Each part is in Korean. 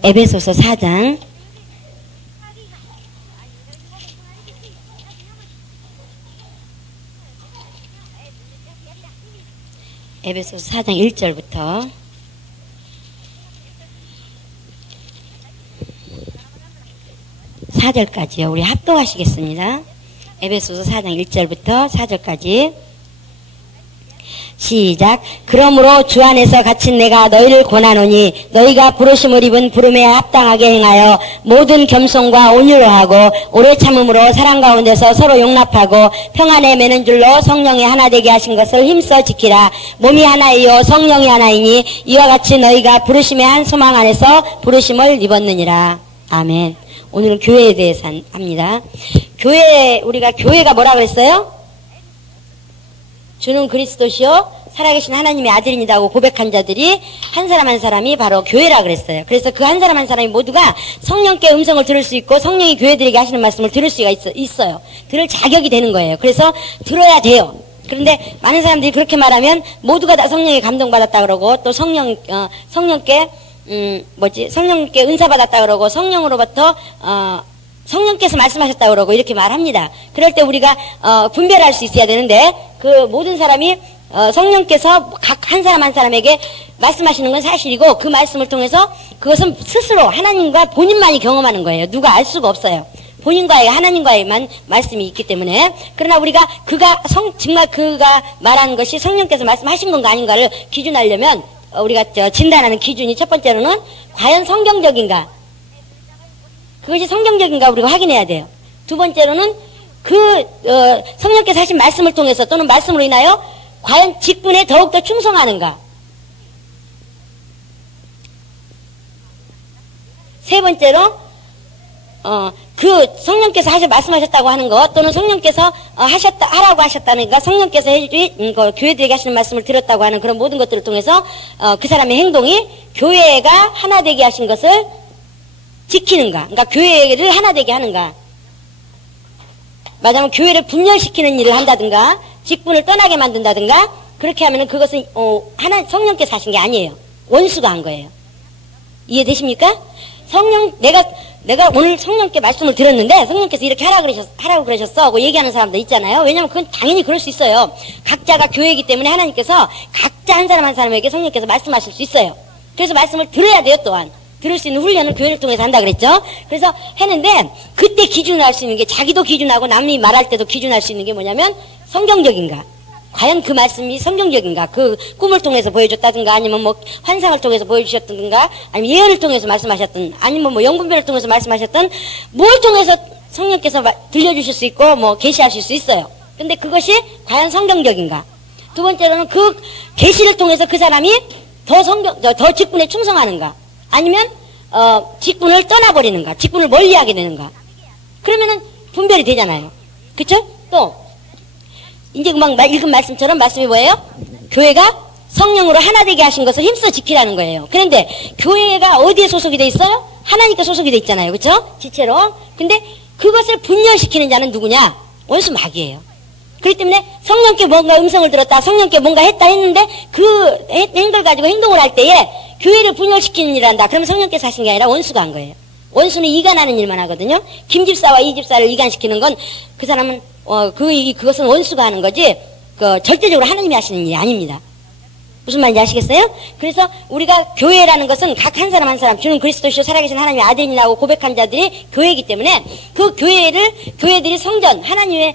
에베소서 4장 에베소서 4장 1절부터 4절까지요. 우리 합독하시겠습니다. 에베소서 4장 1절부터 4절까지 시작. 그러므로 주 안에서 갇힌 내가 너희를 권하노니 너희가 부르심을 입은 부름에 합당하게 행하여 모든 겸손과 온유를 하고 오래 참음으로 사랑 가운데서 서로 용납하고 평안에 매는 줄로 성령이 하나 되게 하신 것을 힘써 지키라. 몸이 하나이요 성령이 하나이니 이와 같이 너희가 부르심의 한 소망 안에서 부르심을 입었느니라. 아멘. 오늘은 교회에 대해서 합니다. 우리가 교회가 뭐라 그랬어요? 주는 그리스도시요 살아계신 하나님의 아들입니다고 고백한 자들이 한 사람 한 사람이 바로 교회라 그랬어요. 그래서 그 한 사람 한 사람이 모두가 성령께 음성을 들을 수 있고 성령이 교회들에게 하시는 말씀을 들을 수가 있어요. 들을 자격이 되는 거예요. 그래서 들어야 돼요. 그런데 많은 사람들이 그렇게 말하면 모두가 다 성령에 감동받았다 그러고 또 성령께 은사 받았다 그러고 성령으로부터 성령께서 말씀하셨다 그러고 이렇게 말합니다. 그럴 때 우리가 분별할 수 있어야 되는데 그 모든 사람이 성령께서 각 한 사람 한 사람에게 말씀하시는 건 사실이고 그 말씀을 통해서 그것은 스스로 하나님과 본인만이 경험하는 거예요. 누가 알 수가 없어요. 본인과의 하나님과의만 말씀이 있기 때문에. 그러나 우리가 정말 그가 말하는 것이 성령께서 말씀하신 건가 아닌가를 기준하려면 우리가 진단하는 기준이 첫 번째로는 과연 성경적인가, 그것이 성경적인가 우리가 확인해야 돼요. 두 번째로는 성령께서 하신 말씀을 통해서 또는 말씀으로 인하여 과연 직분에 더욱더 충성하는가. 세 번째로 성령께서 말씀하셨다고 하는 것 또는 성령께서 하라고 하셨다니까 성령께서 교회들에게 하시는 말씀을 들었다고 하는 그런 모든 것들을 통해서 그 사람의 행동이 교회가 하나 되게 하신 것을 지키는가, 그러니까 교회를 하나 되게 하는가, 말하자면 교회를 분열시키는 일을 한다든가 직분을 떠나게 만든다든가 그렇게 하면은 그것은 성령께서 하신 게 아니에요. 원수가 한 거예요. 이해되십니까? 내가 오늘 성령께 말씀을 들었는데 성령께서 이렇게 하라고 그러셨어 하고 얘기하는 사람도 있잖아요. 왜냐면 그건 당연히 그럴 수 있어요. 각자가 교회이기 때문에 하나님께서 각자 한 사람 한 사람에게 성령께서 말씀하실 수 있어요. 그래서 말씀을 들어야 돼요. 또한 들을 수 있는 훈련을 교회를 통해서 한다 그랬죠. 그래서 했는데 그때 기준을 할 수 있는 게 자기도 기준하고 남이 말할 때도 기준할 수 있는 게 뭐냐면 성경적인가, 과연 그 말씀이 성경적인가, 그 꿈을 통해서 보여줬다든가 아니면 환상을 통해서 보여주셨든가 아니면 예언을 통해서 말씀하셨든 아니면 영분별을 통해서 말씀하셨든 뭘 통해서 성령께서 들려주실 수 있고 계시하실 수 있어요. 근데 그것이 과연 성경적인가. 두 번째로는 그 계시를 통해서 그 사람이 더 직분에 충성하는가 아니면 직분을 떠나버리는가, 직분을 멀리하게 되는가. 그러면은 분별이 되잖아요. 그쵸? 또 이제 금방 읽은 말씀처럼 말씀이 뭐예요? 교회가 성령으로 하나 되게 하신 것을 힘써 지키라는 거예요. 그런데 교회가 어디에 소속이 돼 있어요? 하나님께 소속이 돼 있잖아요. 그쵸? 지체로. 근데 그것을 분열시키는 자는 누구냐? 원수 마귀예요. 그렇기 때문에 성령께 뭔가 음성을 들었다, 성령께 뭔가 했는데 그 행동을 가지고 행동을 할 때에 교회를 분열시키는 일을 한다. 그러면 성령께서 하신 게 아니라 원수가 한 거예요. 원수는 이간하는 일만 하거든요. 김 집사와 이 집사를 이간시키는 건 그 사람은 그것은 원수가 하는 거지 절대적으로 하나님이 하시는 일이 아닙니다. 무슨 말인지 아시겠어요? 그래서 우리가 교회라는 것은 각 한 사람 한 사람 주는 그리스도시요 살아계신 하나님의 아들이라고 고백한 자들이 교회이기 때문에 그 교회들이 성전, 하나님의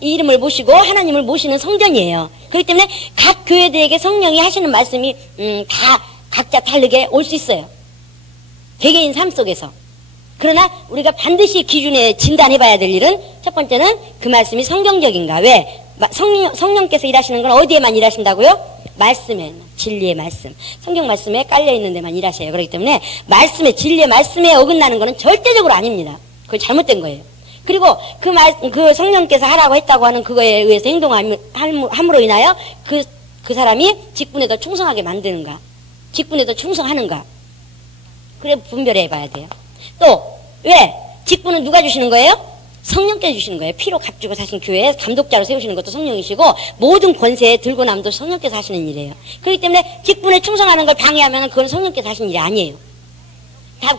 이름을 모시고 하나님을 모시는 성전이에요. 그렇기 때문에 각 교회들에게 성령이 하시는 말씀이 다 각자 다르게 올 수 있어요. 개개인 삶 속에서. 그러나 우리가 반드시 기준에 진단해봐야 될 일은 첫 번째는 그 말씀이 성경적인가. 왜? 성령께서 일하시는 건 어디에만 일하신다고요? 말씀에, 진리의 말씀. 성경 말씀에 깔려있는 데만 일하셔요. 그렇기 때문에 진리의 말씀에 어긋나는 것은 절대적으로 아닙니다. 그건 잘못된 거예요. 그리고 그 성령께서 하라고 했다고 하는 그거에 의해서 행동함으로 인하여 그 사람이 직분에 더 충성하게 만드는가, 직분에 더 충성하는가. 그래 분별해 봐야 돼요. 또 왜? 직분은 누가 주시는 거예요? 성령께서 주시는 거예요. 피로 값주고 사신 교회에 감독자로 세우시는 것도 성령이시고 모든 권세에 들고 남도 성령께서 하시는 일이에요. 그렇기 때문에 직분에 충성하는 걸 방해하면 그건 성령께서 하시는 일이 아니에요.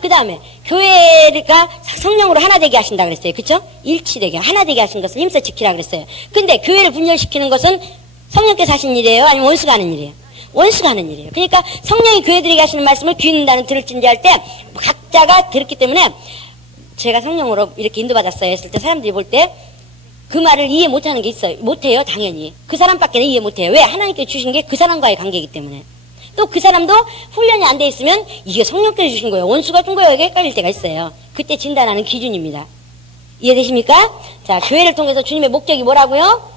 그 다음에 교회가 성령으로 하나 되게 하신다 그랬어요. 그쵸? 일치되게 하나 되게 하신 것을 힘써 지키라 그랬어요. 근데 교회를 분열시키는 것은 성령께서 하신 일이에요? 아니면 원수가 하는 일이에요? 원수가 하는 일이에요. 그러니까 성령이 교회들에게 하시는 말씀을 귀 있는다는 들을진지 할 때 각자가 들었기 때문에 제가 성령으로 이렇게 인도받았어요 했을 때 사람들이 볼 때 그 말을 이해 못하는 게 있어요. 못해요, 당연히. 그 사람밖에는 이해 못해요. 왜? 하나님께 주신 게 그 사람과의 관계이기 때문에. 또 그 사람도 훈련이 안 돼 있으면 이게 성령께서 주신 거예요, 원수가 준 거예요, 이게 헷갈릴 때가 있어요. 그때 진단하는 기준입니다. 이해되십니까? 자, 교회를 통해서 주님의 목적이 뭐라고요?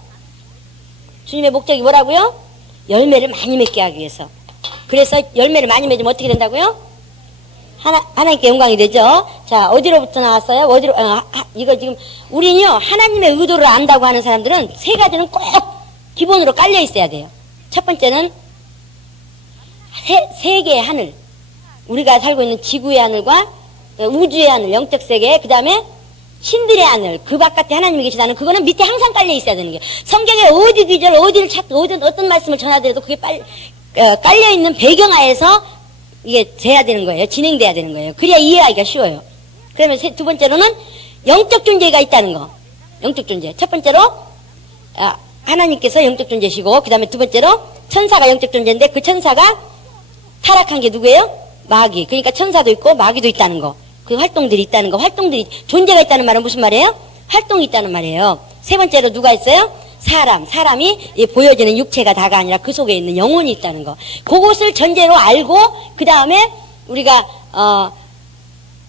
주님의 목적이 뭐라고요? 열매를 많이 맺게 하기 위해서. 그래서 열매를 많이 맺으면 어떻게 된다고요? 하나님께 영광이 되죠. 자, 어디로부터 나왔어요? 어디로? 이거 지금 우리는요, 하나님의 의도를 안다고 하는 사람들은 세 가지는 꼭 기본으로 깔려 있어야 돼요. 첫 번째는 세계의 하늘, 우리가 살고 있는 지구의 하늘과 우주의 하늘, 영적 세계, 그 다음에 신들의 하늘, 그 바깥에 하나님이 계시다는 그거는 밑에 항상 깔려 있어야 되는 게, 성경에 어디 귀절, 어디를 찾고 어떤 말씀을 전하더라도 그게 깔려 있는 배경하에서 이게 돼야 되는 거예요. 진행돼야 되는 거예요. 그래야 이해하기가 쉬워요. 그러면 두 번째로는 영적 존재가 있다는 거. 영적 존재. 첫 번째로 하나님께서 영적 존재시고, 그 다음에 두 번째로 천사가 영적 존재인데 그 천사가 타락한 게 누구예요? 마귀. 그러니까 천사도 있고 마귀도 있다는 거. 그 활동들이 있다는 거. 활동들이, 존재가 있다는 말은 무슨 말이에요? 활동이 있다는 말이에요. 세 번째로 누가 있어요? 사람이 보여지는 육체가 다가 아니라 그 속에 있는 영혼이 있다는 거. 그것을 전제로 알고 그 다음에 우리가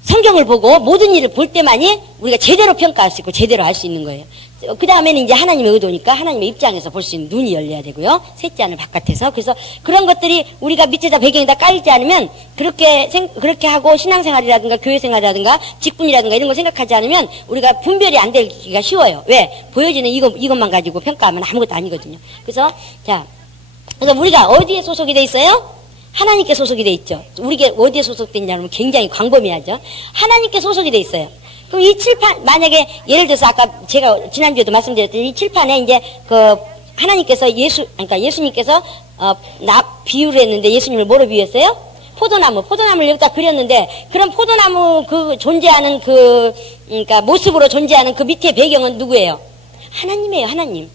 성경을 보고 모든 일을 볼 때만이 우리가 제대로 평가할 수 있고 제대로 알 수 있는 거예요. 그 다음에는 이제 하나님의 의도니까 하나님의 입장에서 볼 수 있는 눈이 열려야 되고요. 셋째 하늘 바깥에서. 그래서 그런 것들이 우리가 밑에다 배경에다 깔지 않으면 그렇게 하고 신앙생활이라든가 교회생활이라든가 직분이라든가 이런 거 생각하지 않으면 우리가 분별이 안 되기가 쉬워요. 왜? 보여지는 이것만 가지고 평가하면 아무것도 아니거든요. 그래서 우리가 어디에 소속이 돼 있어요? 하나님께 소속이 돼 있죠. 우리가 어디에 소속돼 있냐면 굉장히 광범위하죠. 하나님께 소속이 돼 있어요. 그럼 이 칠판, 만약에 예를 들어서 아까 제가 지난주에도 말씀드렸더니 이 칠판에 이제 하나님께서 그러니까 예수님께서 비유를 했는데 예수님을 뭐로 비유했어요? 포도나무를 여기다 그렸는데, 그럼 포도나무 존재하는 그러니까 모습으로 존재하는 그 밑에 배경은 누구예요? 하나님이에요, 하나님.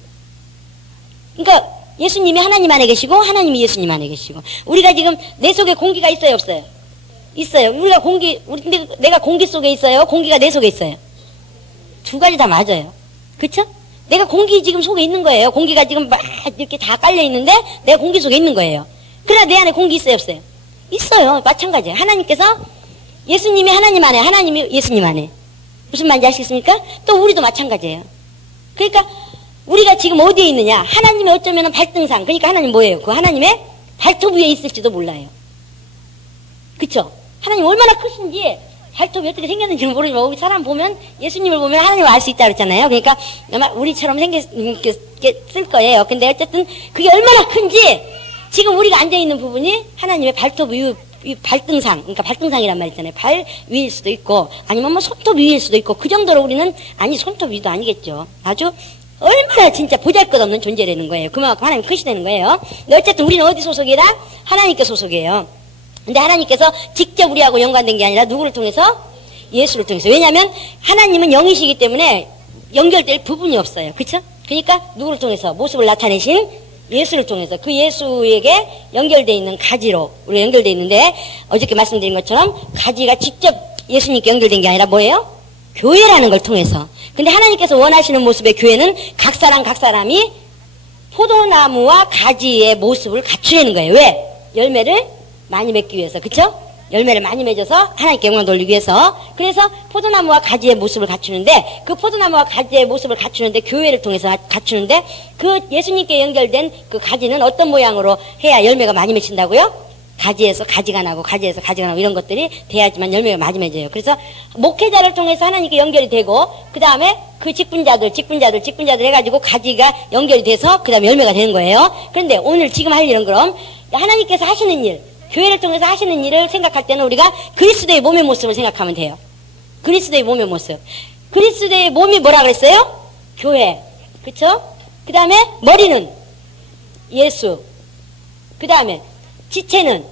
그러니까 예수님이 하나님 안에 계시고 하나님이 예수님 안에 계시고, 우리가 지금 내 속에 공기가 있어요, 없어요? 있어요. 내가 공기 속에 있어요? 공기가 내 속에 있어요? 두 가지 다 맞아요. 그쵸? 내가 공기 지금 속에 있는 거예요. 공기가 지금 막 이렇게 다 깔려 있는데 내가 공기 속에 있는 거예요. 그러나 내 안에 공기 있어요, 없어요? 있어요. 마찬가지예요. 하나님께서 예수님이 하나님 안에, 하나님이 예수님 안에. 무슨 말인지 아시겠습니까? 또 우리도 마찬가지예요. 그러니까 우리가 지금 어디에 있느냐? 하나님의 어쩌면 발등상. 그러니까 하나님 뭐예요? 그 하나님의 발톱 위에 있을지도 몰라요. 그쵸? 하나님 얼마나 크신지, 발톱이 어떻게 생겼는지는 모르지만 우리 사람 보면, 예수님을 보면 하나님을 알 수 있다 그랬잖아요. 그러니까 아마 우리처럼 생겼을 거예요. 근데 어쨌든 그게 얼마나 큰지 지금 우리가 앉아있는 부분이 하나님의 발톱 위 발등상, 그러니까 발등상이란 말 있잖아요. 발 위일 수도 있고 아니면 뭐 손톱 위일 수도 있고, 그 정도로 우리는, 아니 손톱 위도 아니겠죠. 아주 얼마나 진짜 보잘것없는 존재라는 거예요. 그만큼 하나님 크시다는 거예요. 근데 어쨌든 우리는 어디 소속이라? 하나님께 소속이에요. 근데 하나님께서 직접 우리하고 연관된 게 아니라 누구를 통해서? 예수를 통해서. 왜냐하면 하나님은 영이시기 때문에 연결될 부분이 없어요. 그쵸? 그러니까 누구를 통해서? 모습을 나타내신 예수를 통해서, 그 예수에게 연결되어 있는 가지로 우리가 연결되어 있는데, 어저께 말씀드린 것처럼 가지가 직접 예수님께 연결된 게 아니라 뭐예요? 교회라는 걸 통해서. 근데 하나님께서 원하시는 모습의 교회는 각 사람이 포도나무와 가지의 모습을 갖추려는 거예요. 왜? 열매를 많이 맺기 위해서. 그쵸? 열매를 많이 맺어서 하나님께 영광 돌리기 위해서. 그래서 포도나무와 가지의 모습을 갖추는데, 그 포도나무와 가지의 모습을 갖추는데, 교회를 통해서 갖추는데, 그 예수님께 연결된 그 가지는 어떤 모양으로 해야 열매가 많이 맺힌다고요? 가지에서 가지가 나고 가지에서 가지가 나고 이런 것들이 돼야지만 열매가 많이 맺어요. 그래서 목회자를 통해서 하나님께 연결이 되고, 그 다음에 그 직분자들 해가지고 가지가 연결이 돼서 그 다음에 열매가 되는 거예요. 그런데 오늘 지금 할 일은 그럼 하나님께서 하시는 일, 교회를 통해서 하시는 일을 생각할 때는 우리가 그리스도의 몸의 모습을 생각하면 돼요. 그리스도의 몸의 모습. 그리스도의 몸이 뭐라 그랬어요? 교회. 그쵸? 그 다음에 머리는 예수. 그 다음에 지체는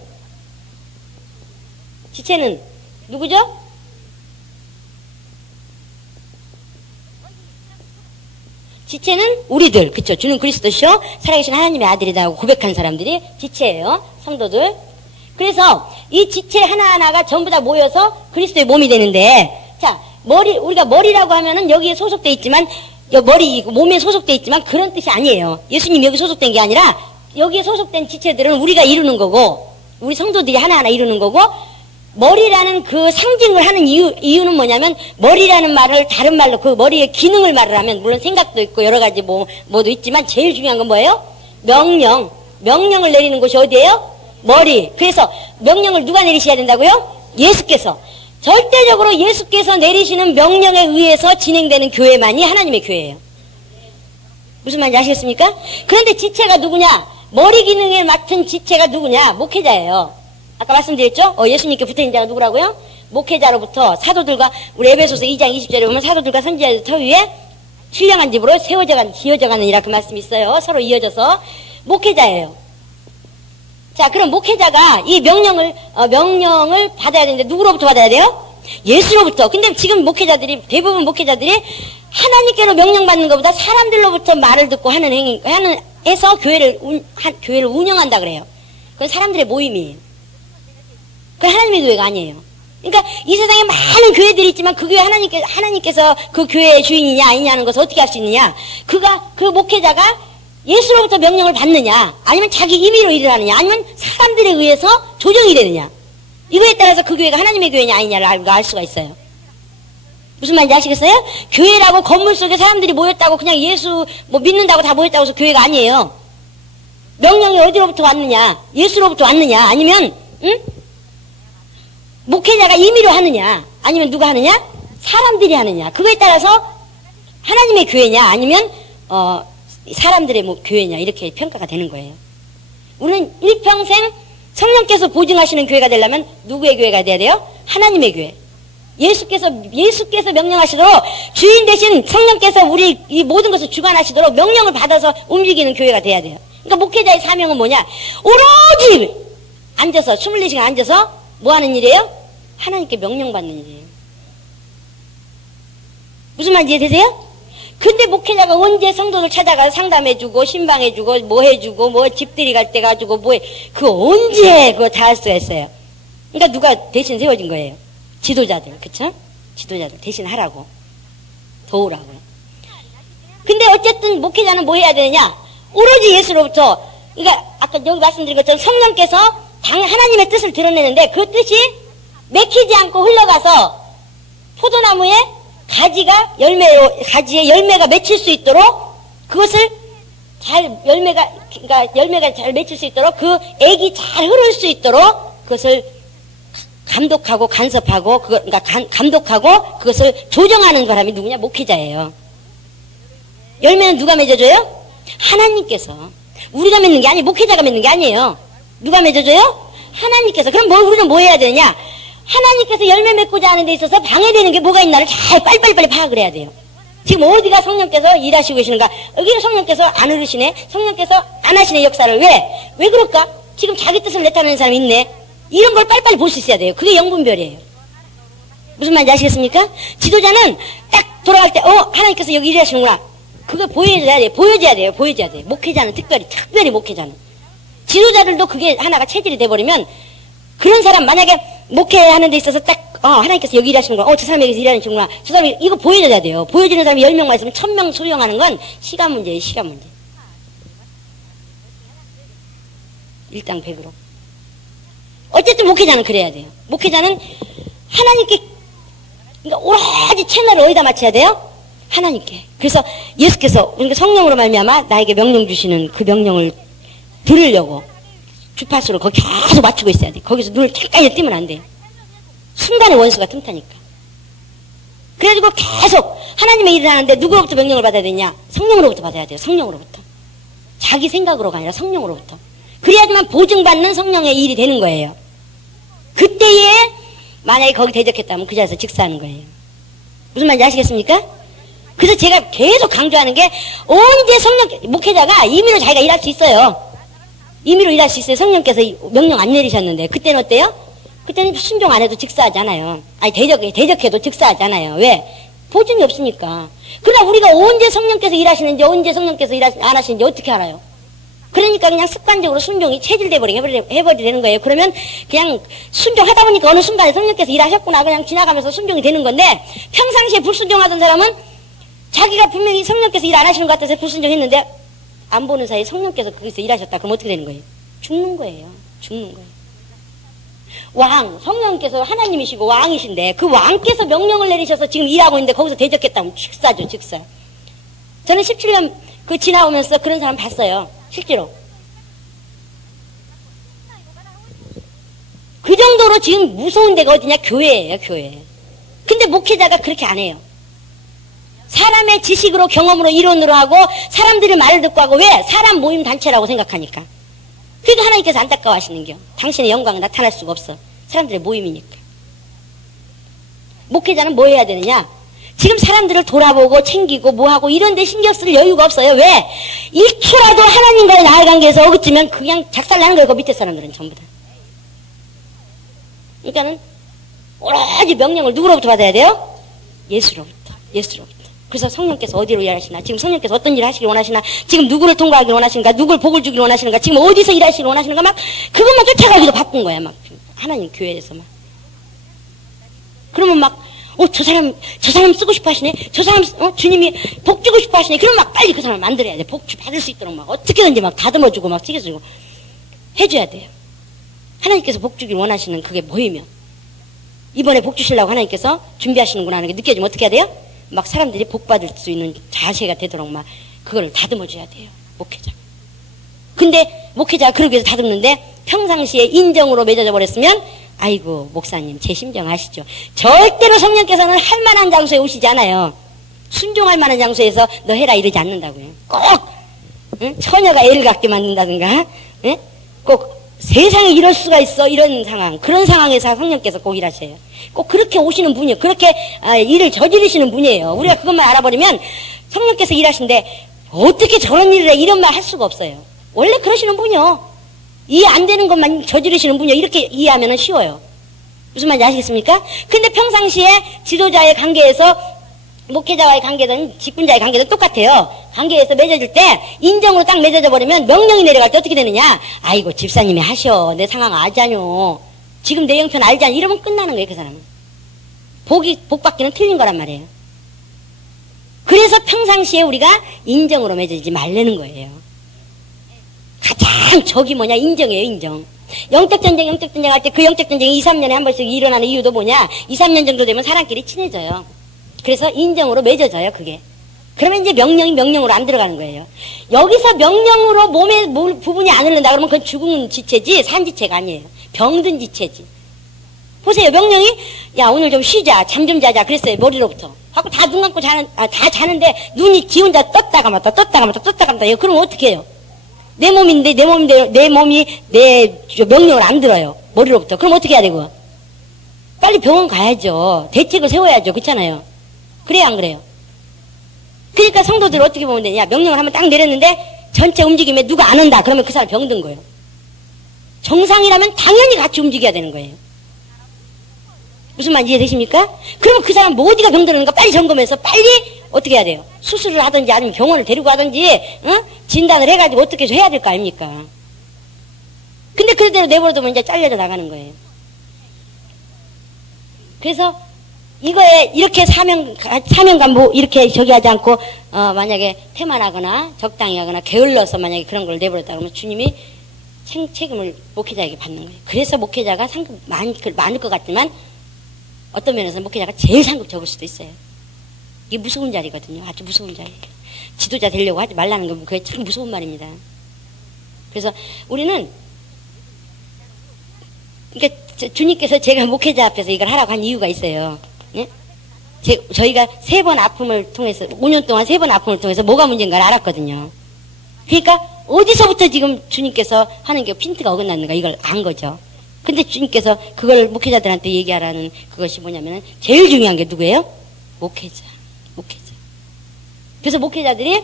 누구죠? 지체는 우리들, 그쵸? 주는 그리스도시요 살아계신 하나님의 아들이라고 고백한 사람들이 지체예요. 성도들. 그래서 이 지체 하나하나가 전부 다 모여서 그리스도의 몸이 되는데, 자, 우리가 머리라고 하면은 여기에 소속돼 있지만, 몸에 소속돼 있지만 그런 뜻이 아니에요. 예수님 여기 소속된 게 아니라 여기에 소속된 지체들은 우리가 이루는 거고, 우리 성도들이 하나하나 이루는 거고, 머리라는 그 상징을 하는 이유는 뭐냐면, 머리라는 말을 다른 말로 그 머리의 기능을 말을 하면, 물론 생각도 있고 여러 가지 뭐도 있지만, 제일 중요한 건 뭐예요? 명령을 내리는 곳이 어디예요? 머리. 그래서 명령을 누가 내리셔야 된다고요? 예수께서. 절대적으로 예수께서 내리시는 명령에 의해서 진행되는 교회만이 하나님의 교회예요. 무슨 말인지 아시겠습니까? 그런데 지체가 누구냐? 머리 기능을 맡은 지체가 누구냐? 목회자예요. 아까 말씀드렸죠? 예수님께 붙어있는 자가 누구라고요? 목회자로부터 사도들과, 우리 에베소서 2장 20절에 보면 사도들과 선지자들 터 위에 신령한 집으로 지어져 가느니라 그 말씀이 있어요. 서로 이어져서. 목회자예요. 자, 그럼 목회자가 이 명령을 받아야 되는데 누구로부터 받아야 돼요? 예수로부터. 근데 지금 대부분 목회자들이 하나님께로 명령받는 것보다 사람들로부터 말을 듣고 해서 교회를 운영한다 그래요. 그건 사람들의 모임이에요. 그건 하나님의 교회가 아니에요. 그러니까 이 세상에 많은 교회들이 있지만 그 교회 하나님께서 그 교회의 주인이냐 아니냐는 것을 어떻게 할 수 있느냐? 그 목회자가 예수로부터 명령을 받느냐, 아니면 자기 임의로 일을 하느냐, 아니면 사람들에 의해서 조정이 되느냐. 이거에 따라서 그 교회가 하나님의 교회냐 아니냐를 알 수가 있어요. 무슨 말인지 아시겠어요? 교회라고 건물 속에 사람들이 모였다고 그냥 예수 믿는다고 다 모였다고 해서 교회가 아니에요. 명령이 어디로부터 왔느냐, 예수로부터 왔느냐, 아니면 목회자가 임의로 하느냐, 아니면 누가 하느냐? 사람들이 하느냐. 그거에 따라서 하나님의 교회냐, 아니면 사람들의 교회냐, 이렇게 평가가 되는 거예요. 우리는 일평생 성령께서 보증하시는 교회가 되려면 누구의 교회가 돼야 돼요? 하나님의 교회. 예수께서 명령하시도록, 주인 대신 성령께서 우리 이 모든 것을 주관하시도록 명령을 받아서 움직이는 교회가 돼야 돼요. 그러니까 목회자의 사명은 뭐냐? 오로지 앉아서 24시간 앉아서 뭐 하는 일이에요? 하나님께 명령받는 일이에요. 무슨 말인지 이해되세요? 근데 목회자가 언제 성도들 찾아가서 상담해주고 신방해주고 뭐 해주고 뭐 집들이 갈 때 가지고 뭐해, 그거 언제 그거 다 할 수가 있어요. 그러니까 누가 대신 세워진 거예요? 지도자들. 그쵸? 지도자들 대신 하라고, 도우라고요. 근데 어쨌든 목회자는 뭐 해야 되느냐? 오로지 예수로부터, 그러니까 아까 여기 말씀드린 것처럼 성령께서 하나님의 뜻을 드러내는데, 그 뜻이 맥히지 않고 흘러가서 포도나무에 가지에 열매가 맺힐 수 있도록, 그것을 열매가 잘 맺힐 수 있도록, 그 액이 잘 흐를 수 있도록 그것을 감독하고 간섭하고, 감독하고 그것을 조정하는 사람이 누구냐? 목회자예요. 열매는 누가 맺어줘요? 하나님께서. 우리가 맺는 게 아니에요. 목회자가 맺는 게 아니에요. 누가 맺어줘요? 하나님께서. 그럼 우리는 뭐 해야 되느냐? 하나님께서 열매 맺고자 하는 데 있어서 방해되는 게 뭐가 있나를 잘 빨리빨리 파악을 해야 돼요. 지금 어디가 성령께서 일하시고 계시는가? 여기는 성령께서 안 흐르시네? 성령께서 안 하시네, 역사를. 왜 그럴까? 지금 자기 뜻을 나타내는 사람이 있네? 이런 걸 빨리빨리 볼 수 있어야 돼요. 그게 영분별이에요. 무슨 말인지 아시겠습니까? 지도자는 딱 돌아갈 때, 하나님께서 여기 일하시는구나. 그걸 보여줘야 돼요. 목회자는 특별히 목회자는. 지도자들도 그게 하나가 체질이 돼버리면, 그런 사람 만약에 목회하는 데 있어서 딱 하나님께서 여기 일하시는구나, 저 사람이 여기서 일하시는구나, 저 사람이 이거 보여줘야 돼요. 보여주는 사람이 10명만 있으면 1000명 소용하는 건 시간 문제예요. 시간 문제. 일당 100으로. 어쨌든 목회자는 그래야 돼요. 목회자는 하나님께, 그러니까 오로지 채널을 어디다 맞춰야 돼요? 하나님께. 그래서 예수께서, 그러니까 성령으로 말미암아 나에게 명령 주시는 그 명령을 들으려고 주파수를 거기 계속 맞추고 있어야 돼. 거기서 눈을 잠깐이라도 뜨면 안 돼요. 순간에 원수가 틈타니까. 그래가지고 계속 하나님의 일을 하는데 누구로부터 명령을 받아야 되냐? 성령으로부터 받아야 돼요. 성령으로부터. 자기 생각으로가 아니라 성령으로부터. 그래야지만 보증받는 성령의 일이 되는 거예요. 그때에 만약에 거기 대적했다면 그 자리에서 즉사하는 거예요. 무슨 말인지 아시겠습니까? 그래서 제가 계속 강조하는 게, 언제 목회자가 임의로 자기가 일할 수 있어요. 임의로 일할 수 있어요. 성령께서 명령 안 내리셨는데. 그때는 어때요? 그때는 순종 안 해도 즉사하잖아요. 아니, 대적해도 즉사하잖아요. 왜? 보증이 없으니까. 그러나 우리가 언제 성령께서 일하시는지, 언제 성령께서 안 하시는지 어떻게 알아요? 그러니까 그냥 습관적으로 순종이 체질돼버리게 해버리는 거예요. 그러면 그냥 순종하다 보니까 어느 순간에 성령께서 일하셨구나. 그냥 지나가면서 순종이 되는 건데, 평상시에 불순종하던 사람은 자기가 분명히 성령께서 일 안 하시는 것 같아서 불순종했는데, 안 보는 사이에 성령께서 거기서 일하셨다. 그럼 어떻게 되는 거예요? 죽는 거예요. 죽는 거예요. 성령께서 하나님이시고 왕이신데 그 왕께서 명령을 내리셔서 지금 일하고 있는데 거기서 대적했다면 즉사죠, 즉사. 저는 17년 지나오면서 그런 사람 봤어요. 실제로. 그 정도로 지금 무서운 데가 어디냐? 교회예요, 교회. 근데 목회자가 그렇게 안 해요. 사람의 지식으로, 경험으로, 이론으로 하고 사람들의 말을 듣고 하고. 왜? 사람 모임 단체라고 생각하니까. 그러니까 하나님께서 안타까워 하시는겨. 당신의 영광은 나타날 수가 없어. 사람들의 모임이니까. 목회자는 뭐 해야 되느냐? 지금 사람들을 돌아보고 챙기고 뭐하고 이런 데 신경 쓸 여유가 없어요. 왜? 1초라도 하나님과의 나의 관계에서 어긋지면 그냥 작살나는 거예요. 그 밑에 사람들은 전부 다. 그러니까는 오로지 명령을 누구로부터 받아야 돼요? 예수로부터. 예수로부터. 그래서 성령께서 어디로 일하시나, 지금 성령께서 어떤 일을 하시길 원하시나, 지금 누구를 통과하길 원하시는가, 누구를 복을 주길 원하시는가, 지금 어디서 일하시길 원하시는가, 막 그것만 쫓아가기도 바쁜 거야. 막 하나님 교회에서 막. 그러면 막 저 사람 쓰고 싶어 하시네, 저 사람 주님이 복 주고 싶어 하시네. 그러면 막 빨리 그 사람을 만들어야 돼. 복 받을 수 있도록 막 어떻게든지 막 다듬어주고 막 튀겨주고 해줘야 돼요. 하나님께서 복 주길 원하시는 그게 뭐이며, 이번에 복 주시려고 하나님께서 준비하시는구나 하는 게 느껴지면 어떻게 해야 돼요? 막 사람들이 복 받을 수 있는 자세가 되도록 막 그걸 다듬어줘야 돼요, 목회자. 근데 목회자가 그러기 위해서 다듬는데 평상시에 인정으로 맺어져 버렸으면, 아이고 목사님 제 심정 아시죠? 절대로 성령께서는 할 만한 장소에 오시지 않아요. 순종할 만한 장소에서 너 해라 이러지 않는다고요. 꼭 처녀가 애를 갖게 만든다든가, 꼭 세상에 이럴 수가 있어, 이런 상황, 그런 상황에서 성령께서 꼭 일하셔요. 꼭 그렇게 오시는 분이에요. 그렇게 일을 저지르시는 분이에요. 우리가 그것만 알아버리면 성령께서 일하신데 어떻게 저런 일을 해, 이런 말 할 수가 없어요. 원래 그러시는 분이요. 이해 안 되는 것만 저지르시는 분이요. 이렇게 이해하면 쉬워요. 무슨 말인지 아시겠습니까? 근데 평상시에 지도자의 관계에서 목회자와의 관계든 직분자의 관계든 똑같아요. 관계에서 맺어질 때 인정으로 딱 맺어져 버리면 명령이 내려갈 때 어떻게 되느냐? 아이고 집사님이 하셔, 내 상황 알자뇨, 지금 내 형편 알자뇨, 이러면 끝나는 거예요. 그 사람은 복 받기는 틀린 거란 말이에요. 그래서 평상시에 우리가 인정으로 맺어지지 말라는 거예요. 가장 적이 뭐냐? 인정이에요. 인정. 영적전쟁 할 때 그 영적전쟁이 2, 3년에 한 번씩 일어나는 이유도 뭐냐? 2, 3년 정도 되면 사람끼리 친해져요. 그래서 인정으로 맺어져요, 그게. 그러면 이제 명령으로 안 들어가는 거예요. 여기서 명령으로 몸의 부분이 안 흐른다 그러면 그건 죽은 지체지 산지체가 아니에요. 병든 지체지. 보세요. 명령이 야 오늘 좀 쉬자, 잠 좀 자자 그랬어요. 머리로부터 하고 다 눈 감고 다 자는데 눈이 지 혼자 떴다가 맞다 그러면 어떻게 해요? 내 몸이 내 명령을 안 들어요. 머리로부터. 그럼 어떻게 해야 되고? 빨리 병원 가야죠. 대책을 세워야죠. 그렇잖아요. 그래요, 안 그래요? 그러니까 성도들 어떻게 보면 되냐? 명령을 한번 딱 내렸는데 전체 움직임에 누가 안 온다. 그러면 그 사람 병든 거예요. 정상이라면 당연히 같이 움직여야 되는 거예요. 무슨 말인지 이해되십니까? 그러면 그 사람 뭐 어디가 병드는가 빨리 점검해서 빨리 어떻게 해야 돼요? 수술을 하든지 아니면 병원을 데리고 가든지 진단을 해가지고 어떻게 해야 될 거 아닙니까? 근데 그대로 내버려두면 이제 잘려져 나가는 거예요. 그래서 이거에 이렇게 사명감 이렇게 저기 하지 않고 만약에 태만하거나 적당히 하거나 게을러서 만약에 그런 걸 내버렸다 그러면 주님이 책임을 목회자에게 받는 거예요. 그래서 목회자가 상급 많을 것 같지만 어떤 면에서 목회자가 제일 상급 적을 수도 있어요. 이게 무서운 자리거든요. 아주 무서운 자리. 지도자 되려고 하지 말라는 건 그게 참 무서운 말입니다. 그래서 우리는 그러니까 주님께서 제가 목회자 앞에서 이걸 하라고 한 이유가 있어요. 예? 저희가 3번 아픔을 통해서 5년 동안 3번 아픔을 통해서 뭐가 문제인가를 알았거든요. 그러니까 어디서부터 지금 주님께서 하는 게 핀트가 어긋났는가 이걸 안 거죠. 근데 주님께서 그걸 목회자들한테 얘기하라는 그것이 뭐냐면은 제일 중요한 게 누구예요? 목회자. 그래서 목회자들이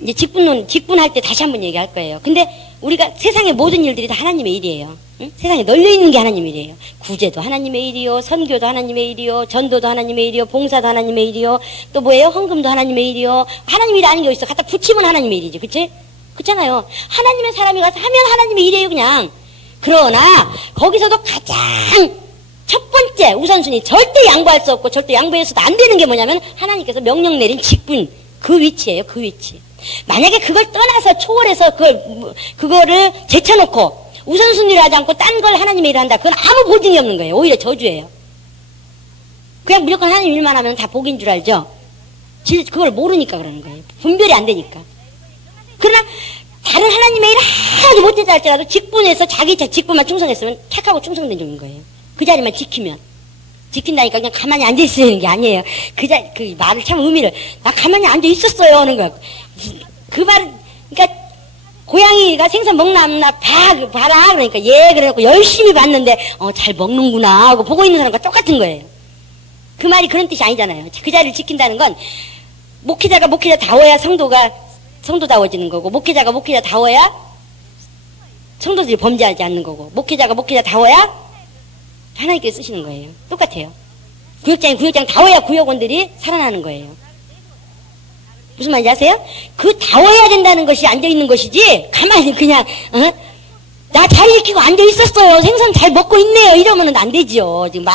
이제 직분할 때 다시 한번 얘기할 거예요. 근데 우리가 세상의 모든 일들이 다 하나님의 일이에요. 응? 세상에 널려있는 게 하나님의 일이에요. 구제도 하나님의 일이요, 선교도 하나님의 일이요, 전도도 하나님의 일이요, 봉사도 하나님의 일이요, 또 뭐예요? 헌금도 하나님의 일이요. 하나님의 일이 아닌 게 어딨어. 갖다 붙이면 하나님의 일이지. 그치? 그렇잖아요. 하나님의 사람이 가서 하면 하나님의 일이에요, 그냥. 그러나 거기서도 가장 첫 번째 우선순위, 절대 양보할 수 없고 절대 양보해서도 안 되는 게 뭐냐면 하나님께서 명령 내린 직분, 그 위치예요. 그 위치. 만약에 그걸 떠나서 초월해서 그거를 제쳐놓고 우선순위를 하지 않고 딴 걸 하나님의 일을 한다. 그건 아무 보증이 없는 거예요. 오히려 저주예요. 그냥 무조건 하나님 일만 하면 다 복인 줄 알죠? 그걸 모르니까 그러는 거예요. 분별이 안 되니까. 그러나 다른 하나님의 일을 하나도 못했다 할지라도 직분에서 자기 직분만 충성했으면 착하고 충성된 종인 거예요. 그 자리만 지킨다니까 그냥 가만히 앉아있으는 게 아니에요. 그 말을 참 의미를, 나 가만히 앉아있었어요 하는 거야. 그 말, 그러니까 고양이가 생선 먹나 안 먹나 봐라. 그러니까 예, 그래갖고 열심히 봤는데 잘 먹는구나 하고 보고 있는 사람과 똑같은 거예요. 그 말이 그런 뜻이 아니잖아요. 그 자리를 지킨다는 건 목회자가 목회자다워야 성도다워지는 거고, 목회자가 목회자다워야 성도들이 범죄하지 않는 거고, 목회자가 목회자다워야 하나님께 쓰시는 거예요. 똑같아요. 구역장다워야 구역원들이 살아나는 거예요. 무슨 말인지 아세요? 그 다워야 된다는 것이 앉아있는 것이지, 가만히 그냥 나 자리 지키고 앉아있었어요, 생선 잘 먹고 있네요, 이러면 안 되죠. 지금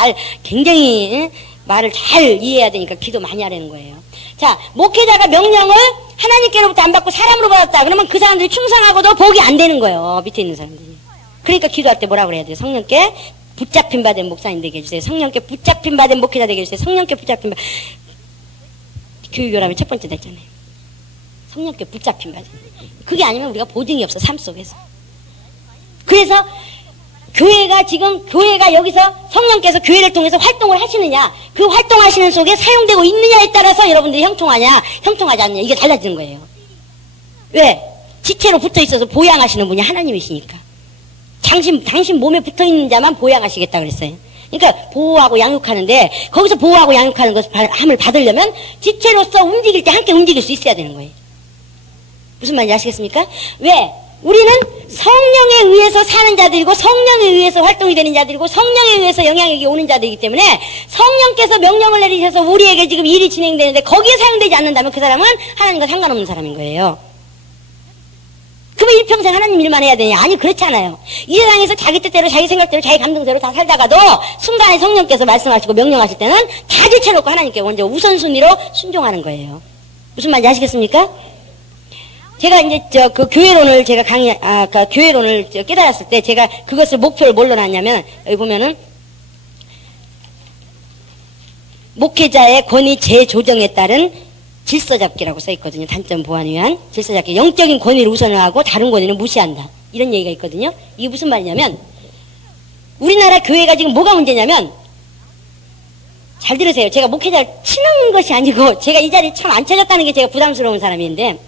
굉장히 말을 잘 이해해야 되니까 기도 많이 하라는 거예요. 자, 목회자가 명령을 하나님께로부터 안 받고 사람으로 받았다. 그러면 그 사람들이 충성하고도 복이 안 되는 거예요. 밑에 있는 사람들이. 그러니까 기도할 때 뭐라 그래야 돼요? 성령께 붙잡힌 바 된 목사님 되게 해주세요. 성령께 붙잡힌 바 된 목회자 되게 해주세요. 성령께 붙잡힌 바. 교육요람의 첫 번째 됐잖아요. 성령께 붙잡힌 바 된. 그게 아니면 우리가 보증이 없어, 삶 속에서. 그래서 교회가 여기서 성령께서 교회를 통해서 활동을 하시느냐, 그 활동하시는 속에 사용되고 있느냐에 따라서 여러분들이 형통하냐, 형통하지 않느냐, 이게 달라지는 거예요. 왜? 지체로 붙어 있어서 보양하시는 분이 하나님이시니까. 당신 몸에 붙어 있는 자만 보양하시겠다 그랬어요. 그러니까 보호하고 양육하는데, 거기서 보호하고 양육하는 함을 받으려면 지체로서 움직일 때 함께 움직일 수 있어야 되는 거예요. 무슨 말인지 아시겠습니까? 왜? 우리는 성령에 의해서 사는 자들이고, 성령에 의해서 활동이 되는 자들이고, 성령에 의해서 영향력이 오는 자들이기 때문에 성령께서 명령을 내리셔서 우리에게 지금 일이 진행되는데 거기에 사용되지 않는다면 그 사람은 하나님과 상관없는 사람인 거예요. 그러면 일평생 하나님 일만 해야 되냐? 아니, 그렇지 않아요. 이 세상에서 자기 뜻대로, 자기 생각대로, 자기 감정대로 다 살다가도 순간에 성령께서 말씀하시고 명령하실 때는 다 제쳐놓고 하나님께 먼저 우선순위로 순종하는 거예요. 무슨 말인지 아시겠습니까? 제가 이제 그 교회론을 제가 교회론을 깨달았을 때 제가 그것을 목표를 뭘로 놨냐면, 여기 보면은 목회자의 권위 재조정에 따른 질서잡기라고 써있거든요. 단점 보완을 위한 질서잡기. 영적인 권위를 우선을 하고 다른 권위는 무시한다. 이런 얘기가 있거든요. 이게 무슨 말이냐면, 우리나라 교회가 지금 뭐가 문제냐면, 잘 들으세요. 제가 목회자를 치는 것이 아니고 제가 이 자리에 참 안 찾았다는 게 제가 부담스러운 사람인데,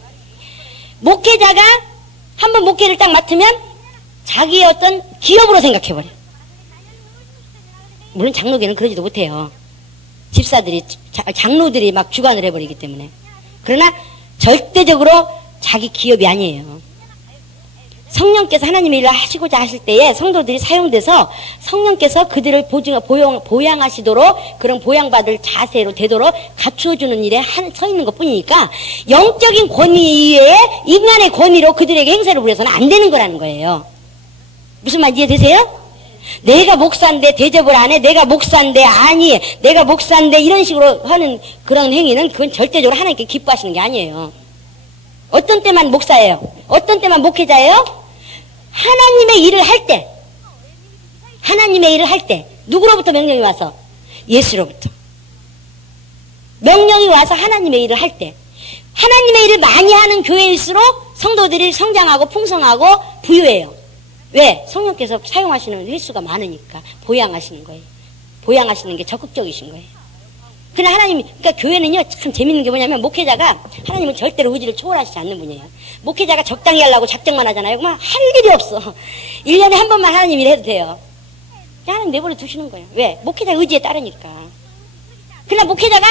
목회자가 한번 목회를 딱 맡으면 자기의 어떤 기업으로 생각해버려요. 물론 장로교는 그러지도 못해요. 집사들이, 장로들이 막 주관을 해버리기 때문에. 그러나 절대적으로 자기 기업이 아니에요. 성령께서 하나님의 일을 하시고자 하실 때에 성도들이 사용돼서 성령께서 그들을 보양하시도록, 그런 보양받을 자세로 되도록 갖추어주는 일에 서 있는 것 뿐이니까, 영적인 권위 이외에 인간의 권위로 그들에게 행세를 부려서는 안 되는 거라는 거예요. 무슨 말 이해되세요? 내가 목사인데 대접을 안 해, 내가 목사인데 아니, 내가 목사인데 이런 식으로 하는 그런 행위는 그건 절대적으로 하나님께 기뻐하시는 게 아니에요. 어떤 때만 목사예요? 어떤 때만 목회자예요? 하나님의 일을 할 때, 하나님의 일을 할 때, 누구로부터 명령이 와서? 예수로부터. 명령이 와서 하나님의 일을 할 때, 하나님의 일을 많이 하는 교회일수록 성도들이 성장하고 풍성하고 부유해요. 왜? 성령께서 사용하시는 횟수가 많으니까 보양하시는 거예요. 보양하시는 게 적극적이신 거예요. 그러나 그러니까 교회는요, 참 재밌는 게 뭐냐면, 목회자가, 하나님은 절대로 의지를 초월하시지 않는 분이에요. 목회자가 적당히 하려고 작정만 하잖아요. 그만 할 일이 없어. 1년에 한 번만 하나님 일 해도 돼요. 하나님 내버려 두시는 거예요. 왜? 목회자 의지에 따르니까. 그러나 목회자가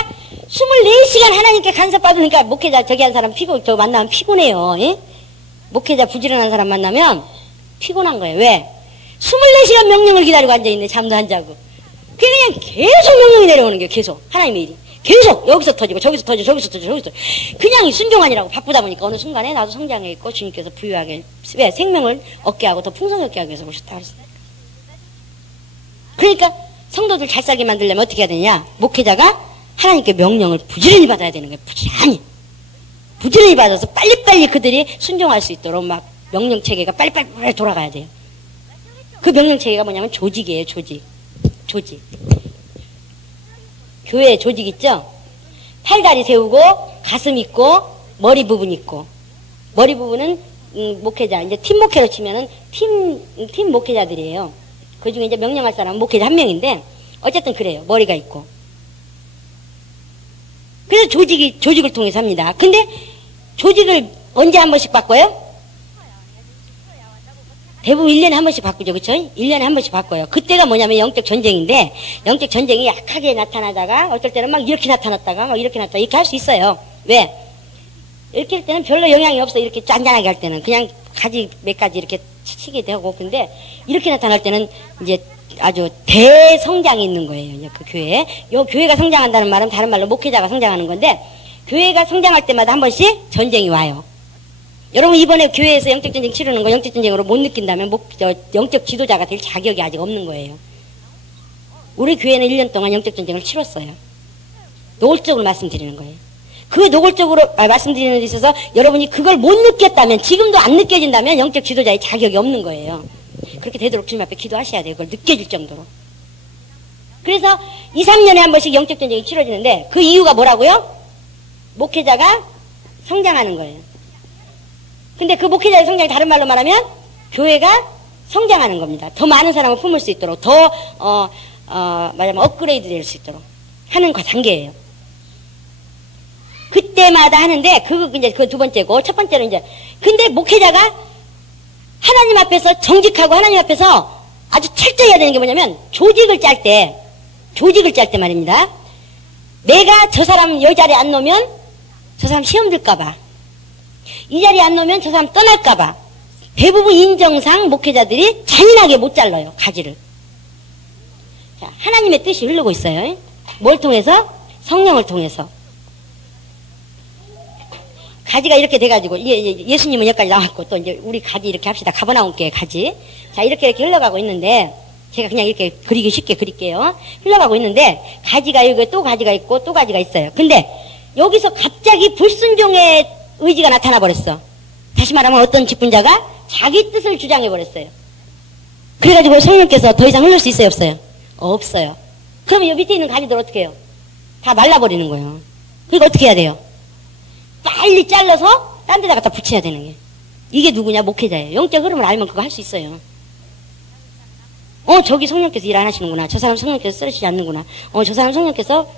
24시간 하나님께 간섭받으니까 목회자 저기 한 사람 만나면 피곤해요. 예? 목회자 부지런한 사람 만나면 피곤한 거예요. 왜? 24시간 명령을 기다리고 앉아있네. 잠도 안 자고. 그냥 계속 명령이 내려오는 거예요. 계속. 하나님의 일이. 계속 여기서 터지고 저기서 터지고 저기서 터지고 저기서 그냥 순종하니라고 바쁘다 보니까 어느 순간에 나도 성장해 있고 주님께서 부유하게 왜 생명을 얻게 하고 더 풍성하게 하기 위해서 오셨다 그랬어요. 그러니까 성도들 잘 살게 만들려면 어떻게 해야 되냐? 목회자가 하나님께 명령을 부지런히 받아야 되는 거예요. 부지런히 받아서 빨리빨리 그들이 순종할 수 있도록 막 명령 체계가 빨리빨리 돌아가야 돼요. 그 명령 체계가 뭐냐면 조직이에요. 조직. 교회 조직 있죠? 팔다리 세우고 가슴 있고 머리 부분 있고 머리 부분은 목회자 이제 팀 목회로 치면은 팀 목회자들이에요. 그 중에 이제 명령할 사람은 목회자 한 명인데 어쨌든 그래요. 머리가 있고 그래서 조직을 통해서 합니다. 근데 조직을 언제 한 번씩 바꿔요? 대부분 1년에 한 번씩 바꾸죠. 그쵸? 1년에 한 번씩 바꿔요. 그때가 뭐냐면 영적 전쟁인데 영적 전쟁이 약하게 나타나다가 어떨 때는 막 이렇게 나타났다가 막 이렇게 나타났다가 이렇게 할 수 있어요. 왜? 이렇게 할 때는 별로 영향이 없어. 이렇게 짠짠하게 할 때는 그냥 몇 가지 이렇게 치게 되고 근데 이렇게 나타날 때는 이제 아주 대성장이 있는 거예요. 이제 그 교회에. 요 교회가 성장한다는 말은 다른 말로 목회자가 성장하는 건데 교회가 성장할 때마다 한 번씩 전쟁이 와요. 여러분 이번에 교회에서 영적전쟁 치르는 거 영적전쟁으로 못 느낀다면 영적 지도자가 될 자격이 아직 없는 거예요. 우리 교회는 1년 동안 영적전쟁을 치렀어요. 노골적으로 말씀드리는 거예요. 그 노골적으로 말씀드리는 데 있어서 여러분이 그걸 못 느꼈다면 지금도 안 느껴진다면 영적 지도자의 자격이 없는 거예요. 그렇게 되도록 주님 앞에 기도하셔야 돼요. 그걸 느껴질 정도로. 그래서 2, 3년에 한 번씩 영적전쟁이 치러지는데 그 이유가 뭐라고요? 목회자가 성장하는 거예요. 근데 그 목회자의 성장이 다른 말로 말하면 교회가 성장하는 겁니다. 더 많은 사람을 품을 수 있도록 말하자면 업그레이드 될 수 있도록 하는 단계예요. 그때마다 하는데 이제 그 두 번째고 첫 번째는 이제 근데 목회자가 하나님 앞에서 정직하고 하나님 앞에서 아주 철저히 해야 되는 게 뭐냐면 조직을 짤 때 말입니다. 내가 저 사람 여 자리에 안 놓으면 저 사람 시험 들까봐 이 자리에 안 놓으면 저 사람 떠날까봐 대부분 인정상 목회자들이 잔인하게 못 잘라요. 가지를. 자, 하나님의 뜻이 흐르고 있어요. 뭘 통해서? 성령을 통해서. 가지가 이렇게 돼가지고 예수님은 여기까지 나왔고 또 이제 우리 가지 이렇게 합시다. 가버나움 교회 가지. 자 이렇게 흘러가고 있는데 제가 그냥 이렇게 그리기 쉽게 그릴게요. 흘러가고 있는데 가지가 여기 또 가지가 있고 또 가지가 있어요. 근데 여기서 갑자기 불순종의 의지가 나타나 버렸어. 다시 말하면 어떤 직분자가 자기 뜻을 주장해 버렸어요. 그래가지고 성령께서 더 이상 흘릴 수 있어요? 없어요? 없어요. 그러면 이 밑에 있는 가지들 어떻게 해요? 다 말라버리는 거예요. 그러니까 어떻게 해야 돼요? 빨리 잘라서 딴 데다 갖다 붙여야 되는 게. 이게 누구냐? 목회자예요. 영적 흐름을 알면 그거 할 수 있어요. 저기 성령께서 일 안 하시는구나. 저 사람 성령께서 쓰러지지 않는구나. 저 사람 성령께서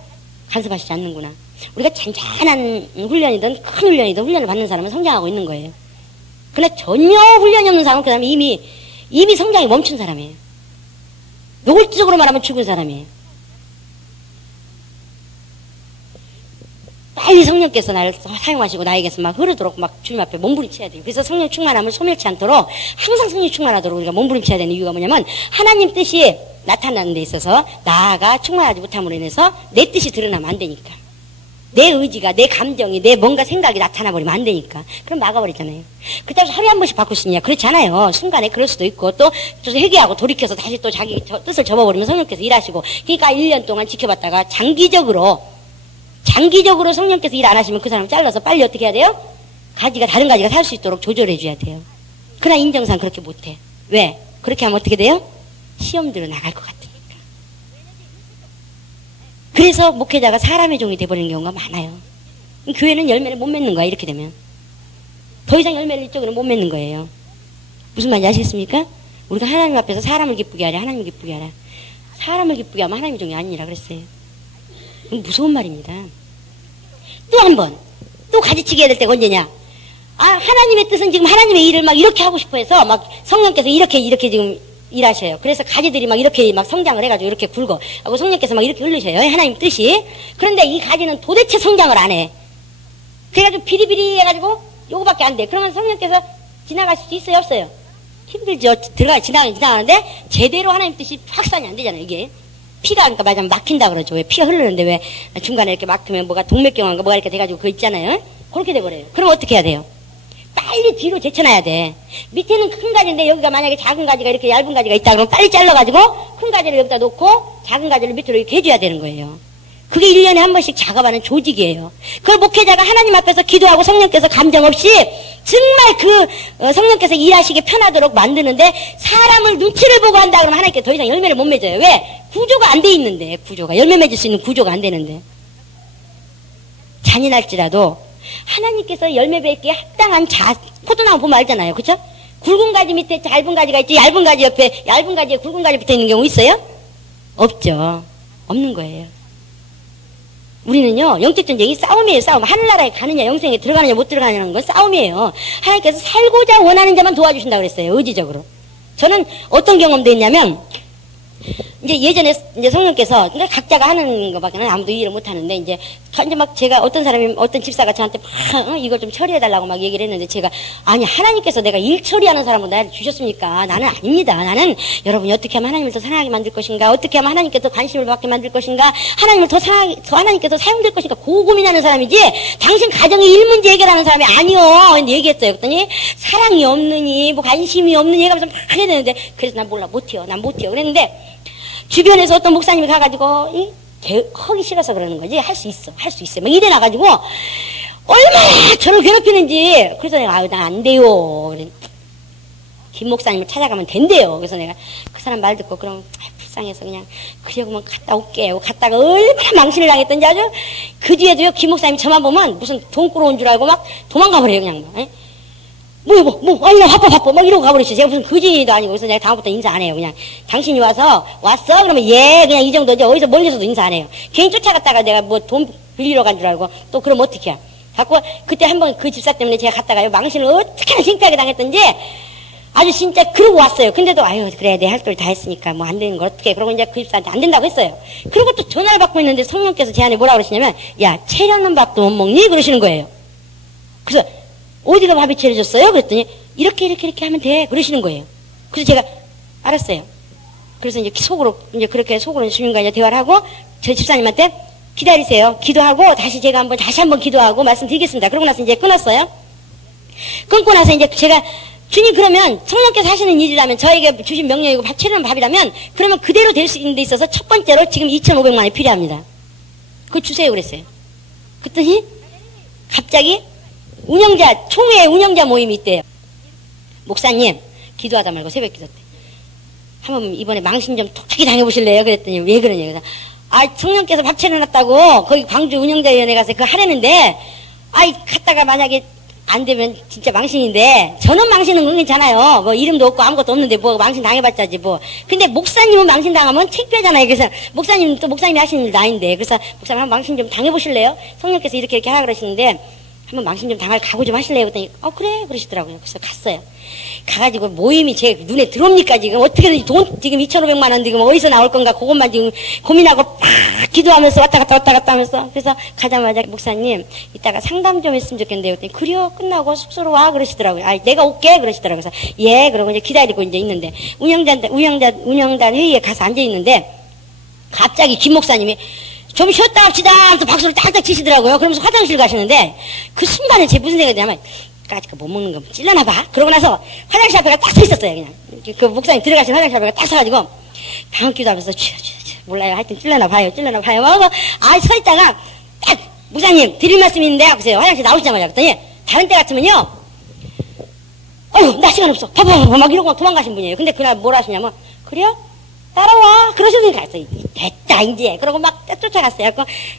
간섭하시지 않는구나. 우리가 잔잔한 훈련이든 큰 훈련이든 훈련을 받는 사람은 성장하고 있는 거예요. 그러나 전혀 훈련이 없는 사람은 그 사람이 이미 성장이 멈춘 사람이에요. 노골적으로 말하면 죽은 사람이에요. 빨리 성령께서 나를 사용하시고 나에게서 막 흐르도록 막 주님 앞에 몸부림쳐야 돼요. 그래서 성령 충만함을 소멸치 않도록 항상 성령 충만하도록 우리가 몸부림쳐야 되는 이유가 뭐냐면 하나님 뜻이 나타나는 데 있어서 나아가 충만하지 못함으로 인해서 내 뜻이 드러나면 안 되니까. 내 의지가, 내 감정이, 내 뭔가 생각이 나타나버리면 안 되니까. 그럼 막아버리잖아요. 그렇다고 하루에 한 번씩 바꿀 수 있냐? 그렇지 않아요. 순간에 그럴 수도 있고 또 회개하고 돌이켜서 다시 또 자기 뜻을 접어버리면 성령께서 일하시고 그러니까 1년 동안 지켜봤다가 장기적으로 성령께서 일 안 하시면 그 사람을 잘라서 빨리 어떻게 해야 돼요? 다른 가지가 살 수 있도록 조절해 줘야 돼요. 그러나 인정상 그렇게 못해. 왜? 그렇게 하면 어떻게 돼요? 시험 들어 나갈 것 같으니까. 그래서 목회자가 사람의 종이 돼버리는 경우가 많아요. 교회는 열매를 못 맺는 거야. 이렇게 되면 더 이상 열매를 이쪽으로 못 맺는 거예요. 무슨 말인지 아시겠습니까? 우리가 하나님 앞에서 사람을 기쁘게 하라. 하나님을 기쁘게 하라. 사람을 기쁘게 하면 하나님의 종이 아니라 그랬어요. 무서운 말입니다. 또 한 번, 또 가지치기 해야 될 때가 언제냐? 하나님의 뜻은 지금 하나님의 일을 막 이렇게 하고 싶어 해서 막 성령께서 이렇게 지금 일하셔요. 그래서 가지들이 막 이렇게 막 성장을 해가지고 이렇게 굵어. 하고 성령께서 막 이렇게 흘리셔요. 하나님 뜻이. 그런데 이 가지는 도대체 성장을 안 해. 그래가지고 비리비리 해가지고 요거밖에 안 돼. 그러면 성령께서 지나갈 수 있어요, 없어요? 힘들죠. 지나가는데 제대로 하나님 뜻이 확산이 안 되잖아요, 이게. 피가 그러니까 말하자면 막힌다 그러죠. 왜 피가 흐르는데 왜 중간에 이렇게 막히면 뭐가 동맥경화인가 뭐가 이렇게 돼가지고 그거 있잖아요. 그렇게 돼버려요. 그럼 어떻게 해야 돼요? 빨리 뒤로 제쳐놔야 돼. 밑에는 큰 가지인데 여기가 만약에 작은 가지가 이렇게 얇은 가지가 있다 그러면 빨리 잘라가지고 큰 가지를 여기다 놓고 작은 가지를 밑으로 이렇게 해줘야 되는 거예요. 그게 1년에 한 번씩 작업하는 조직이에요. 그걸 목회자가 하나님 앞에서 기도하고 성령께서 감정 없이 정말 그 성령께서 일하시기 편하도록 만드는데 사람을 눈치를 보고 한다 그러면 하나님께 더 이상 열매를 못 맺어요. 왜? 구조가 안 돼 있는데, 구조가. 열매 맺을 수 있는 구조가 안 되는데. 잔인할지라도 하나님께서 열매 맺기에 합당한 포도나무 보면 알잖아요. 그쵸? 굵은 가지 밑에 얇은 가지가 있지, 얇은 가지 옆에 얇은 가지에 굵은 가지 붙어 있는 경우 있어요? 없죠. 없는 거예요. 우리는요, 영적 전쟁이 싸움이에요, 싸움. 하늘나라에 가느냐, 영생에 들어가느냐, 못 들어가느냐는 건 싸움이에요. 하나님께서 살고자 원하는 자만 도와주신다고 그랬어요, 의지적으로. 저는 어떤 경험도 있냐면, 이제 예전에 이제 성령께서 그러니까 각자가 하는 것밖에는 아무도 이해를 못 하는데 이제 막 제가 어떤 사람이 어떤 집사가 저한테 막 이걸 좀 처리해 달라고 막 얘기를 했는데 제가 아니 하나님께서 내가 일 처리하는 사람을 나를 주셨습니까? 나는 아닙니다. 나는 여러분이 어떻게 하면 하나님을 더 사랑하게 만들 것인가? 어떻게 하면 하나님께 더 관심을 받게 만들 것인가? 하나님을 더 하나님께 더 사용될 것인가? 그 고민하는 사람이지 당신 가정의 일 문제 해결하는 사람이 아니요. 근데 얘기했어요. 그랬더니 사랑이 없느니 뭐 관심이 없느니 얘기하면서 막 해야 되는데 그래서 난 몰라 못해요. 난 못해요. 그랬는데 주변에서 어떤 목사님이 가가지고 하기 싫어서 그러는 거지 할 수 있어 막 이래 나가지고 얼마나 저를 괴롭히는지 그래서 내가 난 안 돼요. 김 목사님을 찾아가면 된대요. 그래서 내가 그 사람 말 듣고 그럼 불쌍해서 그냥 그러고만 갔다 올게요. 갔다가 얼마나 망신을 당했던지 아주 그 뒤에도요 김 목사님이 저만 보면 무슨 돈 꾸러온 줄 알고 막 도망가 버려요 그냥 아니, 나 바빠. 막 이러고 가버리죠. 제가 무슨 거지도 아니고. 그래서 내가 다음부터 인사 안 해요. 그냥. 당신이 왔어? 그러면 예, 그냥 이 정도죠. 어디서 멀리서도 인사 안 해요. 괜히 쫓아갔다가 내가 뭐 돈 빌리러 간 줄 알고 또 그럼 어떻게 해. 갖고 그때 한번 그 집사 때문에 제가 갔다가요. 망신을 어떻게나 창피하게 당했던지 아주 진짜 그러고 왔어요. 근데도 아유, 그래. 내 할 걸 다 했으니까 뭐 안 되는 걸 어떻게 해. 그러고 이제 그 집사한테 안 된다고 했어요. 그리고 또 전화를 받고 있는데 성령께서 제 안에 뭐라고 그러시냐면 야, 채려는 밥도 못 먹니? 그러시는 거예요. 그래서 어디가 밥이 차려졌어요? 그랬더니 이렇게 하면 돼 그러시는 거예요. 그래서 제가 알았어요. 그래서 이제 그렇게 속으로 주님과 이제 대화를 하고 저 집사님한테 기다리세요. 기도하고 다시 한번 기도하고 말씀드리겠습니다. 그러고 나서 이제 끊었어요. 끊고 나서 이제 제가 주님 그러면 성령께서 하시는 일이라면 저에게 주신 명령이고 차리는 밥이라면 그러면 그대로 될 수 있는 데 있어서 첫 번째로 지금 2,500만 원이 필요합니다. 그거 주세요 그랬어요. 그랬더니 갑자기 총회 운영자 모임이 있대요. 목사님, 기도하다 말고 새벽 기도 때. 한번 이번에 망신 좀 톡톡히 당해보실래요? 그랬더니 왜 그러냐고. 성령께서 밥 차려놨다고 거기 광주 운영자위원회 가서 그거 하려는데, 갔다가 만약에 안 되면 진짜 망신인데, 저는 망신은 괜찮아요. 뭐 이름도 없고 아무것도 없는데 뭐 망신 당해봤자지 뭐. 근데 목사님은 망신 당하면 창피하잖아요. 그래서 목사님이 하시는 일도 아닌데. 그래서 목사님 한번 망신 좀 당해보실래요? 성령께서 이렇게 하라 그러시는데, 한번 망신 좀 당할 각오 좀 하실래요? 그랬더니 그래 그러시더라고요. 그래서 갔어요. 가가지고 모임이 제 눈에 들어옵니까 지금 어떻게든 돈 지금 2,500만 원 지금 어디서 나올 건가 그것만 지금 고민하고 막 기도하면서 왔다 갔다 하면서 그래서 가자마자 목사님 이따가 상담 좀 했으면 좋겠는데요. 그랬더니 그래요 끝나고 숙소로 와 그러시더라고요. 내가 올게 그러시더라고요. 그래서 예 그러고 이제 기다리고 이제 있는데 운영단 회의에 가서 앉아 있는데 갑자기 김 목사님이 좀 쉬었다 합시다 하면서 박수를 딱딱 치시더라고요. 그러면서 화장실 가시는데 그 순간에 제 무슨 생각이 드냐면 까짓거 못 먹는 거 찔러나 봐. 그러고 나서 화장실 앞에가 딱 서 있었어요. 그냥 그 목사님 들어가신 화장실 앞에가 딱 서가지고 방귀 기도하면서 몰라요. 하여튼 찔러나 봐요. 하고 서 있다가 딱 목사님 드릴 말씀이 있는데 하고서요. 화장실 나오시자마자 그랬더니 다른 때 같으면요 나 시간 없어 봐봐 막 이러고 도망가신 분이에요. 근데 그날 뭐라 하시냐면 그래요? 따라와 그러시니까 됐다 이제 그러고 막 쫓아갔어요.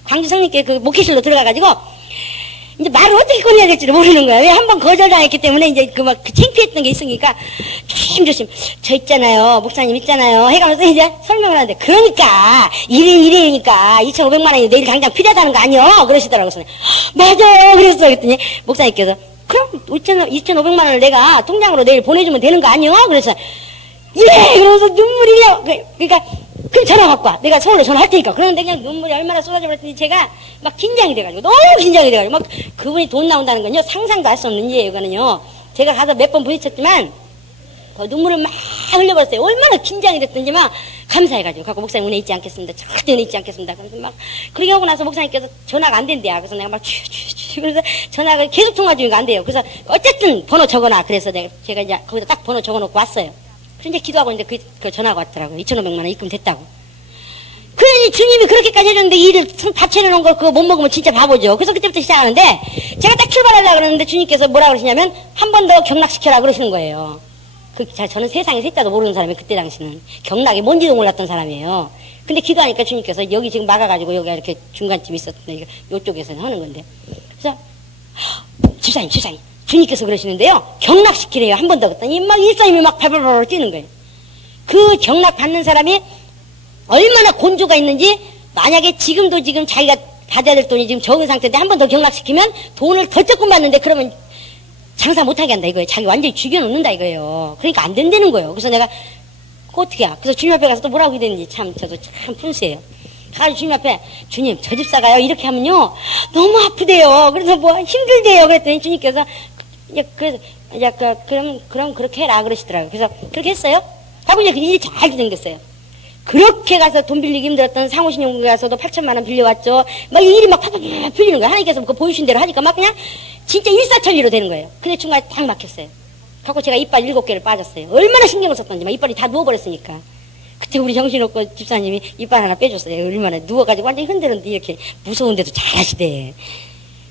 광주 성님께 그 목회실로 들어가가지고 이제 말을 어떻게 꺼내야 될지를 모르는 거예요. 왜 한번 거절당했기 때문에 이제 그 창피했던 게 있으니까 조심조심 저 있잖아요 목사님 있잖아요 해가면서 이제 설명을 하는데 그러니까 일이니까 2,500만 원이 내일 당장 필요하다는 거 아니요 그러시더라고요. 맞아요 그랬어요. 그랬더니 목사님께서 그럼 2,500만 원을 내가 통장으로 내일 보내주면 되는 거 아니요 그래서 예! 그러면서 눈물이 나. 그러니까, 그럼 전화 갖고 와. 내가 서울로 전화할 테니까. 그러는데 그냥 눈물이 얼마나 쏟아져 버렸더니 제가 막 긴장이 돼가지고, 너무 긴장이 돼가지고, 막 그분이 돈 나온다는 건요, 상상도 할 수 없는 일이에요, 이거는요. 제가 가서 몇 번 부딪혔지만 눈물을 막 흘려버렸어요. 얼마나 긴장이 됐든지 막 감사해가지고 갖고 목사님 은혜 잊지 않겠습니다. 절대 은혜 잊지 않겠습니다. 그래서 막 그렇게 하고 나서 목사님께서 전화가 안 된대요. 그래서 내가 막 그래서 전화가 계속 통화 중이가 안 돼요. 그래서 어쨌든 번호 적어놔. 그래서 제가 이제 거기다 딱 번호 적어놓고 왔어요. 그래서 이제 기도하고 있는데 그 전화가 왔더라고요. 2,500만 원 입금됐다고. 그러니 주님이 그렇게까지 해줬는데 일을 다 차려놓은 걸 그거 못 먹으면 진짜 바보죠. 그래서 그때부터 시작하는데 제가 딱 출발하려고 그러는데 주님께서 뭐라 그러시냐면 한 번 더 경락시켜라 그러시는 거예요. 저는 세상에 셋자도 모르는 사람이에요. 그때 당시는 경락이 뭔지도 몰랐던 사람이에요. 근데 기도하니까 주님께서 여기 지금 막아가지고 여기가 이렇게 중간쯤 있었는데 이쪽에서는 하는 건데 그래서 집사님 주님께서 그러시는데요 경락시키래요. 한 번 더 그랬더니 막 일사님이 막 발발발 뛰는 거예요. 그 경락 받는 사람이 얼마나 곤조가 있는지 만약에 지금 자기가 받아야 될 돈이 지금 적은 상태인데 한 번 더 경락시키면 돈을 더 조금 받는데 그러면 장사 못하게 한다 이거예요. 자기 완전히 죽여놓는다 이거예요. 그러니까 안 된다는 거예요. 그래서 내가 어떻게 해야? 그래서 주님 앞에 가서 또 뭐라고 해야 되는지 저도 참 분수해요. 가서 주님 앞에 주님 저 집사가요 이렇게 하면요 너무 아프대요. 그래서 뭐 힘들대요. 그랬더니 주님께서 그럼 그렇게 해라 그러시더라고요. 그래서 그렇게 했어요. 하고 이제 그 일이 잘 생겼어요. 그렇게 가서 돈 빌리기 힘들었던 상호신용국에 가서도 8천만 원 빌려왔죠. 막 일이 막 팍팍 풀리는 거예요. 하나님께서 그 보여주신 대로 하니까 막 그냥 진짜 일사천리로 되는 거예요. 근데 중간에 딱 막혔어요. 갖고 제가 이빨 7개를 빠졌어요. 얼마나 신경을 썼던지 막 이빨이 다 누워버렸으니까. 그때 우리 정신없고 집사님이 이빨 하나 빼줬어요. 얼마나 누워가지고 완전히 흔들었는데 이렇게 무서운데도 잘하시대.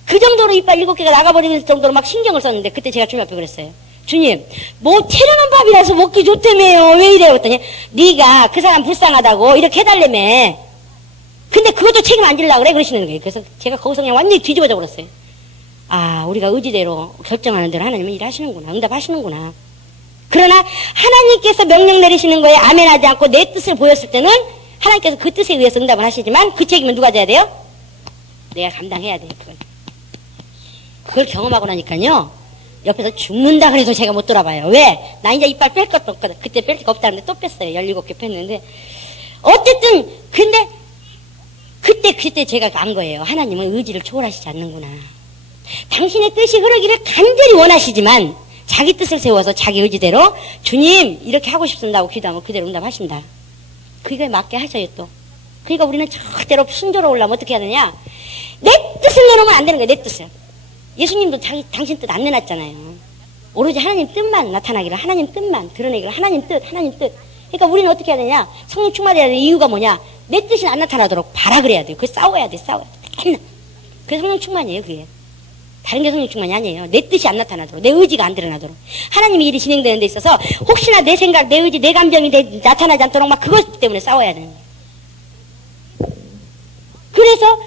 그 정도로 이빨 7개가 나가버리는 정도로 막 신경을 썼는데 그때 제가 주님 앞에 그랬어요. 주님 뭐 차려놓은 밥이라서 먹기 좋다며요. 왜 이래요? 그랬더니 네가 그 사람 불쌍하다고 이렇게 해달래며. 근데 그것도 책임 안 질라 그래 그러시는 거예요. 그래서 제가 거기서 그냥 완전히 뒤집어져 버렸어요. 아 우리가 의지대로 결정하는 대로 하나님은 일하시는구나. 응답하시는구나. 그러나 하나님께서 명령 내리시는 거에 아멘하지 않고 내 뜻을 보였을 때는 하나님께서 그 뜻에 의해서 응답을 하시지만 그 책임은 누가 져야 돼요? 내가 감당해야 돼요. 그걸 경험하고 나니까요 옆에서 죽는다 그래도 제가 못 돌아봐요. 왜? 나 이제 이빨 뺄 것도 없거든. 그때 뺄 거 없다는데 또 뺐어요. 17개 뺐는데 어쨌든 근데 그때 제가 안 거예요. 하나님은 의지를 초월하시지 않는구나. 당신의 뜻이 흐르기를 간절히 원하시지만 자기 뜻을 세워서 자기 의지대로 주님 이렇게 하고 싶습니다 하고 기도하면 그대로 응답하신다. 그게 맞게 하셔요 또. 그러니까 우리는 절대로 순조로우려면 어떻게 해야 되냐. 내 뜻을 내놓으면 안 되는 거예요. 내 뜻을. 예수님도 당신 뜻 안 내놨잖아요. 오로지 하나님 뜻만 나타나기를 하나님 뜻만 드러내기를 하나님 뜻. 그러니까 우리는 어떻게 해야 되냐. 성령 충만해야 되는 이유가 뭐냐. 내 뜻이 안 나타나도록 바라 그래야 돼요. 그래서 싸워야 돼. 그게 성령 충만이에요. 그게. 다른 게 성령 충만이 아니에요. 내 뜻이 안 나타나도록 내 의지가 안 드러나도록 하나님의 일이 진행되는 데 있어서 혹시나 내 생각 내 의지 내 감정이 나타나지 않도록 막 그것 때문에 싸워야 되는 거예요. 그래서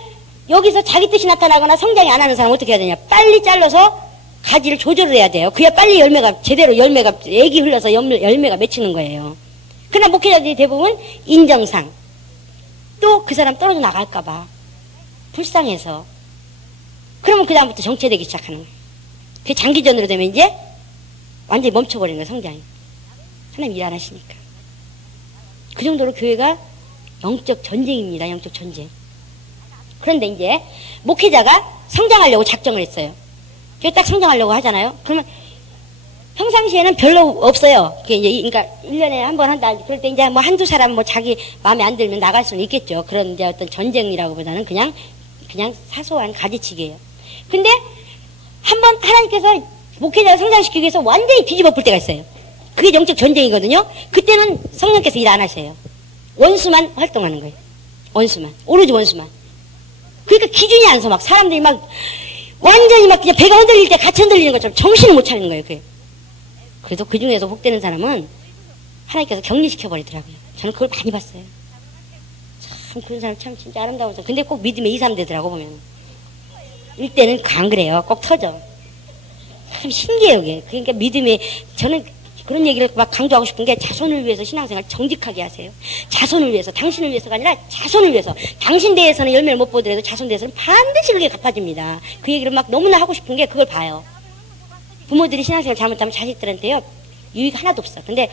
여기서 자기 뜻이 나타나거나 성장이 안 하는 사람은 어떻게 해야 되냐. 빨리 잘라서 가지를 조절을 해야 돼요. 그래야 빨리 제대로 열매가 액이 흘러서 열매가 맺히는 거예요. 그러나 목회자들이 대부분 인정상 또 그 사람 떨어져 나갈까봐 불쌍해서 그러면 그 다음부터 정체되기 시작하는 거예요. 그게 장기전으로 되면 이제 완전히 멈춰버리는 거예요. 성장이. 하나님 일 안 하시니까. 그 정도로 교회가 영적 전쟁입니다. 영적 전쟁. 그런데 이제 목회자가 성장하려고 작정을 했어요. 그게 딱 성장하려고 하잖아요. 그러면 평상시에는 별로 없어요. 그게 이제 그러니까 1년에 한 번 한다. 그럴 때 이제 뭐 한두 사람 뭐 자기 마음에 안 들면 나갈 수는 있겠죠. 그런 이제 어떤 전쟁이라고 보다는 그냥 사소한 가지치기예요. 근데 한번 하나님께서 목회자를 성장시키기 위해서 완전히 뒤집어 볼 때가 있어요. 그게 영적 전쟁이거든요. 그때는 성령께서 일 안 하세요. 원수만 활동하는 거예요. 원수만. 오로지 원수만. 그러니까 기준이 안 서 막 사람들이 막 완전히 막 그냥 배가 흔들릴 때 같이 흔들리는 것처럼 정신을 못 차리는 거예요. 그게. 그래도 그 중에서 복되는 사람은 하나님께서 격리시켜 버리더라고요. 저는 그걸 많이 봤어요. 참 그런 사람 참 진짜 아름다워서. 근데 꼭 믿음의 2, 3대더라고 보면. 일대는 안 그래요. 꼭 터져. 참 신기해요. 그게. 그러니까 믿음의 저는 그런 얘기를 막 강조하고 싶은 게 자손을 위해서 신앙생활 정직하게 하세요. 자손을 위해서 당신을 위해서가 아니라 자손을 위해서. 당신 대해서는 열매를 못 보더라도 자손 대해서는 반드시 그게 갚아집니다. 그 얘기를 막 너무나 하고 싶은 게 그걸 봐요. 부모들이 신앙생활 잘못하면 자식들한테요 유익 하나도 없어. 근데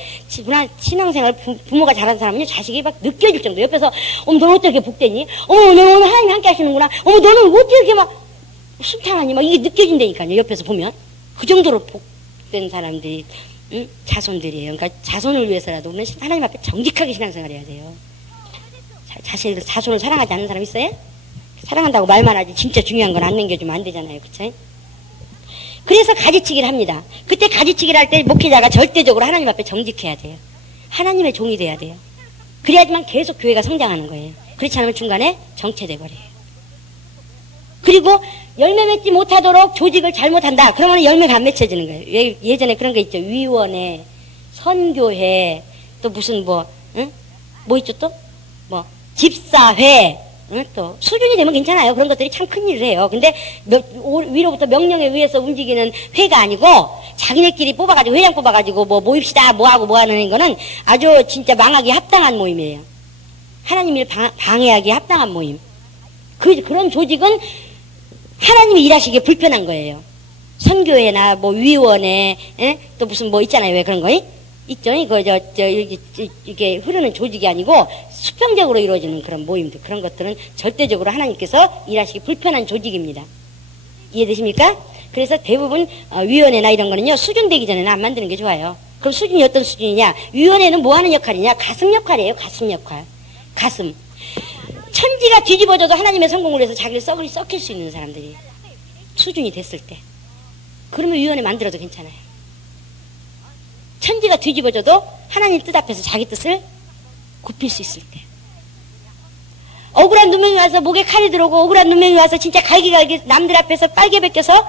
신앙생활 부모가 잘하는 사람은요 자식이 막 느껴질 정도. 옆에서 어머 너는 어떻게 복되니? 어머 너는 오늘 하나님이 함께 하시는구나. 어머 너는 어떻게 이렇게 막 순탄하니? 막 이게 느껴진다니까요. 옆에서 보면 그 정도로 복된 사람들이 자손들이에요. 그러니까 자손을 위해서라도 우리는 하나님 앞에 정직하게 신앙생활 해야 돼요. 자손을 사랑하지 않는 사람 있어요? 사랑한다고 말만 하지 진짜 중요한 건 안 남겨주면 안 되잖아요. 그쵸? 그래서 가지치기를 합니다. 그때 가지치기를 할 때 목회자가 절대적으로 하나님 앞에 정직해야 돼요. 하나님의 종이 돼야 돼요. 그래야지만 계속 교회가 성장하는 거예요. 그렇지 않으면 중간에 정체돼 버려요. 그리고 열매 맺지 못하도록 조직을 잘못한다. 그러면 열매가 안 맺혀지는 거예요. 예전에 그런 거 있죠. 위원회, 선교회, 또 무슨 뭐 있죠 또? 뭐 집사회, 또 수준이 되면 괜찮아요. 그런 것들이 참 큰일을 해요. 근데 위로부터 명령에 의해서 움직이는 회가 아니고 자기네끼리 뽑아가지고 회장 뽑아가지고 뭐 모입시다 뭐하고 뭐하는 거는 아주 진짜 망하기 합당한 모임이에요. 하나님 일 방해하기 합당한 모임. 그런 조직은 하나님이 일하시기에 불편한 거예요. 선교회나 뭐 위원회, 또 무슨 뭐 있잖아요. 왜 그런 거? 있죠? 이게 흐르는 조직이 아니고 수평적으로 이루어지는 그런 모임들, 그런 것들은 절대적으로 하나님께서 일하시기 불편한 조직입니다. 이해되십니까? 그래서 대부분 위원회나 이런 거는요, 수준되기 전에는 안 만드는 게 좋아요. 그럼 수준이 어떤 수준이냐? 위원회는 뭐 하는 역할이냐? 가슴 역할이에요. 가슴 역할. 가슴. 천지가 뒤집어져도 하나님의 성공을 위해서 자기를 썩힐 수 있는 사람들이 수준이 됐을 때, 그러면 위원회 만들어도 괜찮아요. 천지가 뒤집어져도 하나님 뜻 앞에서 자기 뜻을 굽힐 수 있을 때, 억울한 누명이 와서 목에 칼이 들어오고 억울한 누명이 와서 진짜 갈기갈기 남들 앞에서 빨개 벗겨서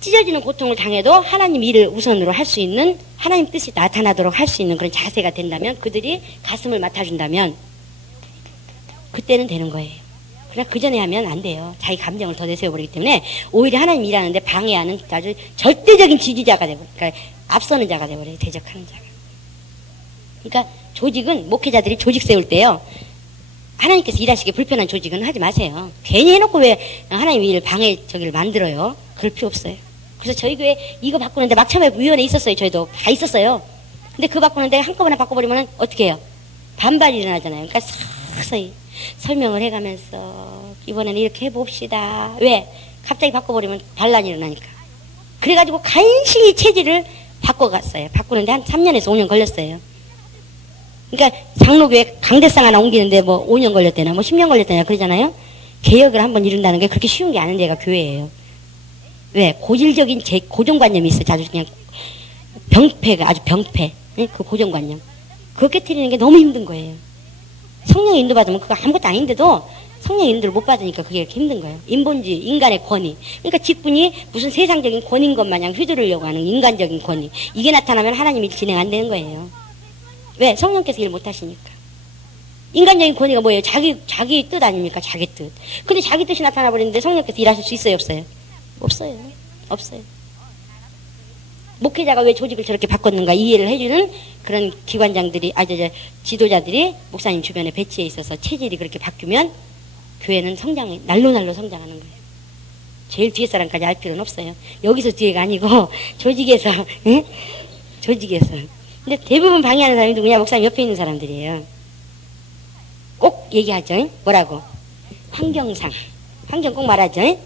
찢어지는 고통을 당해도 하나님 일을 우선으로 할 수 있는, 하나님 뜻이 나타나도록 할 수 있는 그런 자세가 된다면, 그들이 가슴을 맡아준다면 그때는 되는 거예요. 그러나 그 전에 하면 안 돼요. 자기 감정을 더 내세워버리기 때문에 오히려 하나님 일하는데 방해하는 아주 절대적인 지지자가 되버려요. 그러니까 앞서는 자가 되버려요. 대적하는 자가. 그러니까 조직은, 목회자들이 조직 세울 때요, 하나님께서 일하시기 불편한 조직은 하지 마세요. 괜히 해놓고 왜 하나님 일을 저기를 만들어요. 그럴 필요 없어요. 그래서 저희 교회 이거 바꾸는데 막 처음에 위원회 있었어요. 저희도 다 있었어요. 근데 그거 바꾸는데 한꺼번에 바꿔버리면 어떻게 해요? 반발이 일어나잖아요. 그러니까 서서히 설명을 해가면서 이번에는 이렇게 해봅시다. 왜? 갑자기 바꿔버리면 반란이 일어나니까. 그래가지고 간신히 체질을 바꿔갔어요. 바꾸는데 한 3년에서 5년 걸렸어요. 그러니까 장로교회 강대상 하나 옮기는데 뭐 5년 걸렸대나 뭐 10년 걸렸대나 그러잖아요. 개혁을 한번 이룬다는 게 그렇게 쉬운 게 아닌 데가 교회예요. 왜? 고질적인 고정관념이 있어요. 아주 그냥 병폐가, 아주 병폐. 그 고정관념. 그거 깨트리는 게 너무 힘든 거예요. 성령의 인도 받으면 그거 아무것도 아닌데도 성령의 인도를 못 받으니까 그게 이렇게 힘든 거예요. 인본주의, 인간의 권위. 그러니까 직분이 무슨 세상적인 권위인 것 마냥 휘두르려고 하는 인간적인 권위. 이게 나타나면 하나님이 진행 안 되는 거예요. 왜? 성령께서 일 못 하시니까. 인간적인 권위가 뭐예요? 자기 뜻 아닙니까? 자기 뜻. 근데 자기 뜻이 나타나 버리는데 성령께서 일하실 수 있어요? 없어요? 없어요. 없어요. 목회자가 왜 조직을 저렇게 바꿨는가 이해를 해주는 그런 기관장들이, 지도자들이 목사님 주변에 배치해 있어서 체질이 그렇게 바뀌면 교회는 날로 성장하는 거예요. 제일 뒤에 사람까지 알 필요는 없어요. 여기서 뒤에가 아니고 조직에서, 응? 조직에서. 근데 대부분 방해하는 사람이 누구냐? 목사님 옆에 있는 사람들이에요. 꼭 얘기하죠. 뭐라고? 환경상. 환경 꼭 말하죠.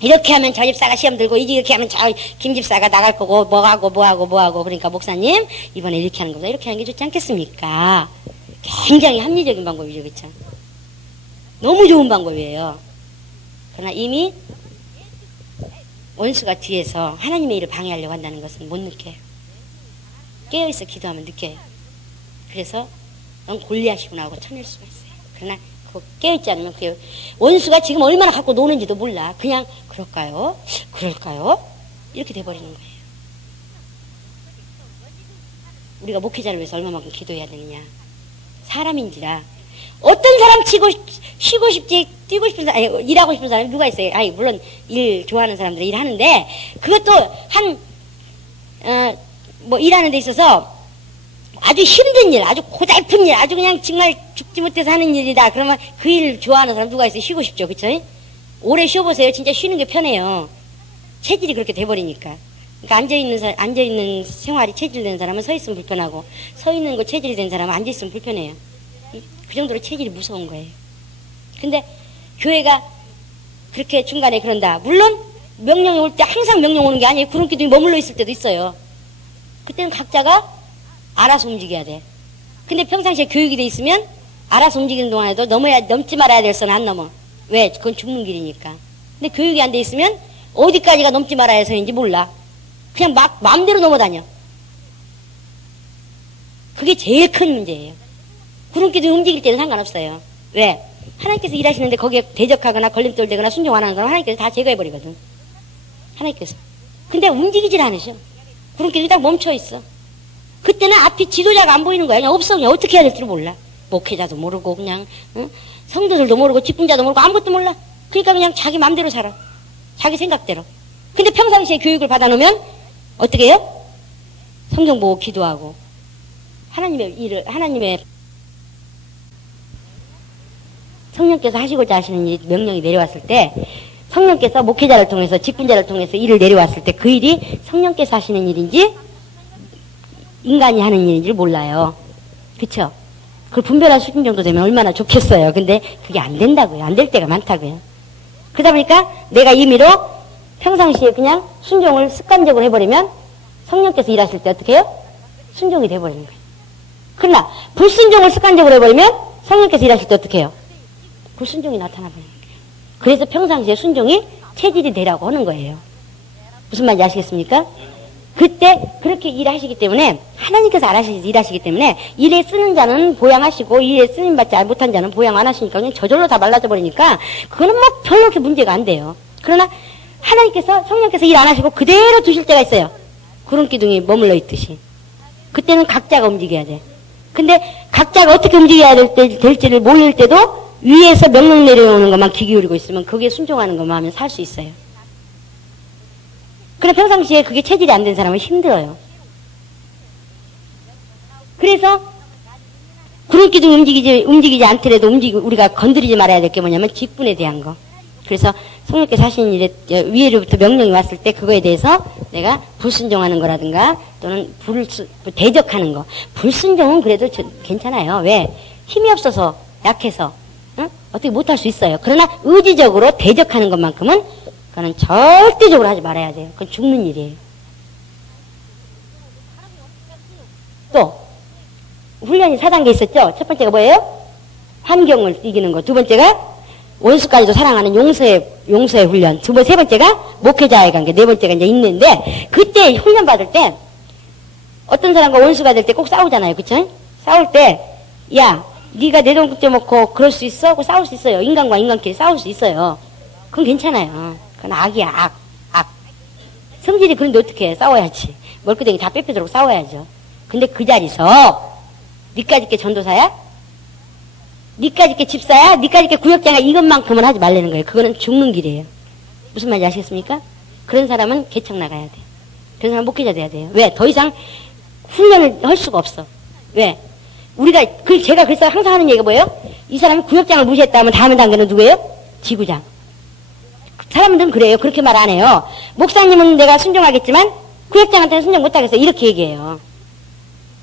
이렇게 하면 저 집사가 시험 들고, 이렇게 하면 저 김 집사가 나갈 거고, 뭐하고. 그러니까 목사님, 이번에 이렇게 하는 거보다 이렇게 하는 게 좋지 않겠습니까? 굉장히 합리적인 방법이죠. 그렇죠? 너무 좋은 방법이에요. 그러나 이미 원수가 뒤에서 하나님의 일을 방해하려고 한다는 것은 못 느껴요. 깨어있어 기도하면 느껴요. 그래서 넌 골리앗이구나 하고 쳐낼 수가 있어요. 그러나 깨어있지 않으면 그 원수가 지금 얼마나 갖고 노는지도 몰라. 그냥 그럴까요? 이렇게 돼버리는 거예요. 우리가 목회자를 위해서 얼마만큼 기도해야 되느냐. 사람인지라 어떤 사람 쉬고 싶지, 뛰고 싶은 사람, 아니, 일하고 싶은 사람이 누가 있어요? 물론 일 좋아하는 사람들은 일하는데, 그것도 일하는 데 있어서 아주 힘든 일, 아주 고달픈 일, 아주 그냥 정말 죽지 못해서 하는 일이다. 그러면 그 일 좋아하는 사람 누가 있어요? 쉬고 싶죠. 그쵸? 오래 쉬어보세요. 진짜 쉬는 게 편해요. 체질이 그렇게 돼버리니까. 그러니까 앉아있는 생활이 체질된 사람은 서 있으면 불편하고, 서 있는 거 체질이 된 사람은 앉아있으면 불편해요. 그 정도로 체질이 무서운 거예요. 근데 교회가 그렇게 중간에 그런다. 물론 명령이 올 때 항상 명령 오는 게 아니에요. 구름 기둥이 머물러 있을 때도 있어요. 그때는 각자가 알아서 움직여야 돼. 근데 평상시에 교육이 돼 있으면 알아서 움직이는 동안에도 넘지 말아야 될 선은 안 넘어. 왜? 그건 죽는 길이니까. 근데 교육이 안 돼 있으면 어디까지가 넘지 말아야 할 선인지 몰라. 그냥 막 마음대로 넘어다녀. 그게 제일 큰 문제예요. 구름기둥이 움직일 때는 상관없어요. 왜? 하나님께서 일하시는데 거기에 대적하거나 걸림돌 되거나 순종 안 하는 건 하나님께서 다 제거해버리거든. 하나님께서. 근데 움직이질 않으셔. 구름기둥이 딱 멈춰있어. 그때는 앞이 지도자가 안 보이는 거야. 그냥 없어. 그냥 어떻게 해야 될지를 몰라. 목회자도 모르고 그냥 성도들도 모르고 직분자도 모르고 아무것도 몰라. 그러니까 그냥 자기 맘대로 살아. 자기 생각대로. 근데 평상시에 교육을 받아놓으면 어떻게 해요? 성경 보고 기도하고 하나님의 성령께서 하시고자 하시는 일, 명령이 내려왔을 때 성령께서 목회자를 통해서 직분자를 통해서 일을 내려왔을 때 그 일이 성령께서 하시는 일인지 인간이 하는 일인지를 몰라요. 그쵸? 그걸 분별할 수준 정도 되면 얼마나 좋겠어요. 근데 그게 안 된다고요. 안 될 때가 많다고요. 그러다 보니까 내가 임의로 평상시에 그냥 순종을 습관적으로 해버리면 성령께서 일하실 때 어떻게 해요? 순종이 돼버리는 거예요. 그러나 불순종을 습관적으로 해버리면 성령께서 일하실 때 어떻게 해요? 불순종이 나타나버리는 거예요. 그래서 평상시에 순종이 체질이 되라고 하는 거예요. 무슨 말인지 아시겠습니까? 그때 그렇게 일하시기 때문에 하나님께서 일하시기 때문에 일에 쓰는 자는 보양하시고 일에 쓰임받지 못한 자는 보양 안 하시니까 그냥 저절로 다 말라져 버리니까 그거는 뭐 별로 그렇게 문제가 안 돼요. 그러나 하나님께서 성령께서 일 안 하시고 그대로 두실 때가 있어요. 구름기둥이 머물러 있듯이. 그때는 각자가 움직여야 돼. 근데 각자가 어떻게 움직여야 될지를 모를 때도 위에서 명령 내려오는 것만 귀 기울이고 있으면 그게 순종하는 것만 하면 살 수 있어요. 그런데 평상시에 그게 체질이 안 된 사람은 힘들어요. 그래서 구름기둥이 움직이지 않더라도 우리가 건드리지 말아야 될 게 뭐냐면 직분에 대한 거. 그래서 성령께서 하시는 일에 위에로부터 명령이 왔을 때 그거에 대해서 내가 불순종하는 거라든가 또는 대적하는 거. 불순종은 그래도 괜찮아요. 왜? 힘이 없어서 약해서 어떻게 못할 수 있어요. 그러나 의지적으로 대적하는 것만큼은 그거는 절대적으로 하지 말아야 돼요. 그건 죽는 일이에요. 또 훈련이 4단계 있었죠. 첫 번째가 뭐예요? 환경을 이기는 거. 두 번째가 원수까지도 사랑하는 용서의 훈련. 세 번째가 목회자의 관계. 네 번째가 이제 있는데 그때 훈련 받을 때 어떤 사람과 원수가 될 때 꼭 싸우잖아요. 그쵸? 싸울 때 야 네가 내 돈 끄집어먹고 그럴 수 있어? 하고 싸울 수 있어요. 인간과 인간끼리 싸울 수 있어요. 그건 괜찮아요. 그건 악이야. 악. 성질이 그런데 어떻게 해? 싸워야지. 멀끄덩이 다 빼빼도록 싸워야죠. 근데 그 자리에서 니까짓 게 전도사야? 니까짓 게 집사야? 니까짓 게 구역장이야? 이것만큼은 하지 말라는 거예요. 그거는 죽는 길이에요. 무슨 말인지 아시겠습니까? 그런 사람은 개척 나가야 돼. 그런 사람은 목회자 돼야 돼요. 왜? 더 이상 훈련을 할 수가 없어. 왜? 제가 그래서 항상 하는 얘기가 뭐예요? 이 사람이 구역장을 무시했다 하면 다음 단계는 누구예요? 지구장. 사람들은 그래요. 그렇게 말 안 해요. 목사님은 내가 순종하겠지만 구역장한테는 순종 못하겠어요. 이렇게 얘기해요.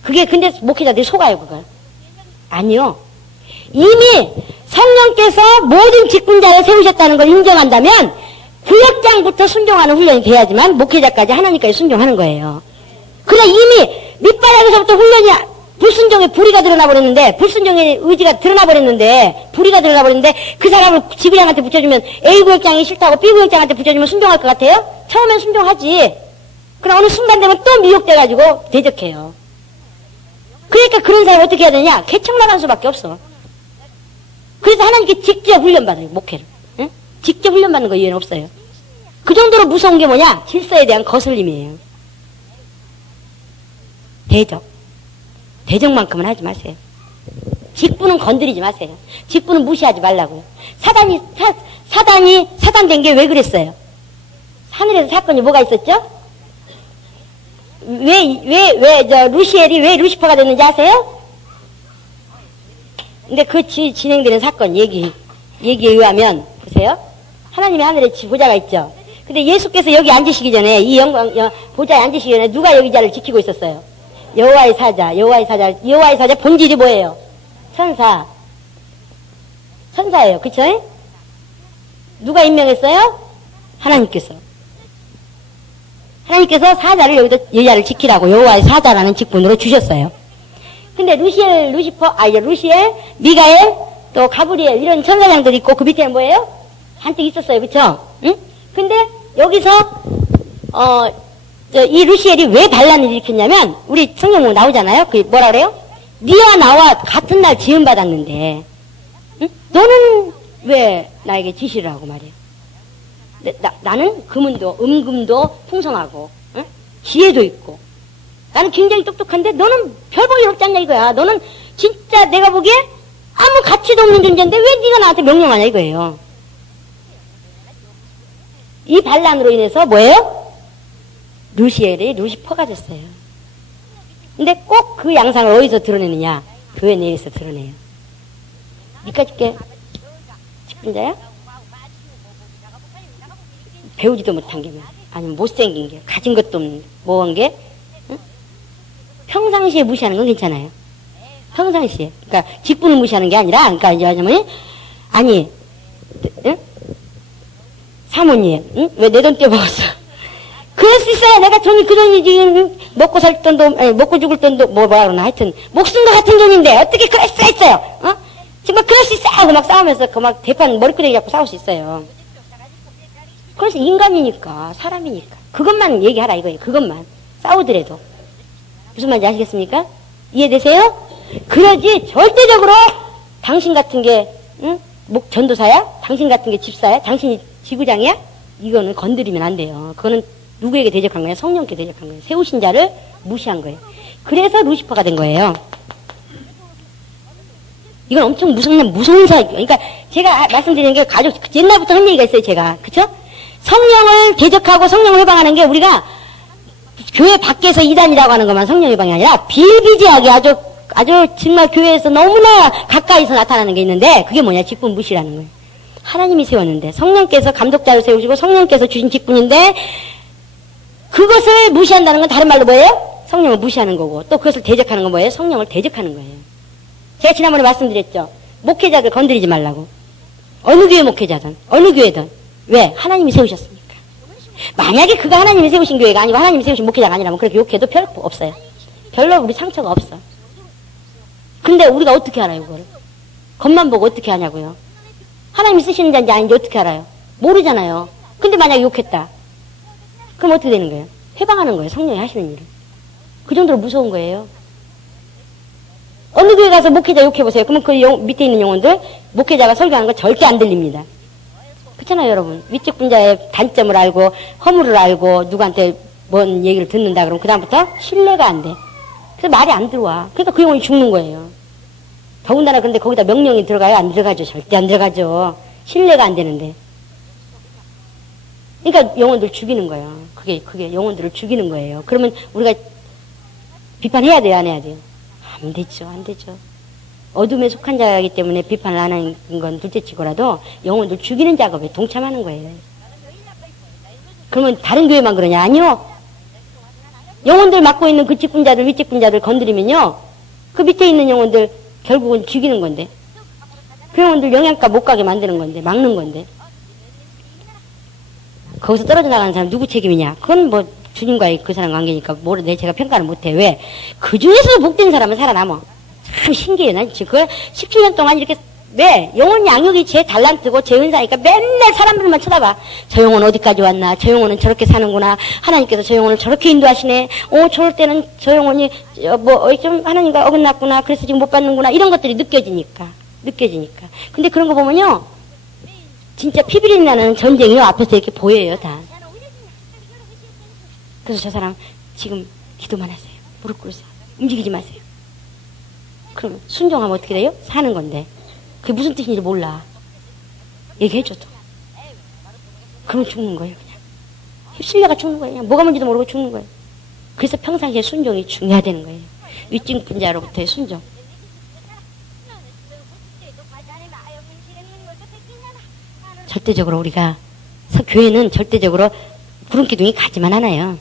그게 근데 목회자들이 속아요. 그걸. 아니요. 이미 성령께서 모든 직분자를 세우셨다는 걸 인정한다면 구역장부터 순종하는 훈련이 돼야지만 목회자까지 하나님까지 순종하는 거예요. 그러나 이미 밑바닥에서부터 훈련이 불순종의 불의가 드러나버렸는데 불순종의 의지가 드러나버렸는데 불의가 드러나버렸는데 그 사람을 지구장한테 붙여주면 A구역장이 싫다고 B구역장한테 붙여주면 순종할 것 같아요? 처음엔 순종하지. 그러나 어느 순간 되면 또 미혹돼가지고 대적해요. 그러니까 그런 사람이 어떻게 해야 되냐? 개척 나갈 수밖에 없어. 그래서 하나님께 직접 훈련받아요. 목회를. 응? 직접 훈련받는 거 이해는 없어요. 그 정도로 무서운 게 뭐냐? 질서에 대한 거슬림이에요. 대적만큼은 하지 마세요. 직분은 건드리지 마세요. 직분은 무시하지 말라고요. 사단된 게 왜 그랬어요? 하늘에서 사건이 뭐가 있었죠? 루시엘이 왜 루시퍼가 됐는지 아세요? 근데 그 진행되는 사건 얘기에 의하면, 보세요. 하나님의 하늘에 보좌가 있죠. 근데 예수께서 여기 앉으시기 전에, 보좌에 앉으시기 전에 누가 여기 자를 지키고 있었어요? 여호와의 사자 본질이 뭐예요? 천사예요. 그쵸? 누가 임명했어요? 하나님께서. 하나님께서 사자를 여기다 여자를 지키라고 여호와의 사자라는 직분으로 주셨어요. 근데 루시엘, 미가엘, 또 가브리엘 이런 천사장들이 있고 그 밑에는 뭐예요? 한뜩 있었어요. 그쵸? 응? 근데 여기서 이 루시엘이 왜 반란을 일으켰냐면 우리 성경 보면 나오잖아요. 그 뭐라 그래요? 네와 나와 같은 날 지음 받았는데 응? 너는 왜 나에게 지시를 하고 말이에요. 나는 금은도 음금도 풍성하고 응? 지혜도 있고 나는 굉장히 똑똑한데 너는 별 볼일 없지 않냐 이거야. 너는 진짜 내가 보기에 아무 가치도 없는 존재인데 왜 네가 나한테 명령하냐 이거예요. 이 반란으로 인해서 뭐예요? 루시엘이 루시퍼가 됐어요. 근데 꼭 그 양상을 어디서 드러내느냐? 교회 내에서 드러내요. 니까 줄게. 직분자야? 배우지도 못한 게 아니면 못생긴 게 가진 것도 없는 뭐한 게 응? 평상시에 무시하는 건 괜찮아요. 평상시에 그러니까 직분을 무시하는 게 아니라 그러니까 이제 하자면 아니 응? 사모님 응? 왜 내 돈 떼먹었어? 그럴 수 있어요. 내가 돈이 그 돈이지 먹고 살 돈도 아니, 먹고 죽을 돈도 뭐라 그러나 하여튼 목숨과 같은 돈인데 어떻게 그럴 수가 있어요? 어? 정말 그럴 수 있어 하고 막 싸우면서 그 막 대판 머리끄댕이 잡고 싸울 수 있어요. 그래서 인간이니까 사람이니까 그것만 얘기하라 이거예요. 그것만 싸우더라도 무슨 말인지 아시겠습니까? 이해되세요? 그러지 절대적으로 당신 같은 게 응? 전도사야? 당신 같은 게 집사야? 당신이 지부장이야? 이거는 건드리면 안 돼요. 그거는 누구에게 대적한 거예요? 성령께 대적한 거예요. 세우신 자를 무시한 거예요. 그래서 루시퍼가 된 거예요. 이건 엄청 무서운 사역. 그러니까 제가 말씀드리는 게 가족 옛날부터 한 얘기가 있어요. 제가 그쵸? 성령을 대적하고 성령을 해방하는 게 우리가 교회 밖에서 이단이라고 하는 것만 성령 해방이 아니라 비일비재하게 아주 정말 교회에서 너무나 가까이서 나타나는 게 있는데 그게 뭐냐? 직분 무시라는 거예요. 하나님이 세웠는데 성령께서 감독자를 세우시고 성령께서 주신 직분인데 그것을 무시한다는 건 다른 말로 뭐예요? 성령을 무시하는 거고 또 그것을 대적하는 건 뭐예요? 성령을 대적하는 거예요. 제가 지난번에 말씀드렸죠. 목회자들 건드리지 말라고. 어느 교회 목회자든 어느 교회든 왜? 하나님이 세우셨으니까. 만약에 그가 하나님이 세우신 교회가 아니고 하나님이 세우신 목회자가 아니라면 그렇게 욕해도 별 없어요. 별로 우리 상처가 없어. 근데 우리가 어떻게 알아요 그거를? 겉만 보고 어떻게 하냐고요. 하나님이 쓰시는 자인지 아닌지 어떻게 알아요? 모르잖아요. 근데 만약에 욕했다. 그럼 어떻게 되는 거예요? 해방하는 거예요. 성령이 하시는 일을. 그 정도로 무서운 거예요. 어느 교회 가서 목회자 욕해보세요. 그러면 그 밑에 있는 영혼들 목회자가 설교하는 거 절대 안 들립니다. 그렇잖아요 여러분. 위쪽 분자의 단점을 알고 허물을 알고 누구한테 뭔 얘기를 듣는다 그러면 그 다음부터 신뢰가 안 돼. 그래서 말이 안 들어와. 그러니까 그 영혼이 죽는 거예요. 더군다나 그런데 거기다 명령이 들어가요? 안 들어가죠. 절대 안 들어가죠. 신뢰가 안 되는데. 그러니까 영혼들 죽이는 거예요. 그게 영혼들을 죽이는 거예요. 그러면 우리가 비판해야 돼요? 안 해야 돼요? 안 되죠. 안 되죠. 어둠에 속한 자이기 때문에 비판을 안 하는 건 둘째치고라도 영혼들 죽이는 작업에 동참하는 거예요. 그러면 다른 교회만 그러냐? 아니요. 영혼들 맡고 있는 그 직분자들 윗직분자들 건드리면요. 그 밑에 있는 영혼들 결국은 죽이는 건데 그 영혼들 영양가 못 가게 만드는 건데 막는 건데 거기서 떨어져 나가는 사람 누구 책임이냐? 그건 뭐 주님과의 그 사람 관계니까 제가 평가를 못해. 왜? 그 중에서도 복된 사람은 살아남아. 참 신기해. 난 지금 그걸 17년 동안 이렇게 왜? 영혼 양육이 제 달란트고 제 은사니까 맨날 사람들만 쳐다봐. 저 영혼 어디까지 왔나? 저 영혼은 저렇게 사는구나. 하나님께서 저 영혼을 저렇게 인도하시네. 저럴 때는 저 영혼이 좀 하나님과 어긋났구나. 그래서 지금 못 받는구나. 이런 것들이 느껴지니까. 근데 그런 거 보면요. 진짜 피비린내 나는 전쟁이요. 앞에서 이렇게 보여요. 다. 그래서 저 사람 지금 기도만 하세요. 무릎 꿇으세요. 움직이지 마세요. 그럼 순종하면 어떻게 돼요? 사는 건데. 그게 무슨 뜻인지 몰라. 얘기해줘도. 그러면 죽는 거예요, 그냥. 휩쓸려가 죽는 거예요. 그냥 뭐가 뭔지도 모르고 죽는 거예요. 그래서 평상시에 순종이 중요하다는 거예요. 윗직분자로부터의 순종. 절대적으로 우리가, 교회는 절대적으로 구름기둥이 가지만 않아요.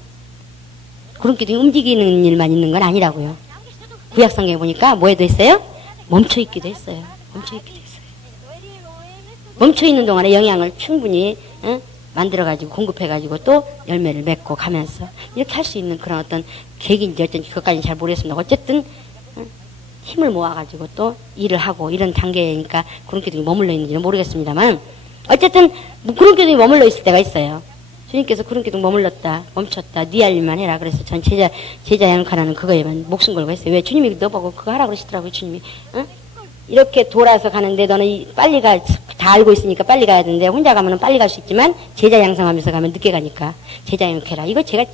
구름기둥이 움직이는 일만 있는 건 아니라고요. 구약성경에 보니까 뭐에도 있어요? 멈춰있기도 했어요. 멈춰있는 동안에 영향을 충분히 만들어가지고 공급해가지고 또 열매를 맺고 가면서 이렇게 할 수 있는 그런 어떤 계기인지 어쩐지 그것까지는 잘 모르겠습니다. 어쨌든 힘을 모아가지고 또 일을 하고 이런 단계니까 구름기둥이 머물러 있는지는 모르겠습니다만 어쨌든 구름기둥이 머물러 있을 때가 있어요. 주님께서 구름기둥 머물렀다 멈췄다 네 할 일만 해라. 그래서 전 제자 양육하라는 그거에만 목숨 걸고 했어요. 왜? 주님이 너보고 그거 하라 그러시더라고요. 주님이 이렇게 돌아서 가는데 너는 빨리 가, 다 알고 있으니까 빨리 가야 되는데 혼자 가면은 빨리 갈 수 있지만 제자 양성하면서 가면 늦게 가니까 제자 양육해라. 이거 제가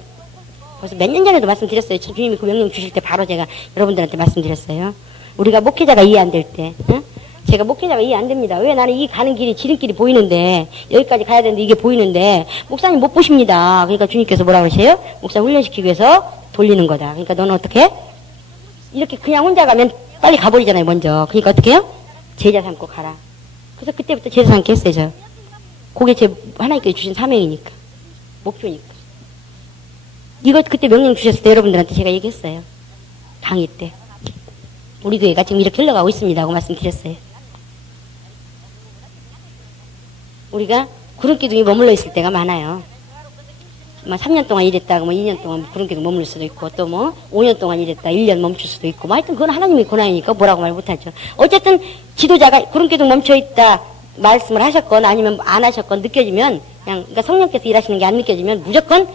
벌써 몇 년 전에도 말씀드렸어요. 주님이 그 명령 주실 때 바로 제가 여러분들한테 말씀드렸어요. 우리가 목회자가 이해 안 될 때, 제가 목회자가 이해 안 됩니다. 왜? 나는 이 가는 길이 지름길이 보이는데 여기까지 가야 되는데 이게 보이는데 목사님 못 보십니다. 그러니까 주님께서 뭐라 그러세요? 목사 훈련시키기 위해서 돌리는 거다. 그러니까 너는 어떻게 해? 이렇게 그냥 혼자 가면 빨리 가버리잖아요. 먼저. 그러니까 어떻게 해요? 제자 삼고 가라. 그래서 그때부터 제자 삼기 했어요. 저. 그게 제 하나님께서 주신 사명이니까 목표니까. 이거 그때 명령 주셨을 때 여러분들한테 제가 얘기했어요. 강의 때. 우리 교회가 지금 이렇게 흘러가고 있습니다 하고 말씀드렸어요. 우리가 구름기둥이 머물러 있을 때가 많아요. 3년 동안 일했다가 2년 동안 구름기둥 머물 수도 있고 또 5년 동안 일했다 1년 멈출 수도 있고 하여튼 그건 하나님의 권한이니까 뭐라고 말 못하죠. 어쨌든 지도자가 구름기둥 멈춰있다 말씀을 하셨건 아니면 안 하셨건 느껴지면 그냥 그러니까 성령께서 일하시는 게 안 느껴지면 무조건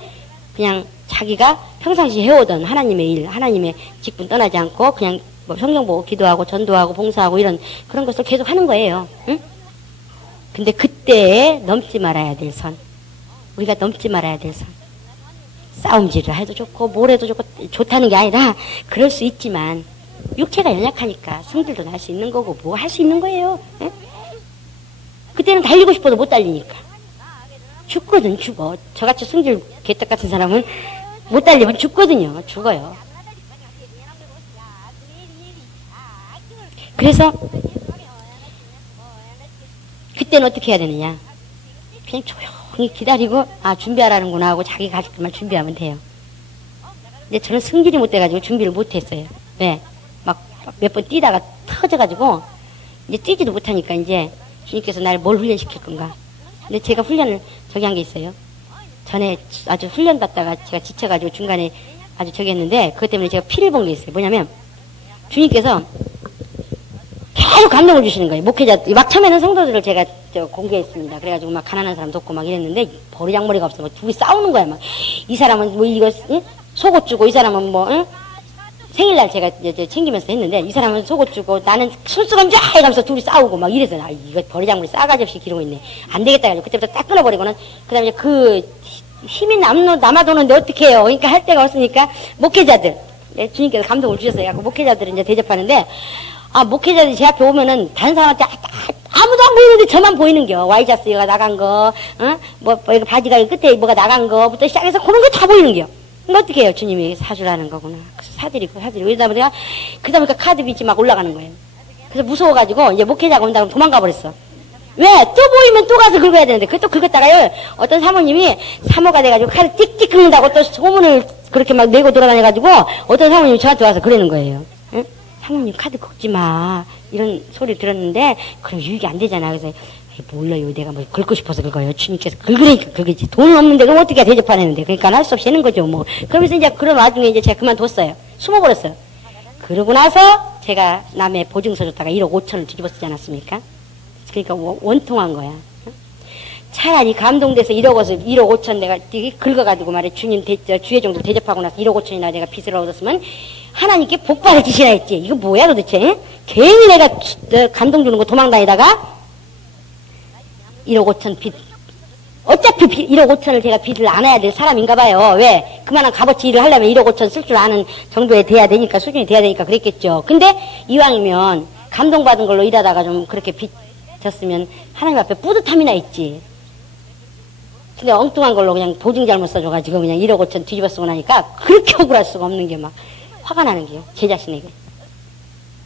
그냥 자기가 평상시 해오던 하나님의 일, 하나님의 직분 떠나지 않고 그냥 성경 보고 기도하고 전도하고 봉사하고 이런 그런 것을 계속 하는 거예요. 응? 근데 그때에 넘지 말아야 될 선, 우리가 넘지 말아야 될 선, 싸움질을 해도 좋고 뭘 해도 좋고 좋다는 게 아니라 그럴 수 있지만 육체가 연약하니까 성질도 날 수 있는 거고 뭐 할 수 있는 거예요. 응? 그때는 달리고 싶어도 못 달리니까 죽거든. 죽어. 저같이 성질 개떡 같은 사람은 못 달리면 죽거든요. 죽어요. 그래서 그때는 어떻게 해야 되느냐, 그냥 조용히 기다리고 준비하라는구나 하고 자기 가족들만 준비하면 돼요. 근데 저는 성질이 못 돼가지고 준비를 못 했어요. 왜? 막 몇 번 뛰다가 터져가지고 이제 뛰지도 못하니까 이제 주님께서 날 뭘 훈련시킬 건가. 근데 제가 훈련을 저기 한 게 있어요. 전에 아주 훈련 받다가 제가 지쳐가지고 중간에 아주 저기 했는데 그것 때문에 제가 피를 본 게 있어요. 뭐냐면 주님께서 계속 감동을 주시는 거예요. 목회자 막 처음에는 성도들을 제가 공개했습니다. 그래가지고 막 가난한 사람 돕고 막 이랬는데 버리장머리가 없어. 막 둘이 싸우는 거야. 막 이 사람은 뭐 이거 속옷 주고 이 사람은 뭐 생일날 제가 이제 챙기면서 했는데 이 사람은 속옷 주고 나는 술수건 쫙 이러면서 둘이 싸우고 막 이래서 이거 버리장머리 싸가지 없이 기르고 있네. 안 되겠다 해가지고 그때부터 딱 끊어버리고는 그다음에 이제 그 힘이 남아도는데 어떻게 해요. 그러니까 할 데가 없으니까 목회자들 주님께서 감동을 주셨어요. 목회자들을 이제 대접하는데 목회자들이 제 앞에 오면은 다른 사람한테 아무도 안 보이는데 저만 보이는겨. 와이자스가 나간 거, 이거 바지가 끝에 뭐가 나간 거부터 시작해서 그런 거 다 보이는겨. 그럼 어떻게 해요? 주님이 사주라는 거구나. 그래서 사드리고. 이러다 보니까, 그러다 보니까 카드 빚이 막 올라가는 거예요. 그래서 무서워가지고, 이제 목회자가 온다고 도망가 버렸어. 왜? 또 보이면 또 가서 긁어야 되는데, 그것도 긁었다가요, 어떤 사모님이 사모가 돼가지고 카드 찍찍 긁는다고 또 소문을 그렇게 막 내고 돌아다녀가지고, 어떤 사모님이 저한테 와서 그러는 거예요. 응? 사모님 카드 긁지 마. 이런 소리 들었는데, 그럼 유익이 안 되잖아. 그래서, 몰라요. 내가 뭐 긁고 싶어서 긁어요. 주님께서 긁으니까 긁지. 돈은 없는데 그럼 어떻게 대접하는데. 그러니까 할 수 없이 하는 거죠. 뭐. 그러면서 이제 그런 와중에 이제 제가 그만뒀어요. 숨어버렸어요. 그러고 나서 제가 남의 보증서 줬다가 1억 5천을 뒤집어 쓰지 않았습니까? 그러니까 원통한 거야. 차라리 감동돼서 1억 5천 내가 긁어가지고 말해 주님 주의 정도 대접하고 나서 1억 5천이나 내가 빚을 얻었으면 하나님께 복받을 짓이라 했지. 이거 뭐야 도대체? 괜히 내가 감동 주는 거 도망다니다가 1억 5천 빚. 어차피 1억 5천을 제가 빚을 안아야 될 사람인가 봐요. 왜? 그만한 값어치 일을 하려면 1억 5천 쓸 줄 아는 정도에 돼야 되니까, 수준이 돼야 되니까 그랬겠죠. 근데 이왕이면 감동받은 걸로 일하다가 좀 그렇게 빚 졌으면 하나님 앞에 뿌듯함이나 있지. 근데 엉뚱한 걸로 그냥 보증 잘못 써줘가지고 그냥 1억 5천 뒤집어 쓰고 나니까 그렇게 억울할 수가 없는 게 막 화가 나는 게요. 제 자신에게.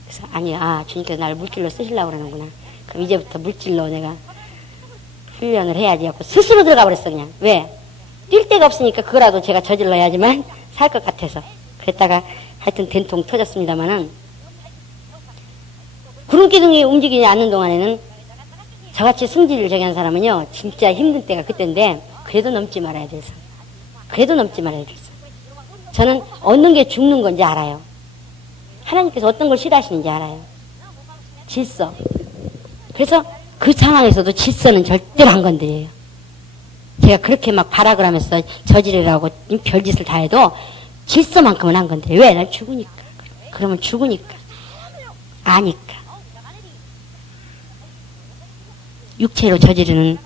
그래서 아니야, 주님께서 나를 물질로 쓰시려고 그러는구나. 그럼 이제부터 물질로 내가 훈련을 해야지 하고 스스로 들어가 버렸어. 그냥. 왜? 뛸 데가 없으니까 그거라도 제가 저질러야지만 살 것 같아서. 그랬다가 하여튼 된통 터졌습니다마는 구름기둥이 움직이지 않는 동안에는 저같이 승질을 저기 한 사람은요, 진짜 힘든 때가 그때인데, 그래도 넘지 말아야 돼서. 그래도 넘지 말아야 돼서. 저는 얻는 게 죽는 건지 알아요. 하나님께서 어떤 걸 싫어하시는지 알아요. 질서. 그래서 그 상황에서도 질서는 절대로 안 건드려요. 제가 그렇게 막 발악을 하면서 저지르라고 별짓을 다 해도 질서만큼은 안 건드려요. 왜? 난 죽으니까. 그러면 죽으니까. 아니까. 육체로 저지르는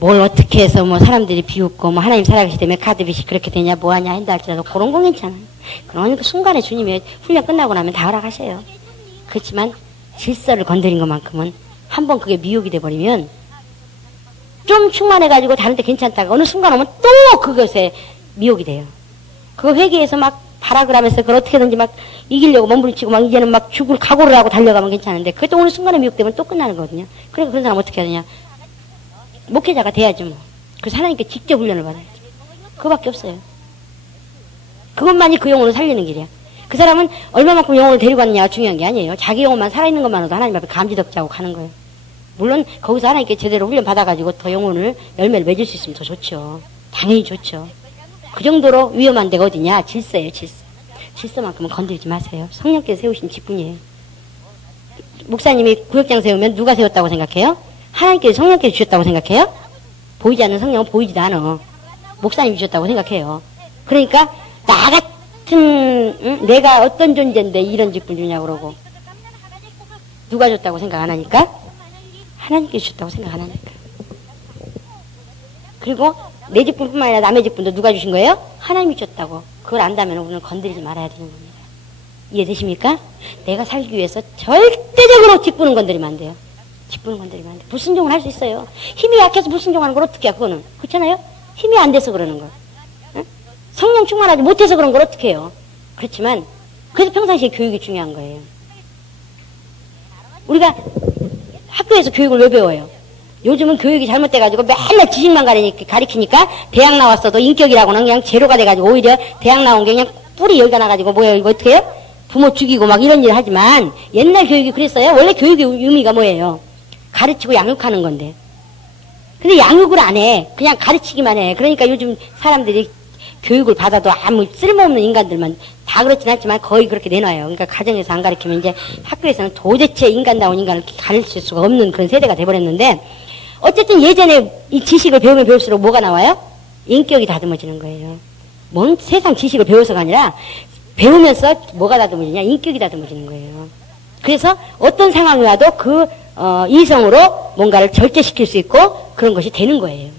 뭘 어떻게 해서 뭐 사람들이 비웃고 뭐 하나님 살아계시 때문에 카드빗이 그렇게 되냐 뭐하냐 한다 할지라도 그런 건 괜찮아요. 그런 그 순간에 주님이 훈련 끝나고 나면 다 허락하셔요. 그렇지만 질서를 건드린 것만큼은 한번 그게 미혹이 돼버리면 좀 충만해가지고 다른 데 괜찮다가 어느 순간 오면 또 그것에 미혹이 돼요. 그거 회개해서 막 발악을 하면서 그걸 어떻게든지 막 이기려고 몸부림치고 막 이제는 막 죽을 각오를 하고 달려가면 괜찮은데 그게 또 어느 순간에 미혹되면 또 끝나는 거거든요. 그러니까 그런 사람 어떻게 해야 되냐. 목회자가 돼야지 뭐. 그래서 하나님께 직접 훈련을 받아야지. 그거밖에 없어요. 그것만이 그 영혼을 살리는 길이야. 그 사람은 얼마만큼 영혼을 데리고 갔느냐가 중요한 게 아니에요. 자기 영혼만 살아있는 것만으로도 하나님 앞에 감지덕지하고 가는 거예요. 물론 거기서 하나님께 제대로 훈련 받아가지고 더 영혼을 열매를 맺을 수 있으면 더 좋죠. 당연히 좋죠. 그 정도로 위험한 데가 어디냐? 질서예요, 질서. 질서만큼은 건드리지 마세요. 성령께서 세우신 직분이에요. 목사님이 구역장 세우면 누가 세웠다고 생각해요? 하나님께서 성령께서 주셨다고 생각해요? 보이지 않는 성령은 보이지도 않아. 목사님이 주셨다고 생각해요. 그러니까 나 같은 내가 어떤 존재인데 이런 직분 주냐고 그러고 누가 줬다고 생각 안 하니까? 하나님께서 주셨다고 생각 안 하니까. 그리고 내 직분뿐만 아니라 남의 직분도 누가 주신 거예요? 하나님이 줬다고. 그걸 안다면 우리는 건드리지 말아야 되는 겁니다. 이해되십니까? 내가 살기 위해서 절대적으로 직분은 건드리면 안 돼요. 직분은 건드리면 안 돼요. 불순종을 할 수 있어요. 힘이 약해서 불순종하는 걸 어떻게 해? 그거는. 그렇잖아요? 힘이 안 돼서 그러는 걸. 응? 성령 충만하지 못해서 그런 걸 어떻게 해요? 그렇지만 그래서 평상시에 교육이 중요한 거예요. 우리가 학교에서 교육을 왜 배워요? 요즘은 교육이 잘못돼가지고 맨날 지식만 가리키니까 대학 나왔어도 인격이라고는 그냥 제로가 돼가지고 오히려 대학 나온 게 그냥 뿌리 열가 나가지고 뭐예요? 이거 어떻게 해요? 부모 죽이고 막 이런 일 하지만 옛날 교육이 그랬어요. 원래 교육의 의미가 뭐예요? 가르치고 양육하는 건데. 근데 양육을 안 해. 그냥 가르치기만 해. 그러니까 요즘 사람들이 교육을 받아도 아무 쓸모없는 인간들만 다 그렇진 않지만 거의 그렇게 내놔요. 그러니까 가정에서 안 가르치면 이제 학교에서는 도대체 인간다운 인간을 가르칠 수가 없는 그런 세대가 돼버렸는데 어쨌든 예전에 이 지식을 배우면 배울수록 뭐가 나와요? 인격이 다듬어지는 거예요. 뭔 세상 지식을 배워서가 아니라 배우면서 뭐가 다듬어지냐? 인격이 다듬어지는 거예요. 그래서 어떤 상황이 와도 그 이성으로 뭔가를 절제시킬 수 있고 그런 것이 되는 거예요.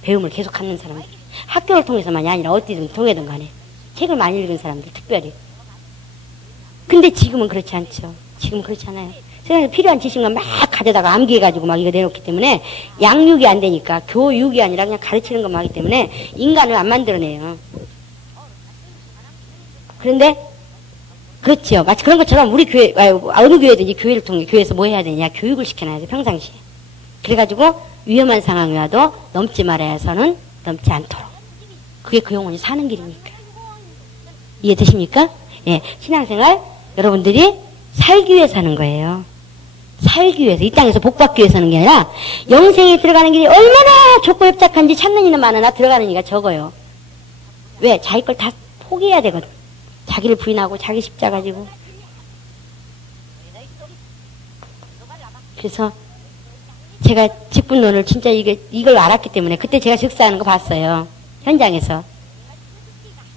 배움을 계속 갖는 사람들. 학교를 통해서만이 아니라 어디든 통해든 간에 책을 많이 읽은 사람들 특별히. 근데 지금은 그렇지 않죠. 지금은 그렇지 않아요. 세상에 필요한 지식만 막 가져다가 암기해가지고 막 이거 내놓기 때문에 양육이 안 되니까 교육이 아니라 그냥 가르치는 것만 하기 때문에 인간을 안 만들어내요. 그런데 그렇지요. 마치 그런 것처럼 우리 교회, 어느 교회든지 교회를 통해 교회에서 뭐 해야 되냐? 교육을 시켜놔야 돼, 평상시에. 그래가지고 위험한 상황이 와도 넘지 말아야 해서는 넘지 않도록. 그게 그 영혼이 사는 길이니까. 이해되십니까? 예. 신앙생활, 여러분들이 살기 위해서 하는 거예요. 살기 위해서. 이 땅에서 복받기 위해서 하는 게 아니라, 영생에 들어가는 길이 얼마나 좁고 협착한지 찾는 이는 많으나 들어가는 이가 적어요. 왜? 자기 걸 다 포기해야 되거든. 자기를 부인하고 자기 십자가 지고. 그래서 제가 직분론을 진짜 이걸 알았기 때문에 그때 제가 즉사하는 거 봤어요. 현장에서.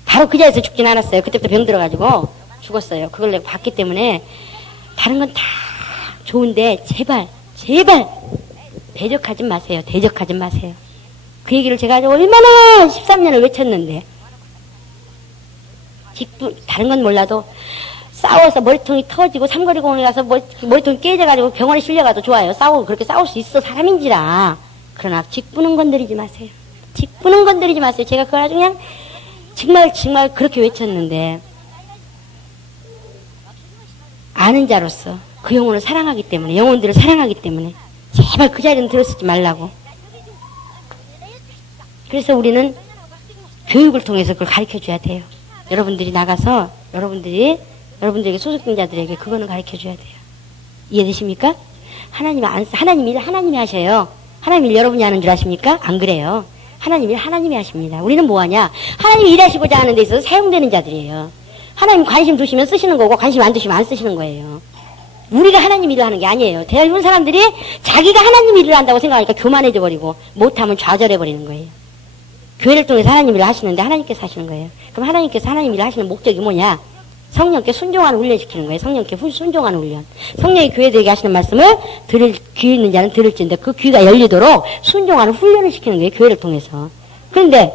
바로 그 자리에서 죽진 않았어요. 그때부터 병 들어가지고 죽었어요. 그걸 내가 봤기 때문에 다른 건 다 좋은데 제발 대적하지 마세요. 대적하지 마세요. 그 얘기를 제가 얼마나 13년을 외쳤는데 다른 건 몰라도 싸워서 머리통이 터지고 삼거리 공원에 가서 머리통이 깨져가지고 병원에 실려가도 좋아요. 싸우고 그렇게 싸울 수 있어 사람인지라. 그러나 직분은 건드리지 마세요. 직분은 건드리지 마세요. 제가 그걸 아주 그냥 정말 그렇게 외쳤는데 아는 자로서 그 영혼을 사랑하기 때문에 영혼들을 사랑하기 때문에 제발 그 자리는 들어서지 말라고. 그래서 우리는 교육을 통해서 그걸 가르쳐줘야 돼요. 여러분들이 나가서 여러분들에게 소속된 자들에게 그거는 가르쳐줘야 돼요. 이해되십니까? 하나님 일 하나님이 하셔요. 하나님 일 여러분이 하는 줄 아십니까? 안 그래요. 하나님 일 하나님이 하십니다. 우리는 뭐 하냐? 하나님이 일하시고자 하는 데 있어서 사용되는 자들이에요. 하나님 관심 두시면 쓰시는 거고, 관심 안 두시면 안 쓰시는 거예요. 우리가 하나님 일을 하는 게 아니에요. 대부분 사람들이 자기가 하나님 일을 한다고 생각하니까 교만해져 버리고, 못하면 좌절해 버리는 거예요. 교회를 통해서 하나님 일을 하시는데 하나님께서 하시는 거예요. 그럼 하나님께서 하나님 일을 하시는 목적이 뭐냐? 성령께 순종하는 훈련 시키는 거예요. 성령께 순종하는 훈련. 성령이 교회들에게 하시는 말씀을 귀 있는 자는 들을지인데 그 귀가 열리도록 순종하는 훈련을 시키는 거예요. 교회를 통해서. 그런데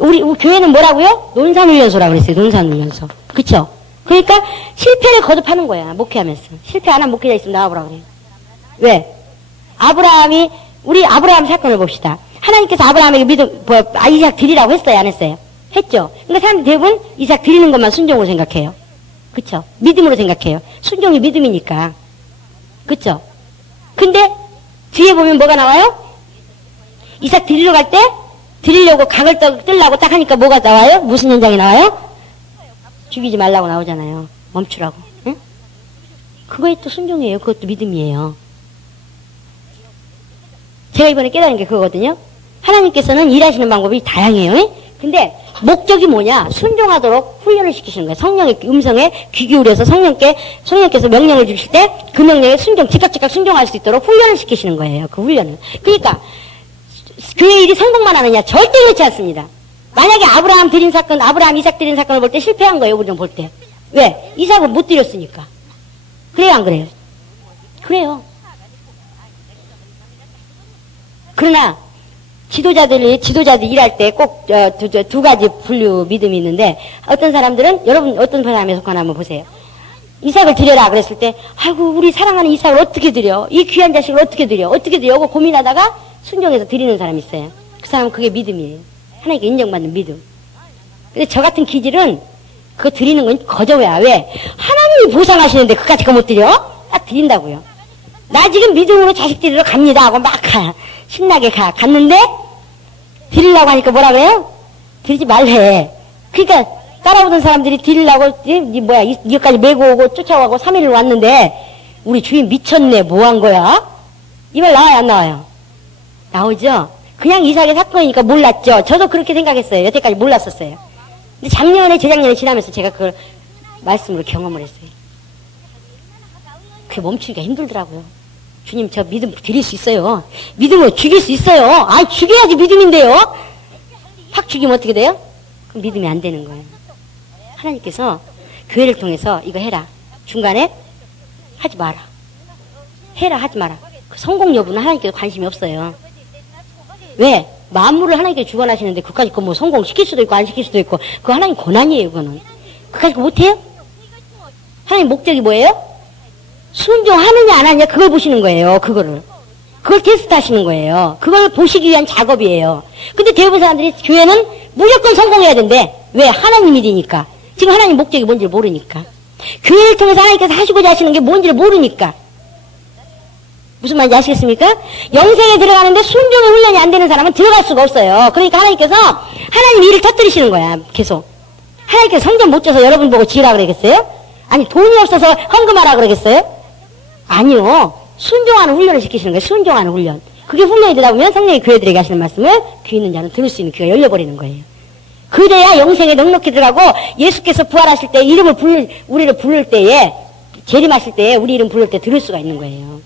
우리 교회는 뭐라고요? 논산훈련소라고 그랬어요. 논산훈련소. 그쵸? 그러니까 실패를 거듭하는 거야. 목회하면서. 실패 안 한 목회자 있으면 나와보라고 그래요. 왜? 우리 아브라함 사건을 봅시다. 하나님께서 아브라함에게 이삭 드리라고 했어요? 안 했어요? 했죠. 그러니까 사람들 대부분 이삭 드리는 것만 순종으로 생각해요. 그쵸? 믿음으로 생각해요. 순종이 믿음이니까. 그쵸? 근데 뒤에 보면 뭐가 나와요? 이삭 드리러 갈 때 드리려고 각을 뜨려고 딱 하니까 뭐가 나와요? 무슨 현장이 나와요? 죽이지 말라고 나오잖아요. 멈추라고. 응? 그거에 또 순종이에요. 그것도 믿음이에요. 제가 이번에 깨달은 게 그거거든요. 하나님께서는 일하시는 방법이 다양해요. 응? 근데 목적이 뭐냐? 순종하도록 훈련을 시키시는 거예요. 성령의 음성에 귀 기울여서 성령께서 명령을 주실 때 그 명령에 즉각 순종할 수 있도록 훈련을 시키시는 거예요. 그 훈련을. 그러니까 교회 일이 성공만 하느냐? 절대 그렇지 않습니다. 만약에 아브라함 이삭 드린 사건을 볼 때 실패한 거예요. 우리는 볼 때. 왜? 이삭을 못 드렸으니까. 그래요, 안 그래요? 그래요. 그러나 지도자들이 일할 때 꼭 두 가지 분류 믿음이 있는데, 어떤 사람들은 여러분 어떤 사람에 속하나 한번 보세요. 이삭을 드려라 그랬을 때, 아이고 우리 사랑하는 이삭을 어떻게 드려? 이 귀한 자식을 어떻게 드려? 하고 고민하다가 순종해서 드리는 사람이 있어요. 그 사람은 그게 믿음이에요. 하나님께 인정받는 믿음. 근데 저 같은 기질은 그거 드리는 건 거저야. 왜? 하나님이 보상하시는데 그까짓 거 못 드려? 딱 드린다고요. 나 지금 믿음으로 자식 드리러 갑니다 하고 막 신나게 갔는데 드리려고 하니까 뭐라 그래요? 드리지 말래. 그러니까 따라오던 사람들이 드리려고 이거까지 메고 오고 쫓아가고 3일을 왔는데 우리 주인 미쳤네. 뭐 한 거야? 이 말 나와요 안 나와요? 나오죠? 그냥 이삭의 사건이니까 몰랐죠. 저도 그렇게 생각했어요. 여태까지 몰랐었어요. 근데 재작년에 지나면서 제가 그걸 말씀으로 경험을 했어요. 그게 멈추기가 힘들더라고요. 주님 저 믿음 드릴 수 있어요. 믿음으로 죽일 수 있어요. 죽여야지 믿음인데요. 확 죽이면 어떻게 돼요? 그럼 믿음이 안 되는 거예요. 하나님께서 교회를 통해서 이거 해라. 중간에 하지 마라. 해라 하지 마라. 그 성공 여부는 하나님께서 관심이 없어요. 왜? 만물을 하나님께서 주관하시는데 그까짓 거 뭐 성공시킬 수도 있고 안 시킬 수도 있고 그거 하나님 권한이에요. 그거는. 그까짓 거 못해요? 하나님 목적이 뭐예요? 순종하느냐 안 하느냐 그걸 보시는 거예요. 그걸 테스트 하시는 거예요. 그걸 보시기 위한 작업이에요. 근데 대부분 사람들이 교회는 무조건 성공해야 된대. 왜? 하나님 일이니까. 지금 하나님 목적이 뭔지를 모르니까. 교회를 통해서 하나님께서 하시고자 하시는 게 뭔지를 모르니까. 무슨 말인지 아시겠습니까? 영생에 들어가는데 순종의 훈련이 안 되는 사람은 들어갈 수가 없어요. 그러니까 하나님께서 하나님 일을 터뜨리시는 거야. 계속. 하나님께서 성전 못 져서 여러분 보고 지으라 그러겠어요? 아니 돈이 없어서 헌금하라 그러겠어요? 아니요. 순종하는 훈련을 시키시는 거예요. 순종하는 훈련. 그게 훈련이 되다 보면 성령이 교회들에게 하시는 말씀을 귀 있는 자는 들을 수 있는 귀가 열려버리는 거예요. 그래야 영생에 넉넉히 들어가고 예수께서 부활하실 때 우리를 부를 때에 재림하실 때에 우리 이름 부를 때 들을 수가 있는 거예요.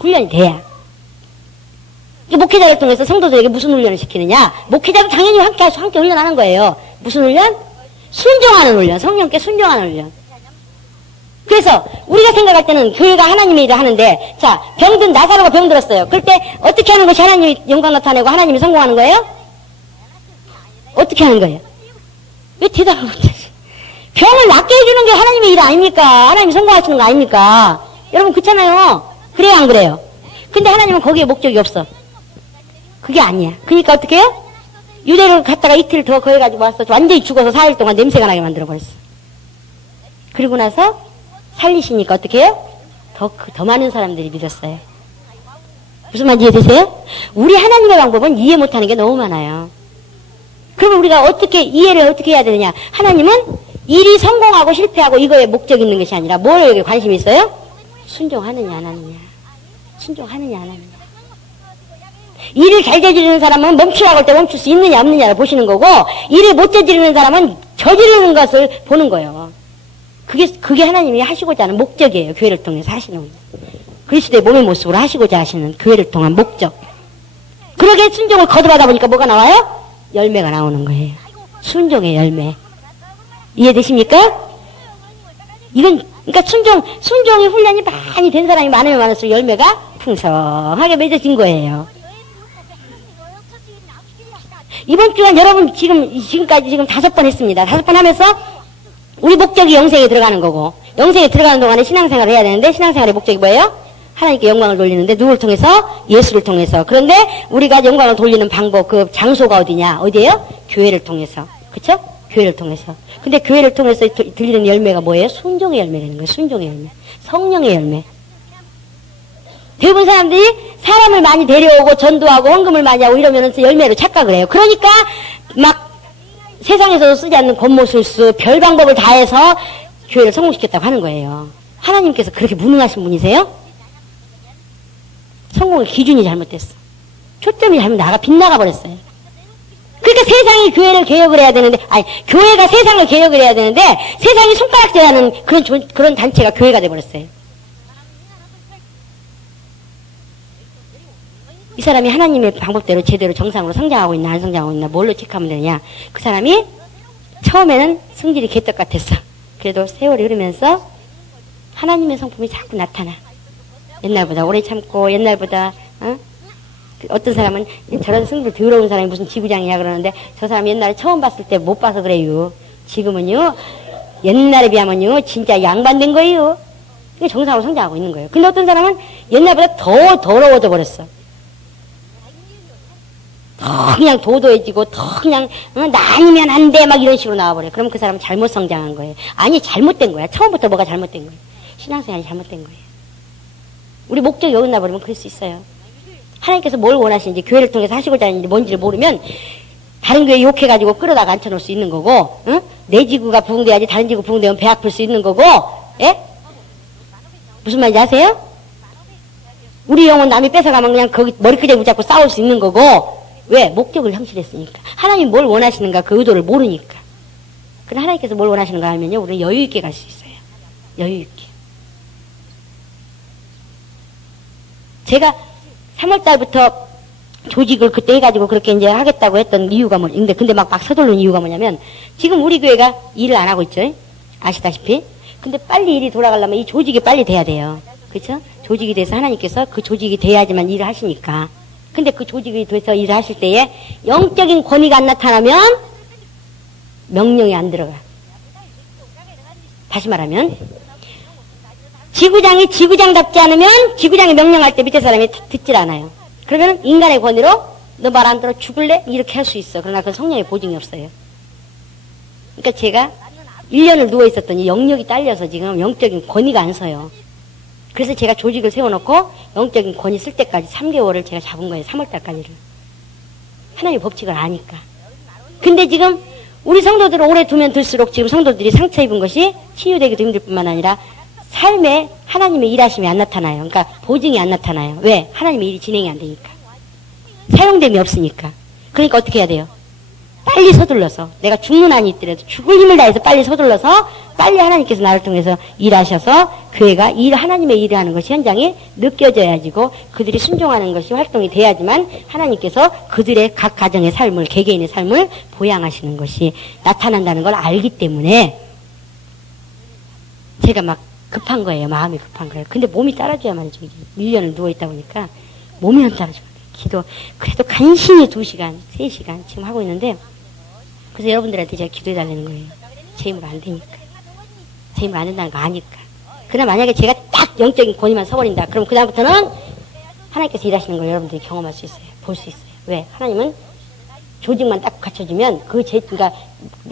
훈련이 돼야. 목회자를 통해서 성도들에게 무슨 훈련을 시키느냐? 목회자도 당연히 함께 훈련하는 거예요. 무슨 훈련? 순종하는 훈련. 성령께 순종하는 훈련. 그래서 우리가 생각할 때는 교회가 하나님의 일을 하는데, 자, 나사로가 병들었어요. 그럴 때 어떻게 하는 것이 하나님이 영광 나타내고 하나님이 성공하는 거예요? 어떻게 하는 거예요? 왜 대답을 못하지? 병을 낫게 해주는 게 하나님의 일 아닙니까? 하나님이 성공하시는 거 아닙니까? 여러분 그렇잖아요. 그래요 안 그래요? 근데 하나님은 거기에 목적이 없어. 그게 아니야. 그러니까 어떻게 해요? 유대를 갔다가 이틀 더 거해가지고 왔어. 완전히 죽어서 4일 동안 냄새가 나게 만들어버렸어. 그리고 나서 살리시니까 어떻게 해요? 더 많은 사람들이 믿었어요. 무슨 말인지 이해되세요? 우리 하나님의 방법은 이해 못하는 게 너무 많아요. 그러면 우리가 이해를 어떻게 해야 되느냐? 하나님은 일이 성공하고 실패하고 이거에 목적이 있는 것이 아니라 뭐에 관심이 있어요? 순종하느냐 안 하느냐. 순종하느냐 안 하느냐. 일을 잘 저지르는 사람은 멈추라고 할 때 멈출 수 있느냐 없느냐를 보시는 거고, 일을 못 저지르는 사람은 저지르는 것을 보는 거예요. 그게 하나님이 하시고자 하는 목적이에요. 교회를 통해서 하시는. 그리스도의 몸의 모습으로 하시고자 하시는 교회를 통한 목적. 그러게 순종을 거듭하다 보니까 뭐가 나와요? 열매가 나오는 거예요. 순종의 열매. 이해되십니까? 이건, 그러니까 순종의 훈련이 많이 된 사람이 많으면 많을수록 열매가 풍성하게 맺어진 거예요. 이번 주간 여러분 지금까지 5번 했습니다. 5번 하면서 우리 목적이 영생에 들어가는 거고, 영생에 들어가는 동안에 신앙생활을 해야 되는데, 신앙생활의 목적이 뭐예요? 하나님께 영광을 돌리는데, 누구를 통해서? 예수를 통해서. 그런데 우리가 영광을 돌리는 방법, 그 장소가 어디냐? 어디예요? 교회를 통해서. 그쵸? 교회를 통해서. 근데 교회를 통해서 들리는 열매가 뭐예요? 순종의 열매라는 거예요. 순종의 열매. 성령의 열매. 대부분 사람들이 사람을 많이 데려오고 전도하고 헌금을 많이 하고 이러면서 열매로 착각을 해요. 그러니까 막 세상에서도 쓰지 않는 권모술수, 별 방법을 다해서 교회를 성공시켰다고 하는 거예요. 하나님께서 그렇게 무능하신 분이세요? 성공의 기준이 잘못됐어. 초점이 잘못 빗나가 버렸어요. 그러니까 세상이 교회를 개혁을 해야 되는데, 아니, 교회가 세상을 개혁을 해야 되는데, 세상이 손가락질 하는 그런 단체가 교회가 돼버렸어요. 이 사람이 하나님의 방법대로 제대로 정상으로 성장하고 있나 안 성장하고 있나 뭘로 체크하면 되느냐. 그 사람이 처음에는 성질이 개떡 같았어. 그래도 세월이 흐르면서 하나님의 성품이 자꾸 나타나. 옛날보다 오래 참고 옛날보다 어떤 사람은 저런 성질 더러운 사람이 무슨 지구장이냐 그러는데, 저 사람 옛날에 처음 봤을 때 못 봐서 그래요. 지금은요 옛날에 비하면요 진짜 양반된 거예요. 그게 정상으로 성장하고 있는 거예요. 근데 어떤 사람은 옛날보다 더 더러워져 버렸어. 더 그냥 도도해지고 더 그냥 나뉘면 안 돼 막 이런 식으로 나와버려요. 그럼 그 사람은 잘못 성장한 거예요. 아니 잘못된 거야. 처음부터 뭐가 잘못된 거예요. 신앙생활이 잘못된 거예요. 우리 목적이 어긋나 버리면 그럴 수 있어요. 하나님께서 뭘 원하시는지, 교회를 통해서 하시고자 하는지 뭔지를 모르면 다른 교회 욕해가지고 끌어다가 앉혀놓을 수 있는 거고, 응? 내 지구가 부흥돼야지 다른 지구 부흥되면 배 아플 수 있는 거고, 예? 무슨 말인지 아세요? 우리 영혼 남이 뺏어가면 그냥 거기 머리끄댕이 붙잡고 싸울 수 있는 거고, 왜? 목적을 상실했으니까. 하나님 뭘 원하시는가 그 의도를 모르니까. 그럼 하나님께서 뭘 원하시는가 하면요, 우리는 여유있게 갈 수 있어요. 여유있게. 제가 3월달부터 조직을 그때 해가지고 그렇게 이제 하겠다고 했던 이유가 근데 막 서두르는 이유가 뭐냐면, 지금 우리 교회가 일을 안 하고 있죠? 아시다시피. 근데 빨리 일이 돌아가려면 이 조직이 빨리 돼야 돼요. 그쵸? 조직이 돼서 하나님께서 그 조직이 돼야지만 일을 하시니까. 근데 그 조직이 돼서 일을 하실 때에 영적인 권위가 안 나타나면 명령이 안 들어가. 다시 말하면, 지구장이 지구장답지 않으면 지구장이 명령할 때 밑에 사람이 듣질 않아요. 그러면 인간의 권위로 너 말 안 들어 죽을래? 이렇게 할 수 있어. 그러나 그건 성령의 보증이 없어요. 그러니까 제가 1년을 누워 있었더니 영역이 딸려서 지금 영적인 권위가 안 서요. 그래서 제가 조직을 세워놓고 영적인 권위 쓸 때까지 3개월을 제가 잡은 거예요. 3월달까지를. 하나님의 법칙을 아니까. 근데 지금 우리 성도들을 오래 두면 둘수록 지금 성도들이 상처 입은 것이 치유되기도 힘들 뿐만 아니라 삶에 하나님의 일하심이 안 나타나요. 그러니까 보증이 안 나타나요. 왜? 하나님의 일이 진행이 안 되니까. 사용됨이 없으니까. 그러니까 어떻게 해야 돼요? 빨리 서둘러서, 내가 죽는 한이 있더라도 죽을 힘을 다해서 빨리 서둘러서 빨리 하나님께서 나를 통해서 일하셔서 교회가 하나님의 일을 하는 것이 현장에 느껴져야지고 그들이 순종하는 것이 활동이 돼야지만 하나님께서 그들의 각 가정의 삶을, 개개인의 삶을 보양하시는 것이 나타난다는 걸 알기 때문에 제가 막 급한 거예요. 마음이 급한 거예요. 근데 몸이 따라줘야 말이죠. 1년을 누워있다 보니까 몸이 안 따라줘요. 기도 그래도 간신히 2시간, 3시간 지금 하고 있는데, 그래서 여러분들한테 제가 기도해달라는 거예요. 제 힘으로 안 되니까. 제 힘으로 안 된다는 거 아니까. 그러나 만약에 제가 딱 영적인 권위만 서버린다. 그럼 그 다음부터는 하나님께서 일하시는 걸 여러분들이 경험할 수 있어요. 볼 수 있어요. 왜? 하나님은 조직만 딱 갖춰주면 그러니까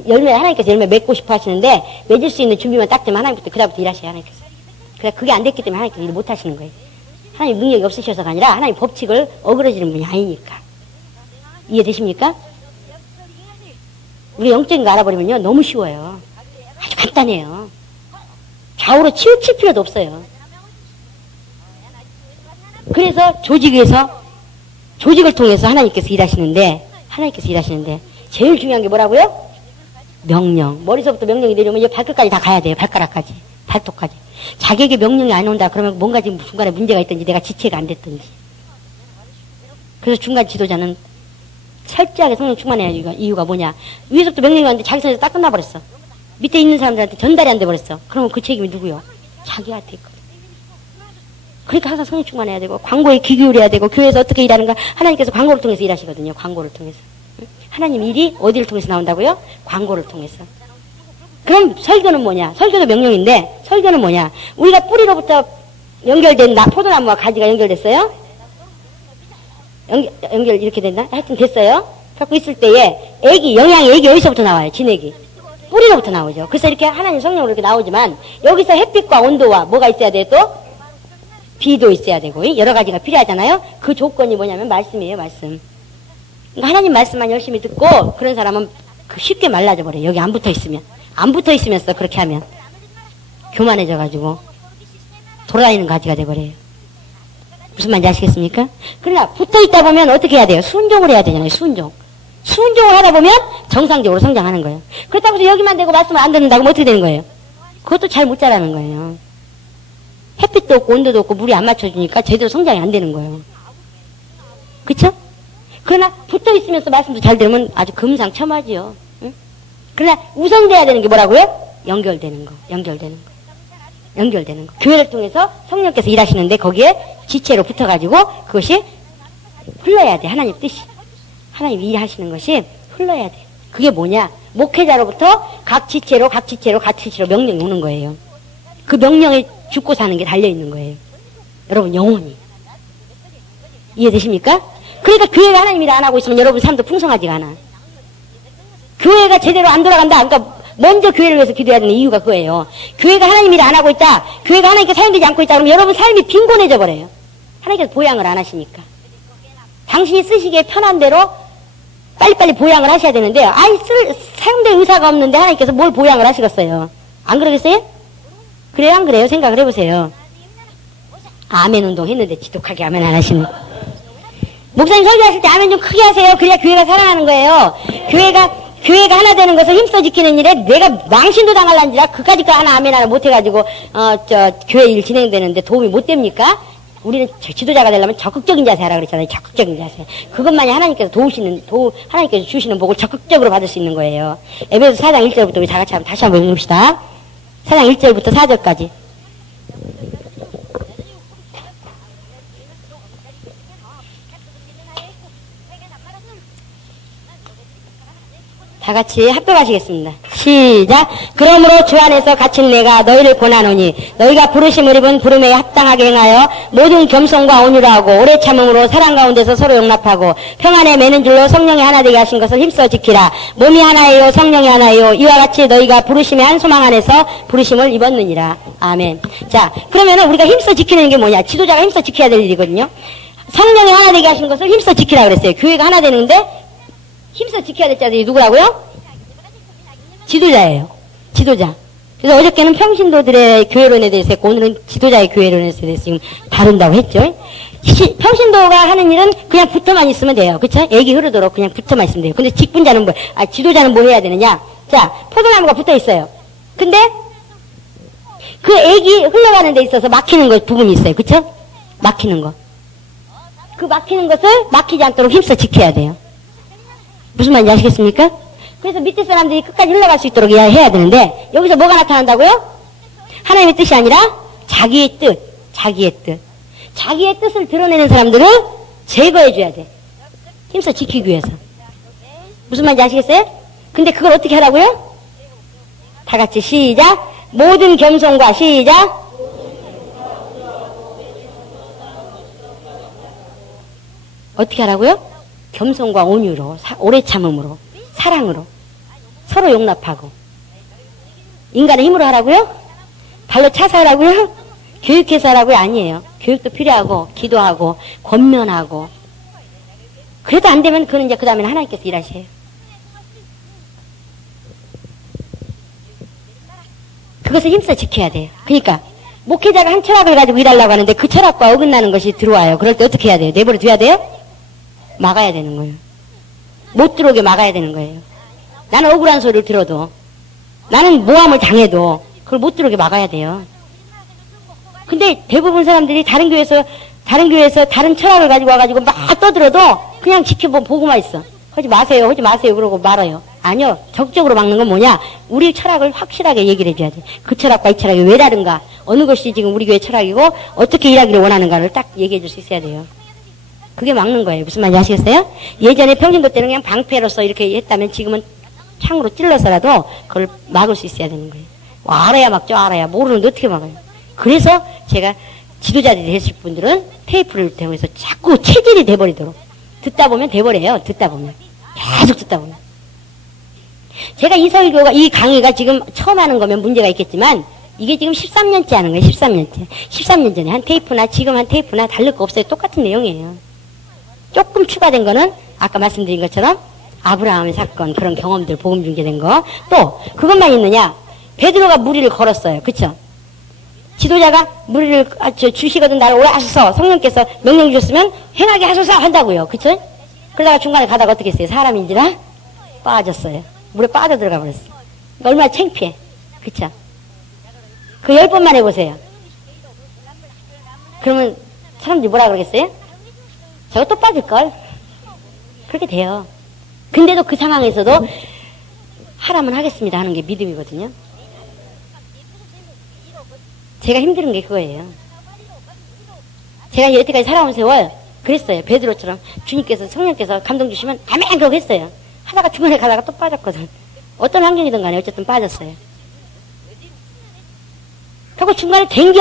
하나님께서 열매 맺고 싶어 하시는데 맺을 수 있는 준비만 딱 되면 하나님부터 그다음부터 일하셔요. 하나님께서. 그러니까 그게 안 됐기 때문에 하나님께서 일을 못 하시는 거예요. 하나님 능력이 없으셔서가 아니라 하나님 법칙을 어그러지는 분이 아니니까. 이해되십니까? 우리 영적인 거 알아버리면요 너무 쉬워요. 아주 간단해요. 좌우로 치우칠 필요도 없어요. 그래서 조직을 통해서 하나님께서 일하시는데 제일 중요한 게 뭐라고요? 명령. 머리서부터 명령이 내려오면 이제 발끝까지 다 가야 돼요. 발가락까지, 발톱까지. 자기에게 명령이 안 온다 그러면 뭔가 지금 중간에 문제가 있든지 내가 지체가 안 됐든지. 그래서 중간 지도자는 철저하게 성령 충만해야 이유가 뭐냐? 위에서부터 명령이 왔는데 자기 손에서 딱 끝나버렸어. 밑에 있는 사람들한테 전달이 안 돼버렸어. 그러면 그 책임이 누구요? 자기한테 있거든. 그러니까 항상 성령 충만해야 되고 광고에 귀 기울여야 되고 교회에서 어떻게 일하는가 하나님께서 광고를 통해서 일하시거든요. 광고를 통해서. 하나님 일이 어디를 통해서 나온다고요? 광고를 통해서. 그럼 설교는 뭐냐? 설교도 명령인데 설교는 뭐냐? 우리가 뿌리로부터 연결된 포도나무와 가지가 연결됐어요? 연결 이렇게 됐나? 하여튼 됐어요. 갖고 있을 때에 영양이 어디서부터 나와요? 진액이. 뿌리로부터 나오죠. 그래서 이렇게 하나님 성령으로 이렇게 나오지만 여기서 햇빛과 온도와 뭐가 있어야 돼요? 또 비도 있어야 되고 여러 가지가 필요하잖아요. 그 조건이 뭐냐면 말씀이에요. 말씀. 그러니까 하나님 말씀만 열심히 듣고 그런 사람은 쉽게 말라져 버려요. 여기 안 붙어 있으면서 그렇게 하면 교만해져 가지고 돌아다니는 가지가 돼 버려요. 무슨 말인지 아시겠습니까? 그러나 붙어 있다 보면 어떻게 해야 돼요? 순종을 해야 되잖아요. 순종을 하다 보면 정상적으로 성장하는 거예요. 그렇다고 해서 여기만 되고 말씀을 안 듣는다고 하면 어떻게 되는 거예요? 그것도 잘 못 자라는 거예요. 햇빛도 없고 온도도 없고 물이 안 맞춰주니까 제대로 성장이 안 되는 거예요. 그쵸? 그러나 붙어 있으면서 말씀도 잘 들으면 아주 금상첨화지요. 응? 그러나 우선돼야 되는 게 뭐라고요? 연결되는 거. 교회를 통해서 성령께서 일하시는데 거기에 지체로 붙어가지고 그것이 흘러야 돼. 하나님 뜻이. 하나님 일하시는 것이 흘러야 돼. 그게 뭐냐? 목회자로부터 각 지체로 명령이 오는 거예요. 그 명령에 죽고 사는 게 달려있는 거예요. 여러분 영혼이. 이해되십니까? 그러니까 교회가 하나님 일을 안 하고 있으면 여러분 삶도 풍성하지가 않아. 교회가 제대로 안 돌아간다. 그러니까 먼저 교회를 위해서 기도해야 되는 이유가 그거예요. 교회가 하나님 일을 안 하고 있다. 교회가 하나님께 사용되지 않고 있다. 그러면 여러분 삶이 빈곤해져 버려요. 하나님께서 보양을 안 하시니까. 당신이 쓰시기에 편한 대로 빨리빨리 보양을 하셔야 되는데 사용될 의사가 없는데 하나님께서 뭘 보양을 하시겠어요? 안 그러겠어요? 그래요? 안 그래요? 생각을 해보세요. 아멘 운동 했는데 지독하게 아멘 안 하시네. 목사님 설교하실 때 아멘 좀 크게 하세요. 그래야 교회가 살아나는 거예요. 교회가 하나 되는 것을 힘써 지키는 일에 내가 망신도 당할란지라 그까짓 거 하나 아멘 하나 못해가지고 교회 일 진행되는데 도움이 못 됩니까? 우리는 지도자가 되려면 적극적인 자세 하라 그랬잖아요. 적극적인 자세. 그것만이 하나님께서 하나님께서 주시는 복을 적극적으로 받을 수 있는 거예요. 에베소 4장 1절부터 우리 다 같이 다시 한번 읽읍시다. 4장 1절부터 4절까지. 다 같이 합독하시겠습니다. 시작. 그러므로 주 안에서 갇힌 내가 너희를 권하노니 너희가 부르심을 입은 부름에 합당하게 행하여 모든 겸손과 온유로 하고 오래 참음으로 사랑 가운데서 서로 용납하고 평안에 매는 줄로 성령이 하나 되게 하신 것을 힘써 지키라. 몸이 하나예요 성령이 하나예요. 이와 같이 너희가 부르심의 한 소망 안에서 부르심을 입었느니라. 아멘. 자, 그러면은 우리가 힘써 지키는 게 뭐냐? 지도자가 힘써 지켜야 될 일이거든요. 성령이 하나 되게 하신 것을 힘써 지키라 그랬어요. 교회가 하나 되는데 힘써 지켜야 될 자들이 누구라고요? 지도자예요. 지도자. 그래서 어저께는 평신도들의 교회론에 대해서 했고 오늘은 지도자의 교회론에 대해서 지금 다룬다고 했죠. 평신도가 하는 일은 그냥 붙어만 있으면 돼요. 그쵸? 애기 흐르도록 그냥 붙어만 있으면 돼요. 근데 직분자는 지도자는 뭐 해야 되느냐? 자, 포도나무가 붙어 있어요. 근데 그 애기 흘러가는 데 있어서 막히는 부분이 있어요. 그쵸? 막히는 거. 그 막히는 것을 막히지 않도록 힘써 지켜야 돼요. 무슨 말인지 아시겠습니까? 그래서 밑에 사람들이 끝까지 흘러갈 수 있도록 해야 되는데 여기서 뭐가 나타난다고요? 하나님의 뜻이 아니라 자기의 뜻. 자기의 뜻을 드러내는 사람들을 제거해줘야 돼. 힘써 지키기 위해서. 무슨 말인지 아시겠어요? 근데 그걸 어떻게 하라고요? 다 같이 시작. 모든 겸손과 시작. 어떻게 하라고요? 겸손과 온유로, 오래 참음으로, 사랑으로, 서로 용납하고. 인간의 힘으로 하라고요? 발로 차서 하라고요? 교육해서 하라고요? 아니에요. 교육도 필요하고, 기도하고, 권면하고. 그래도 안 되면 그는 이제 그 다음에는 하나님께서 일하셔요. 그것을 힘써 지켜야 돼요. 그러니까 목회자가 한 철학을 가지고 일하려고 하는데 그 철학과 어긋나는 것이 들어와요. 그럴 때 어떻게 해야 돼요? 내버려 둬야 돼요? 막아야 되는 거예요. 못 들어오게 막아야 되는 거예요. 나는 억울한 소리를 들어도, 나는 모함을 당해도 그걸 못 들어오게 막아야 돼요. 근데 대부분 사람들이 다른 교회에서 다른 철학을 가지고 와가지고 막 떠들어도 그냥 보고만 있어. 하지 마세요, 하지 마세요 그러고 말아요. 아니요, 적극적으로 막는 건 뭐냐? 우리 철학을 확실하게 얘기를 해줘야 돼. 그 철학과 이 철학이 왜 다른가? 어느 것이 지금 우리 교회 철학이고 어떻게 일하기를 원하는가를 딱 얘기해 줄 수 있어야 돼요. 그게 막는 거예요. 무슨 말인지 아시겠어요? 예전에 평신도 때는 그냥 방패로서 이렇게 했다면 지금은 창으로 찔러서라도 그걸 막을 수 있어야 되는 거예요. 알아야 막죠. 알아야. 모르는데 어떻게 막아요? 그래서 제가 지도자들이 되실 분들은 테이프를 대고해서 자꾸 체질이 돼버리도록 듣다 보면 돼버려요. 듣다 보면 계속 듣다 보면. 제가 이 설교가 이 강의가 지금 처음 하는 거면 문제가 있겠지만 이게 지금 13년째 하는 거예요. 13년째. 13년 전에 한 테이프나 지금 한 테이프나 다를 거 없어요. 똑같은 내용이에요. 조금 추가된 거는 아까 말씀드린 것처럼 아브라함의 사건 그런 경험들 복음 중계된 거. 또 그것만 있느냐? 베드로가 무리를 걸었어요. 그쵸? 지도자가 무리를 주시거든 나를 오래 하소서 성령께서 명령 주셨으면 행하게 하소서 한다고요. 그쵸? 그러다가 중간에 가다가 어떻게 했어요? 사람인지라 빠졌어요. 물에 빠져 들어가 버렸어요. 얼마나 창피해. 그쵸? 그 10번만 해보세요. 그러면 사람들이 뭐라 그러겠어요? 저거 또 빠질걸? 그렇게 돼요. 근데도 그 상황에서도 하라면 하겠습니다 하는 게 믿음이거든요. 제가 힘든 게 그거예요. 제가 여태까지 살아온 세월 그랬어요. 베드로처럼 주님께서 성령께서 감동 주시면 아멘 그러고 했어요. 하다가 중간에 가다가 또 빠졌거든. 어떤 환경이든 간에 어쨌든 빠졌어요. 그리고 중간에 된 게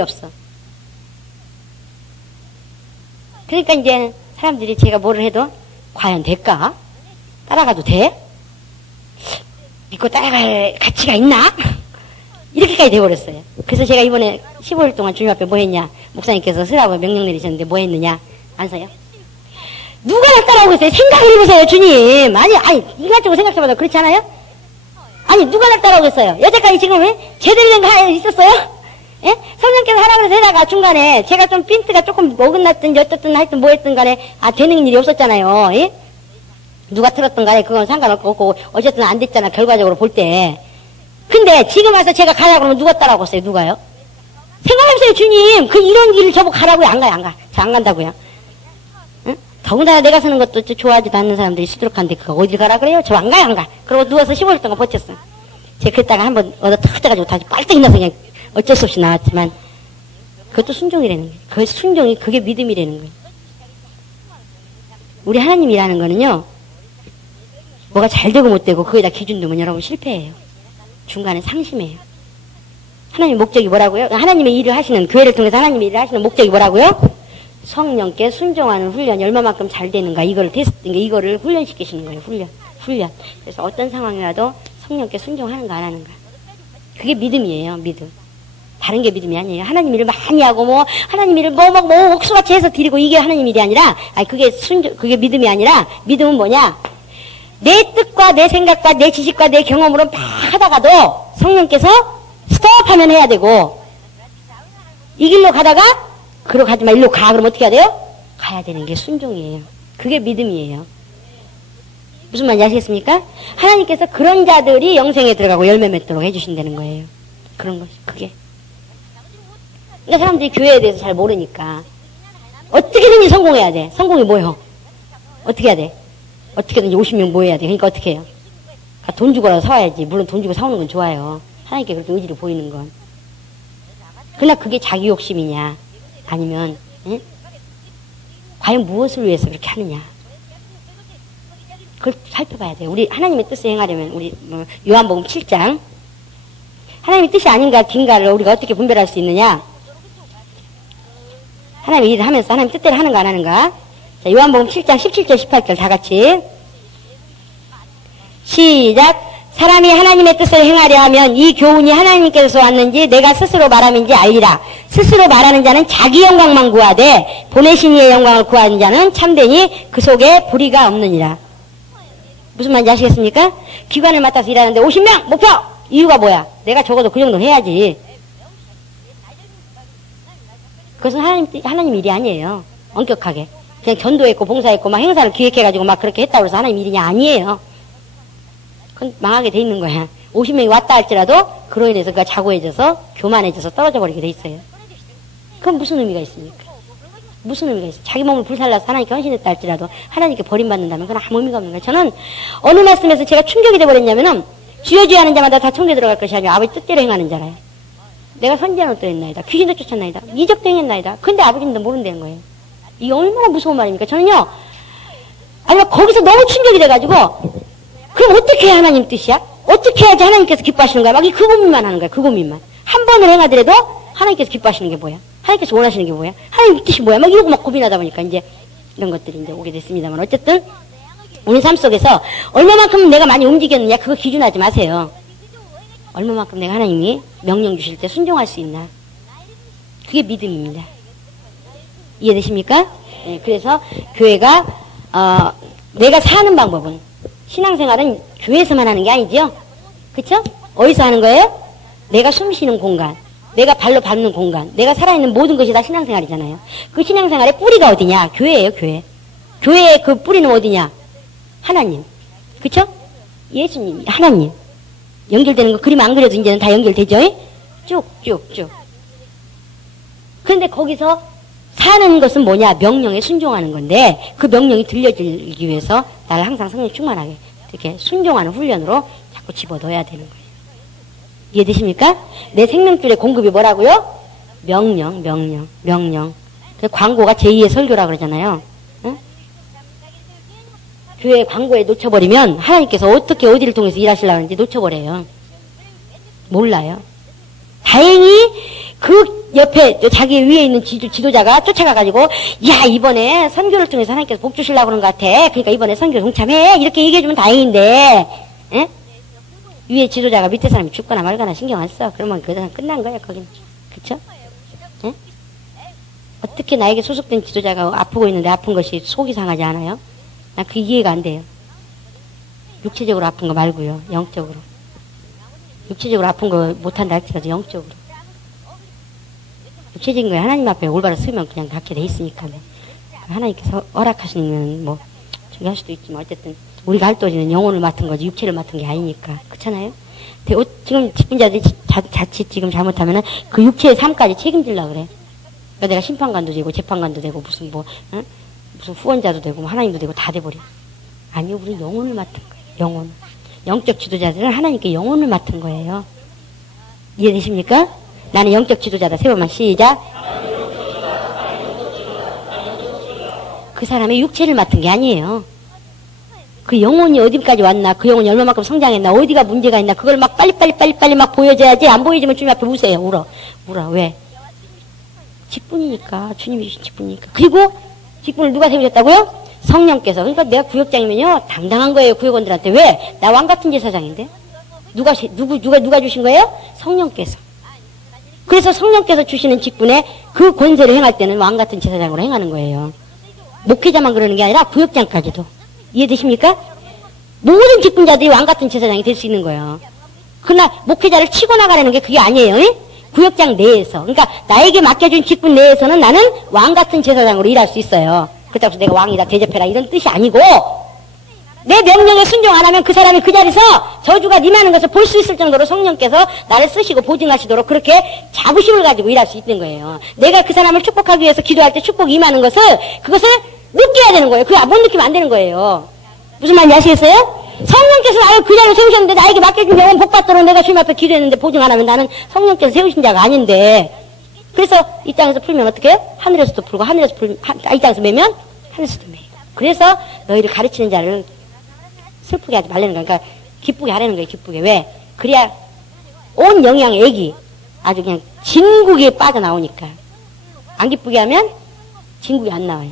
없어. 그러니까 이제 사람들이 제가 뭐를 해도 과연 될까? 따라가도 돼? 믿고 따라갈 가치가 있나? 이렇게까지 돼버렸어요. 그래서 제가 이번에 15일 동안 주님 앞에 뭐 했냐? 목사님께서 쓰라고 명령 내리셨는데 뭐 했느냐? 안 써요? 누가 날 따라오고 있어요? 생각을 해보세요, 주님. 아니, 인간적으로 생각해봐도 그렇지 않아요? 아니, 누가 날 따라오고 있어요? 여태까지 지금 왜? 제대로 된 거 있었어요? 예? 성령께서 하라 그래서 하다가 중간에 제가 좀 핀트가 조금 어긋났든지 어쨌든 하여튼 뭐 했든 간에 되는 일이 없었잖아요. 예? 누가 틀었든 간에 그건 상관없고 어쨌든 안 됐잖아, 결과적으로 볼 때. 근데 지금 와서 제가 가라고 그러면 누가 따라오겠어요? 누가요? 생각해보세요, 주님. 이런 길을 저보고 가라고요? 안 가요. 저 안 간다고요. 응? 더군다나 내가 사는 것도 좋아하지도 않는 사람들이 수두룩한데 그거 어딜 가라 그래요? 저 안 가요. 그러고 누워서 15일 동안 버텼어요. 제가 그랬다가 한번 탁 떠가지고 다시 빨대기 나서 그냥 어쩔 수 없이 나왔지만 그것도 순종이라는 거예요. 그 순종이 그게 믿음이라는 거예요. 우리 하나님이라는 거는요. 뭐가 잘 되고 못 되고 거기다 기준 두면 여러분 실패해요. 중간에 상심해요. 하나님 목적이 뭐라고요? 하나님의 일을 하시는 교회를 통해서 하나님의 일을 하시는 목적이 뭐라고요? 성령께 순종하는 훈련이 얼마만큼 잘 되는가 이거를 훈련시키시는 거예요. 훈련. 그래서 어떤 상황이라도 성령께 순종하는가 안 하는가. 그게 믿음이에요. 믿음. 다른 게 믿음이 아니에요. 하나님 일을 많이 하고 하나님 일을 옥수같이 해서 드리고 이게 하나님 일이 아니라 그게 믿음이 아니라 믿음은 뭐냐? 내 뜻과 내 생각과 내 지식과 내 경험으로 막 하다가도 성령께서 스톱하면 해야 되고 이 길로 가다가 그로 가지 마 일로 가 그러면 어떻게 해야 돼요? 가야 되는 게 순종이에요. 그게 믿음이에요. 무슨 말인지 아시겠습니까? 하나님께서 그런 자들이 영생에 들어가고 열매 맺도록 해주신다는 거예요. 그런 것이 그게. 그러니까 사람들이 교회에 대해서 잘 모르니까 어떻게든지 성공해야 돼. 성공이 뭐예요? 어떻게 해야 돼? 어떻게든지 50명 모여야 돼. 그러니까 어떻게 해요? 돈 주고라도 사와야지. 물론 돈 주고 사오는 건 좋아요. 하나님께 그렇게 의지를 보이는 건. 그러나 그게 자기 욕심이냐 아니면 과연 무엇을 위해서 그렇게 하느냐 그걸 살펴봐야 돼요. 우리 하나님의 뜻을 행하려면 우리 요한복음 7장 하나님의 뜻이 아닌가 긴가를 우리가 어떻게 분별할 수 있느냐. 하나님의 일을 하면서 하나님 뜻대로 하는가 안 하는가. 자, 요한복음 7장 17절 18절 다 같이 시작. 사람이 하나님의 뜻을 행하려 하면 이 교훈이 하나님께서 왔는지 내가 스스로 말함인지 알리라. 스스로 말하는 자는 자기 영광만 구하되 보내신 이의 영광을 구하는 자는 참되니 그 속에 불의가 없느니라. 무슨 말인지 아시겠습니까? 기관을 맡아서 일하는데 50명 목표! 이유가 뭐야? 내가 적어도 그 정도는 해야지. 그것은 하나님 일이 아니에요. 엄격하게. 그냥 전도했고 봉사했고 막 행사를 기획해가지고 막 그렇게 했다고 해서 하나님 일이 아니에요. 그건 망하게 돼 있는 거야. 50명이 왔다 할지라도 그로 인해서 그가 자고해져서 교만해져서 떨어져 버리게 돼 있어요. 그건 무슨 의미가 있습니까? 무슨 의미가 있어요? 자기 몸을 불살라서 하나님께 헌신했다 할지라도 하나님께 버림받는다면 그건 아무 의미가 없는 거예요. 저는 어느 말씀에서 제가 충격이 돼버렸냐면은 주여 주여 하는 자마다 다 천국에 들어갈 것이 아니라 아버지 뜻대로 행하는 자라요. 내가 선지자는 어떠했나이다. 귀신도 쫓았나이다. 이적도 행했나이다. 근데 아버지는 모른다는 거예요. 이게 얼마나 무서운 말입니까? 저는요, 아니, 거기서 너무 충격이 돼가지고, 그럼 어떻게 해야 하나님 뜻이야? 어떻게 해야지 하나님께서 기뻐하시는 거야? 막 그 고민만 하는 거야, 그 고민만. 한 번을 행하더라도 하나님께서 기뻐하시는 게 뭐야? 하나님께서 원하시는 게 뭐야? 하나님 뜻이 뭐야? 막 이러고 막 고민하다 보니까 이제 이런 것들이 이제 오게 됐습니다만, 어쨌든, 우리 삶 속에서 얼마만큼 내가 많이 움직였느냐, 그거 기준하지 마세요. 얼마만큼 내가 하나님이 명령 주실 때 순종할 수 있나. 그게 믿음입니다. 이해되십니까? 네, 그래서 교회가 내가 사는 방법은 신앙생활은 교회에서만 하는 게 아니죠. 그쵸? 어디서 하는 거예요? 내가 숨 쉬는 공간, 내가 발로 밟는 공간, 내가 살아있는 모든 것이 다 신앙생활이잖아요. 그 신앙생활의 뿌리가 어디냐? 교회예요, 교회. 교회의 그 뿌리는 어디냐? 하나님. 그쵸? 예수님, 하나님. 연결되는 거 그림 안 그려도 이제는 다 연결되죠? 쭉쭉쭉. 그런데 거기서 사는 것은 뭐냐? 명령에 순종하는 건데 그 명령이 들려지기 위해서 나를 항상 성령 충만하게 이렇게 순종하는 훈련으로 자꾸 집어넣어야 되는 거예요. 이해되십니까? 내 생명줄의 공급이 뭐라고요? 명령. 그 광고가 제2의 설교라 그러잖아요. 응? 교회 광고에 놓쳐버리면 하나님께서 어떻게 어디를 통해서 일하시려는지 놓쳐버려요. 몰라요. 다행히 그 옆에 자기 위에 있는 지도자가 쫓아가가지고 야 이번에 선교를 통해서 하나님께서 복 주시려고 그러는 것 같아. 그러니까 이번에 선교 동참해. 이렇게 얘기해주면 다행인데 에? 위에 지도자가 밑에 사람이 죽거나 말거나 신경 안 써. 그러면 그 사람 끝난 거야 거기는. 그쵸? 에? 어떻게 나에게 소속된 지도자가 아프고 있는데 아픈 것이 속이 상하지 않아요? 난 그게 이해가 안 돼요. 육체적으로 아픈 거 말고요. 영적으로. 육체적으로 아픈 거 못한다 할지라도 영적으로. 육체적인 거에 하나님 앞에 올바로 쓰면 그냥 닿게 돼 있으니까. 하나님께서 허락하시면 뭐 저기 할 수도 있지만 어쨌든 우리가 할 도리는 영혼을 맡은 거지 육체를 맡은 게 아니니까. 그렇잖아요? 지금 직분자들이 자칫 지금 잘못하면은 그 육체의 삶까지 책임지려고 그래. 그러니까 내가 심판관도 되고 재판관도 되고 무슨 뭐 응? 무슨 후원자도 되고 하나님도 되고 다 돼버려. 아니요, 우리 영혼을 맡은 거예요. 영혼. 영적 지도자들은 하나님께 영혼을 맡은 거예요. 이해되십니까? 나는 영적 지도자다. 세 번만 시작. 그 사람의 육체를 맡은 게 아니에요. 그 영혼이 어디까지 왔나, 그 영혼이 얼마만큼 성장했나, 어디가 문제가 있나, 그걸 막 빨리 막 보여줘야지. 안 보여주면 주님 앞에 우세요. 울어. 왜? 직분이니까. 주님이 주신 직분이니까. 그리고 직분을 누가 세우셨다고요? 성령께서. 그러니까 내가 구역장이면요 당당한 거예요. 구역원들한테. 왜? 나 왕 같은 제사장인데. 누가 주신 거예요? 성령께서. 그래서 성령께서 주시는 직분에 그 권세를 행할 때는 왕 같은 제사장으로 행하는 거예요. 목회자만 그러는 게 아니라 구역장까지도. 이해되십니까? 모든 직분자들이 왕 같은 제사장이 될 수 있는 거예요. 그러나 목회자를 치고 나가라는 게 그게 아니에요. 에? 구역장 내에서. 그러니까 나에게 맡겨준 직분 내에서는 나는 왕 같은 제사장으로 일할 수 있어요. 그렇다고 해서 내가 왕이다 대접해라 이런 뜻이 아니고 내 명령에 순종 안 하면 그 사람이 그 자리에서 저주가 임하는 것을 볼 수 있을 정도로 성령께서 나를 쓰시고 보증하시도록 그렇게 자부심을 가지고 일할 수 있는 거예요. 내가 그 사람을 축복하기 위해서 기도할 때 축복이 임하는 그것을 느껴야 되는 거예요. 못 느끼면 안 되는 거예요. 무슨 말인지 아시겠어요? 성령께서 나를 그 자리에 세우셨는데 나에게 맡겨준 영혼 복 받도록 내가 주님 앞에 기도했는데 보증 안 하면 나는 성령께서 세우신 자가 아닌데. 그래서 이 땅에서 풀면 어떻게 해요? 하늘에서도 풀고 이 땅에서 매면 하늘에서도 매요. 그래서 너희를 가르치는 자를 슬프게 하지 말라는 거야. 그러니까 기쁘게 하라는 거예요. 기쁘게. 왜? 그래야 온 영양의 액이 아주 그냥 진국에 빠져나오니까. 안 기쁘게 하면 진국이 안 나와요.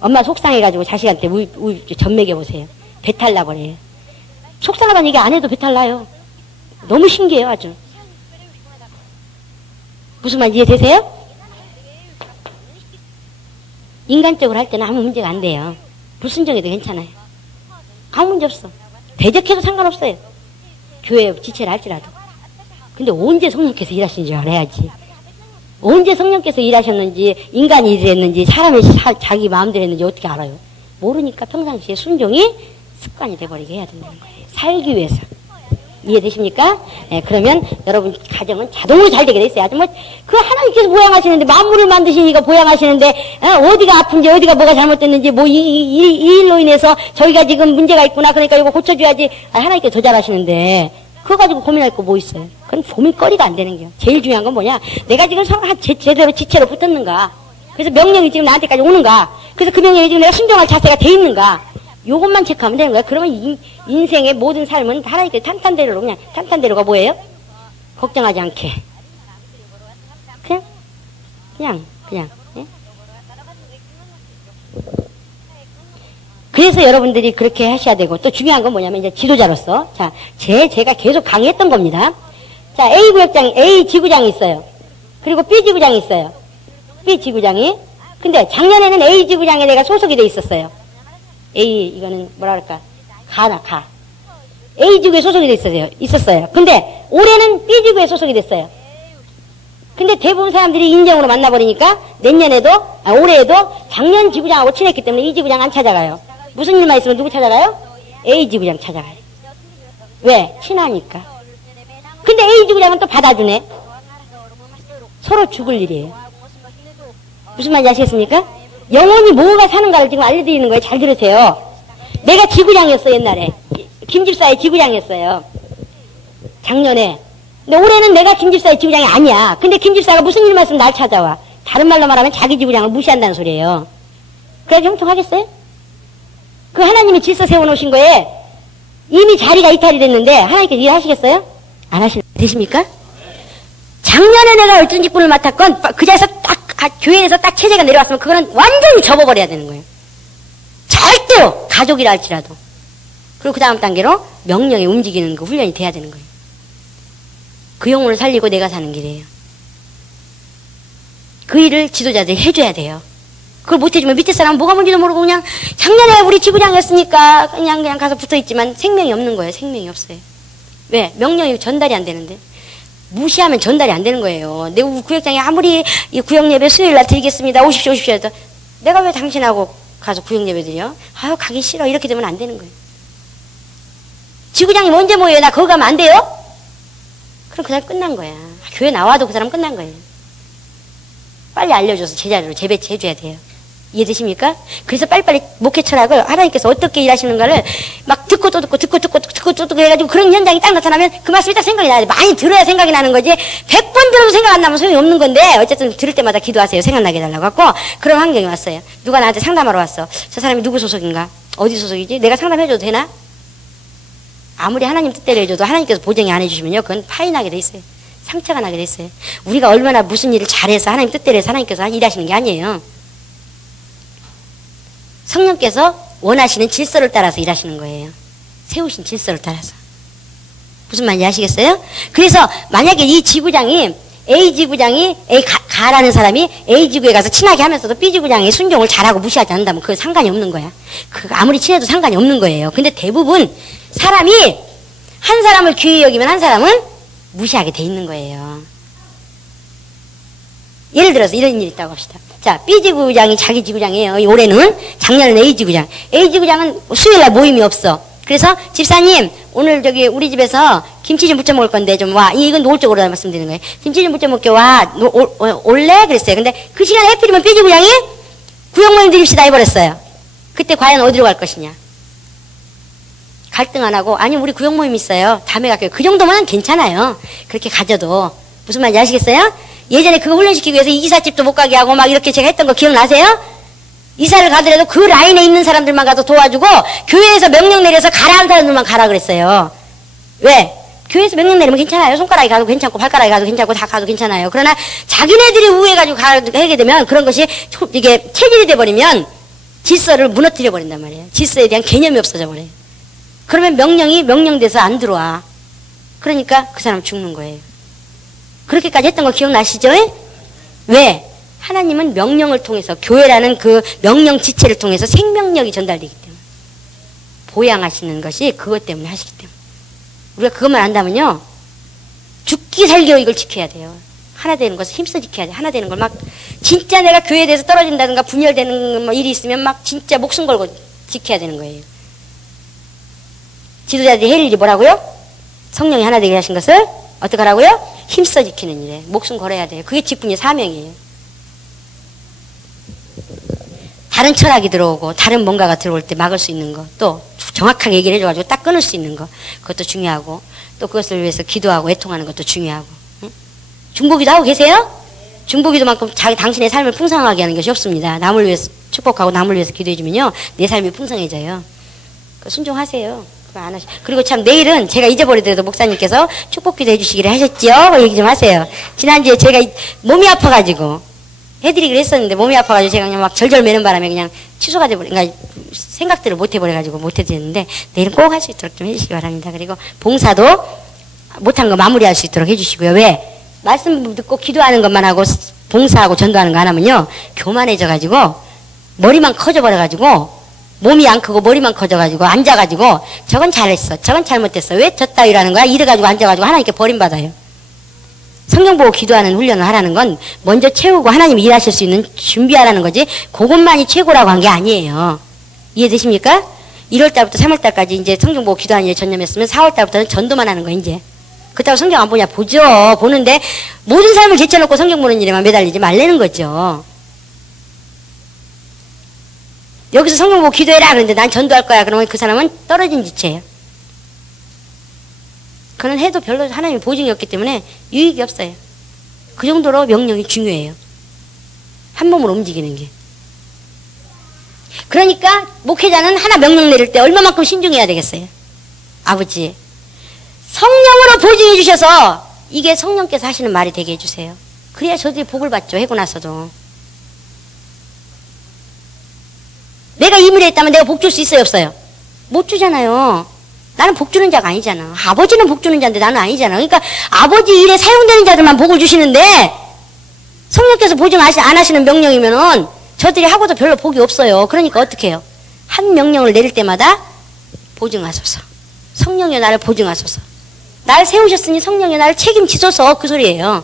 엄마 속상해가지고 자식한테 우유 전 먹여보세요. 배탈 나버려요. 속상하다는 얘기 안 해도 배탈 나요. 너무 신기해요. 아주. 무슨 말 이해되세요? 인간적으로 할 때는 아무 문제가 안 돼요. 불순종해도 괜찮아요. 아무 문제 없어. 대적해도 상관없어요. 교회 지체를 할지라도. 근데 언제 성령께서 일하시는지 알아야지. 언제 성령께서 일하셨는지, 인간이 일을 했는지, 사람이 자기 마음대로 했는지 어떻게 알아요? 모르니까 평상시에 순종이 습관이 돼버리게 해야 된다는 거예요. 살기 위해서. 이해되십니까? 네, 그러면 여러분 가정은 자동으로 잘 되게 돼 있어요. 아주 그 하나님께서 보양하시는데, 만물을 만드시니까 보양하시는데, 어디가 아픈지, 어디가 뭐가 잘못됐는지, 이 일로 인해서 저희가 지금 문제가 있구나. 그러니까 이거 고쳐줘야지. 하나님께서 더 잘하시는데, 그거 가지고 고민할 거 뭐 있어요? 그건 고민거리가 안 되는 거예요. 제일 중요한 건 뭐냐? 내가 지금 제대로 지체로 붙었는가? 그래서 명령이 지금 나한테까지 오는가? 그래서 그 명령이 지금 내가 순종할 자세가 돼 있는가? 요것만 체크하면 되는 거야. 그러면 인생의 모든 삶은 하나님께 탄탄대로로 그냥 탄탄대로가 뭐예요? 걱정하지 않게. 그냥. 예? 그래서 여러분들이 그렇게 하셔야 되고, 또 중요한 건 뭐냐면 이제 지도자로서 자, 제가 계속 강의했던 겁니다. 자, A 지구장이 있어요. 그리고 B 지구장이 있어요. B 지구장이. 근데 작년에는 A 지구장에 내가 소속이 돼 있었어요. 이거는 뭐라 그럴까? 가. A 지구에 소속이 돼 있었어요. 근데 올해는 B 지구에 소속이 됐어요. 근데 대부분 사람들이 인정으로 만나버리니까 올해에도 작년 지구장하고 친했기 때문에 이 지구장 안 찾아가요. 무슨 일만 있으면 누구 찾아가요? A 지구장 찾아가요. 왜? 친하니까. 근데 A 지구장은 또 받아주네. 서로 죽을 일이에요. 무슨 말인지 아시겠습니까? 영혼이 뭐가 사는가를 지금 알려드리는 거예요. 잘 들으세요. 내가 지구장이었어, 옛날에. 김집사의 지구장이었어요. 작년에. 근데 올해는 내가 김집사의 지구장이 아니야. 근데 김집사가 무슨 일만 있으면 날 찾아와. 다른 말로 말하면 자기 지구장을 무시한다는 소리예요. 그래 형통하겠어요? 그 하나님이 질서 세워놓으신 거에 이미 자리가 이탈이 됐는데 하나님께서 일하시겠어요? 안 되십니까? 작년에 내가 어쩐 직분을 맡았건 그 자리에서 교회에서 딱 체제가 내려왔으면 그거는 완전히 접어버려야 되는 거예요. 절대로 가족이라 할지라도. 그리고 그 다음 단계로 명령에 움직이는 그 훈련이 돼야 되는 거예요. 그 영혼을 살리고 내가 사는 길이에요. 그 일을 지도자들이 해줘야 돼요. 그걸 못해주면 밑에 사람은 뭐가 뭔지도 모르고 그냥 작년에 우리 지구장이었으니까 그냥 가서 붙어있지만 생명이 없는 거예요. 생명이 없어요. 왜? 명령이 전달이 안 되는데. 무시하면 전달이 안 되는 거예요. 내 구역장이 아무리 이 구역예배 수요일날 드리겠습니다. 오십시오 해서 내가 왜 당신하고 가서 구역예배 드려? 아유 가기 싫어. 이렇게 되면 안 되는 거예요. 지구장이 언제 모여요? 나 거기 가면 안 돼요? 그럼 그 사람 끝난 거야. 교회 나와도 그 사람 끝난 거예요. 빨리 알려줘서 제자리로 재배치해줘야 돼요. 이해되십니까? 그래서 빨리빨리 목회 철학을 하나님께서 어떻게 일하시는가를 막 듣고 또 듣고 해가지고 그런 현장이 딱 나타나면 그 말씀이 딱 생각이 나야 돼. 많이 들어야 생각이 나는 거지 100번 들어도 생각 안 나면 소용이 없는 건데 어쨌든 들을 때마다 기도하세요. 생각나게 해달라고 갖고 그런 환경이 왔어요. 누가 나한테 상담하러 왔어. 저 사람이 누구 소속인가? 어디 소속이지? 내가 상담해줘도 되나? 아무리 하나님 뜻대로 해줘도 하나님께서 보정이 안 해주시면요 그건 파인하게 돼 있어요. 상처가 나게 돼 있어요. 우리가 얼마나 무슨 일을 잘해서 하나님 뜻대로 해서 하나님께서 일하시는 게 아니에요. 성령께서 원하시는 질서를 따라서 일하시는 거예요. 세우신 질서를 따라서. 무슨 말인지 아시겠어요? 그래서 만약에 이 지구장이 가라는 사람이 A 지구에 가서 친하게 하면서도 B 지구장의 순종을 잘하고 무시하지 않는다면 그건 상관이 없는 거야. 아무리 친해도 상관이 없는 거예요. 근데 대부분 사람이 한 사람을 귀히 여기면 한 사람은 무시하게 돼 있는 거예요. 예를 들어서 이런 일이 있다고 합시다. 자, B 지구장이 자기 지구장이에요. 올해는 작년에는 A 지구장. A 지구장은 수요일날 모임이 없어. 그래서 집사님 오늘 우리 집에서 김치 좀 부쳐 먹을 건데 좀 와. 이건 노골적으로 말씀드리는 거예요. 김치 좀 부쳐 먹게 와. 올래? 그랬어요. 근데 그 시간에 해필이면 B 지구장이 구역 모임 드립시다 해버렸어요. 그때 과연 어디로 갈 것이냐? 갈등 안 하고 아니 우리 구역 모임 있어요. 다음에 갈게요. 그 정도면 괜찮아요. 그렇게 가져도. 무슨 말인지 아시겠어요? 예전에 그거 훈련시키기 위해서 이사집도 못 가게 하고 막 이렇게 제가 했던 거 기억나세요? 이사를 가더라도 그 라인에 있는 사람들만 가서 도와주고 교회에서 명령 내려서 가라 하는 사람들만 가라 그랬어요. 왜? 교회에서 명령 내리면 괜찮아요. 손가락이 가도 괜찮고 발가락이 가도 괜찮고 다 가도 괜찮아요. 그러나 자기네들이 우회해가지고 하게 되면 그런 것이 이게 체질이 돼버리면 질서를 무너뜨려 버린단 말이에요. 질서에 대한 개념이 없어져 버려요. 그러면 명령이 명령돼서 안 들어와. 그러니까 그 사람 죽는 거예요. 그렇게까지 했던 거 기억나시죠? 왜? 하나님은 명령을 통해서 교회라는 그 명령 지체를 통해서 생명력이 전달되기 때문에 보양하시는 것이 그것 때문에 하시기 때문에 우리가 그것만 안다면요 죽기 살기로 이걸 지켜야 돼요. 하나 되는 것을 힘써 지켜야 돼. 하나 되는 걸 막 진짜 내가 교회에 대해서 떨어진다든가 분열되는 뭐 일이 있으면 막 진짜 목숨 걸고 지켜야 되는 거예요. 지도자들이 할 일이 뭐라고요? 성령이 하나 되게 하신 것을 어떻게 하라고요? 힘써 지키는 일에 목숨 걸어야 돼요. 그게 직분의 사명이에요. 다른 철학이 들어오고 다른 뭔가가 들어올 때 막을 수 있는 거, 또 정확하게 얘기를 해줘가지고 딱 끊을 수 있는 거, 그것도 중요하고, 또 그것을 위해서 기도하고 애통하는 것도 중요하고. 응? 중보기도 하고 계세요? 중보기도만큼 당신의 삶을 풍성하게 하는 것이 없습니다. 남을 위해서 축복하고 남을 위해서 기도해주면요 내 삶이 풍성해져요. 순종하세요. 그거 안 하시. 그리고 참 내일은 제가 잊어버리더라도 목사님께서 축복기도 해주시기를 하셨죠? 얘기 좀 하세요. 지난주에 제가 몸이 아파가지고 해드리기로 했었는데 몸이 아파가지고 제가 그냥 막 절절 매는 바람에 그냥 취소가 돼버린, 그러니까 생각들을 못 해버려가지고 못 해드렸는데 내일은 꼭 할 수 있도록 좀 해주시기 바랍니다. 그리고 봉사도 못한 거 마무리할 수 있도록 해주시고요. 왜? 말씀 듣고 기도하는 것만 하고 봉사하고 전도하는 거 안 하면요 교만해져가지고 머리만 커져버려가지고 몸이 안 크고 머리만 커져가지고 앉아가지고 저건 잘했어, 저건 잘못했어, 왜 저 따위라는 거야? 이래가지고 앉아가지고 하나님께 버림받아요. 성경 보고 기도하는 훈련을 하라는 건 먼저 채우고 하나님이 일하실 수 있는 준비하라는 거지 그것만이 최고라고 한 게 아니에요. 이해되십니까? 1월달부터 3월달까지 이제 성경 보고 기도하는 일에 전념했으면 4월달부터는 전도만 하는 거 이제. 그렇다고 성경 안 보냐? 보죠. 보는데 모든 삶을 제쳐놓고 성경 보는 일에만 매달리지 말라는 거죠. 여기서 성경 보고 기도해라 그러는데 난 전도할 거야 그러면 그 사람은 떨어진 지체예요. 그는 해도 별로 하나님의 보증이 없기 때문에 유익이 없어요. 그 정도로 명령이 중요해요. 한 몸으로 움직이는 게. 그러니까 목회자는 하나 명령 내릴 때 얼마만큼 신중해야 되겠어요. 아버지 성령으로 보증해 주셔서 이게 성령께서 하시는 말이 되게 해주세요. 그래야 저들이 복을 받죠. 해고 나서도. 내가 이 물에 있다면 내가 복 줄 수 있어요 없어요? 못 주잖아요. 나는 복 주는 자가 아니잖아. 아버지는 복 주는 자인데 나는 아니잖아. 그러니까 아버지 일에 사용되는 자들만 복을 주시는데 성령께서 보증 안 하시는 명령이면은 저들이 하고도 별로 복이 없어요. 그러니까 어떻게 해요? 한 명령을 내릴 때마다 보증하소서. 성령이 나를 보증하소서. 나를 세우셨으니 성령이 나를 책임지소서. 그 소리예요.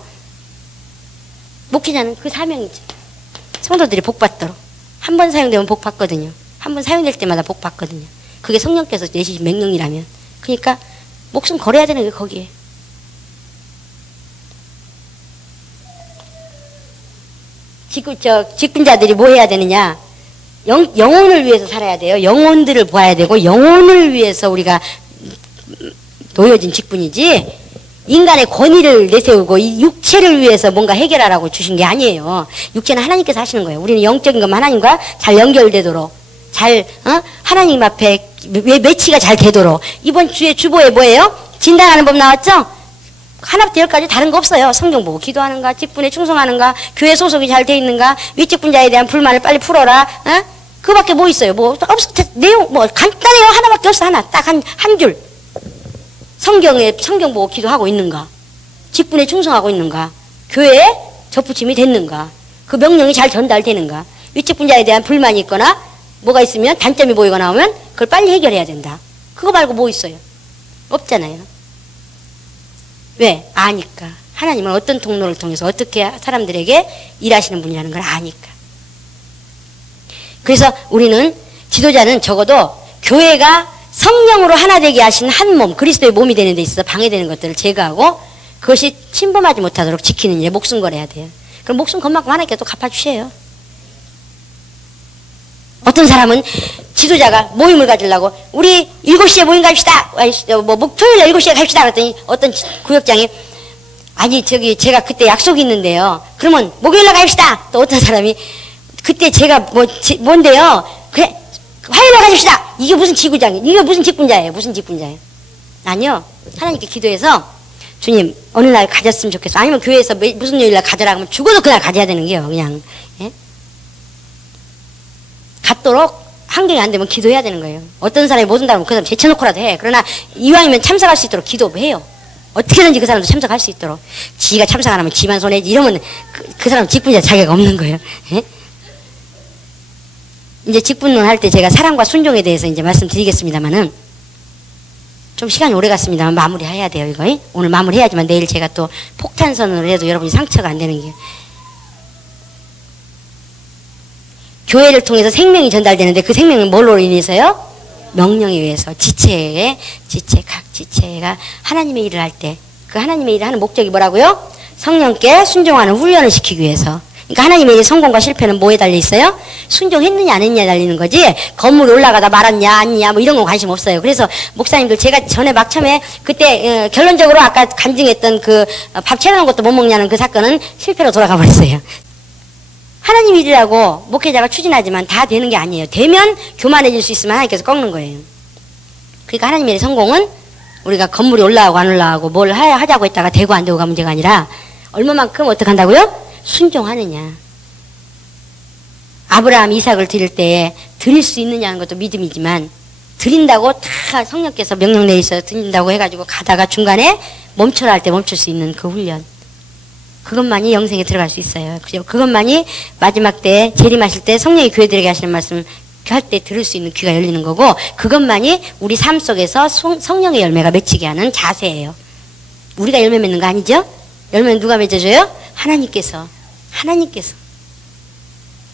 목회자는 그 사명이죠. 성도들이 복 받도록. 한 번 사용되면 복 받거든요. 한 번 사용될 때마다 복 받거든요. 그게 성령께서 내시신 명령이라면. 그러니까 목숨 걸어야 되는 게 거기에. 직분자들이 뭐 해야 되느냐? 영혼을 위해서 살아야 돼요. 영혼들을 보아야 되고 영혼을 위해서 우리가 놓여진 직분이지 인간의 권위를 내세우고 이 육체를 위해서 뭔가 해결하라고 주신 게 아니에요. 육체는 하나님께서 하시는 거예요. 우리는 영적인 것만 하나님과 잘 연결되도록 잘 하나님 앞에 매치가 잘 되도록. 이번 주에 주보에 뭐예요? 진단하는 법 나왔죠? 하나부터 열까지 다른 거 없어요. 성경 보고 기도하는가, 직분에 충성하는가, 교회 소속이 잘 돼 있는가, 윗직분자에 대한 불만을 빨리 풀어라. 그밖에 뭐 있어요? 뭐 없어. 내용 뭐 간단해요. 하나밖에 없어. 하나 딱 한 줄. 성경 보고 기도하고 있는가, 직분에 충성하고 있는가, 교회에 접붙임이 됐는가, 그 명령이 잘 전달되는가, 윗직분자에 대한 불만이 있거나 뭐가 있으면 단점이 보이거나 하면 그걸 빨리 해결해야 된다. 그거 말고 뭐 있어요? 없잖아요. 왜? 아니까. 하나님은 어떤 통로를 통해서 어떻게 사람들에게 일하시는 분이라는 걸 아니까. 그래서 우리는 지도자는 적어도 교회가 성령으로 하나 되게 하신 한 몸, 그리스도의 몸이 되는 데 있어서 방해되는 것들을 제거하고 그것이 침범하지 못하도록 지키는 일에 목숨 걸어야 돼요. 그럼 목숨 건 만큼 하나님께 또 갚아주셔요. 어떤 사람은 지도자가 모임을 가지려고 우리 7시에 모임 갑시다. 토요일에 7시에 갑시다. 그랬더니 어떤 구역장이 아니 제가 그때 약속이 있는데요. 그러면 목요일날 갑시다. 또 어떤 사람이 그때 제가 뭔데요. 그래 화요일날 가십시다. 이게 무슨 지구장이에요? 이게 무슨 직분자예요? 무슨 직분자예요? 아니요. 하나님께 기도해서 주님 어느 날 가졌으면 좋겠어. 아니면 교회에서 무슨 요일날 가져라 하면 죽어도 그날 가져야 되는 게요. 그냥 예? 갖도록 환경이 안 되면 기도해야 되는 거예요. 어떤 사람이 못 온다면 그 사람 제쳐놓고라도 해. 그러나 이왕이면 참석할 수 있도록 기도해요. 어떻게든지 그 사람도 참석할 수 있도록. 지가 참석 안 하면 지만 손해지. 이러면 그 사람 직분자 자격이 없는 거예요. 예? 이제 직분론 할 때 제가 사랑과 순종에 대해서 이제 말씀드리겠습니다만은 좀 시간이 오래 갔습니다만 마무리해야 돼요, 이거. 오늘 마무리해야지만 내일 제가 또 폭탄선언을 해도 여러분이 상처가 안 되는 게. 교회를 통해서 생명이 전달되는데 그 생명은 뭘로 인해서요? 명령에 의해서. 각 지체가 하나님의 일을 할 때 그 하나님의 일을 하는 목적이 뭐라고요? 성령께 순종하는 훈련을 시키기 위해서. 그러니까 하나님의 일 성공과 실패는 뭐에 달려 있어요? 순종했느냐 안 했느냐 달리는 거지. 건물 올라가다 말았냐 아니냐 뭐 이런 건 관심 없어요. 그래서 목사님들 제가 전에 막 처음에 그때 결론적으로 아까 간증했던 그 밥 차려놓은 것도 못 먹냐는 그 사건은 실패로 돌아가 버렸어요. 하나님 일이라고 목회자가 추진하지만 다 되는 게 아니에요. 되면 교만해질 수 있으면 하나님께서 꺾는 거예요. 그러니까 하나님의 성공은 우리가 건물이 올라가고 안 올라가고 뭘 하자고 했다가 되고 안 되고가 문제가 아니라 얼마만큼 어떻게 한다고요? 순종하느냐. 아브라함 이삭을 드릴 때 드릴 수 있느냐는 것도 믿음이지만 드린다고 다 성령께서 명령 내리셔서 드린다고 해가지고 가다가 중간에 멈춰라 할 때 멈출 수 있는 그 훈련. 그것만이 영생에 들어갈 수 있어요. 그것만이 마지막 때 재림하실 때 성령이 교회들에게 하시는 말씀 할 때 들을 수 있는 귀가 열리는 거고 그것만이 우리 삶 속에서 성령의 열매가 맺히게 하는 자세예요. 우리가 열매 맺는 거 아니죠? 열매는 누가 맺어줘요? 하나님께서.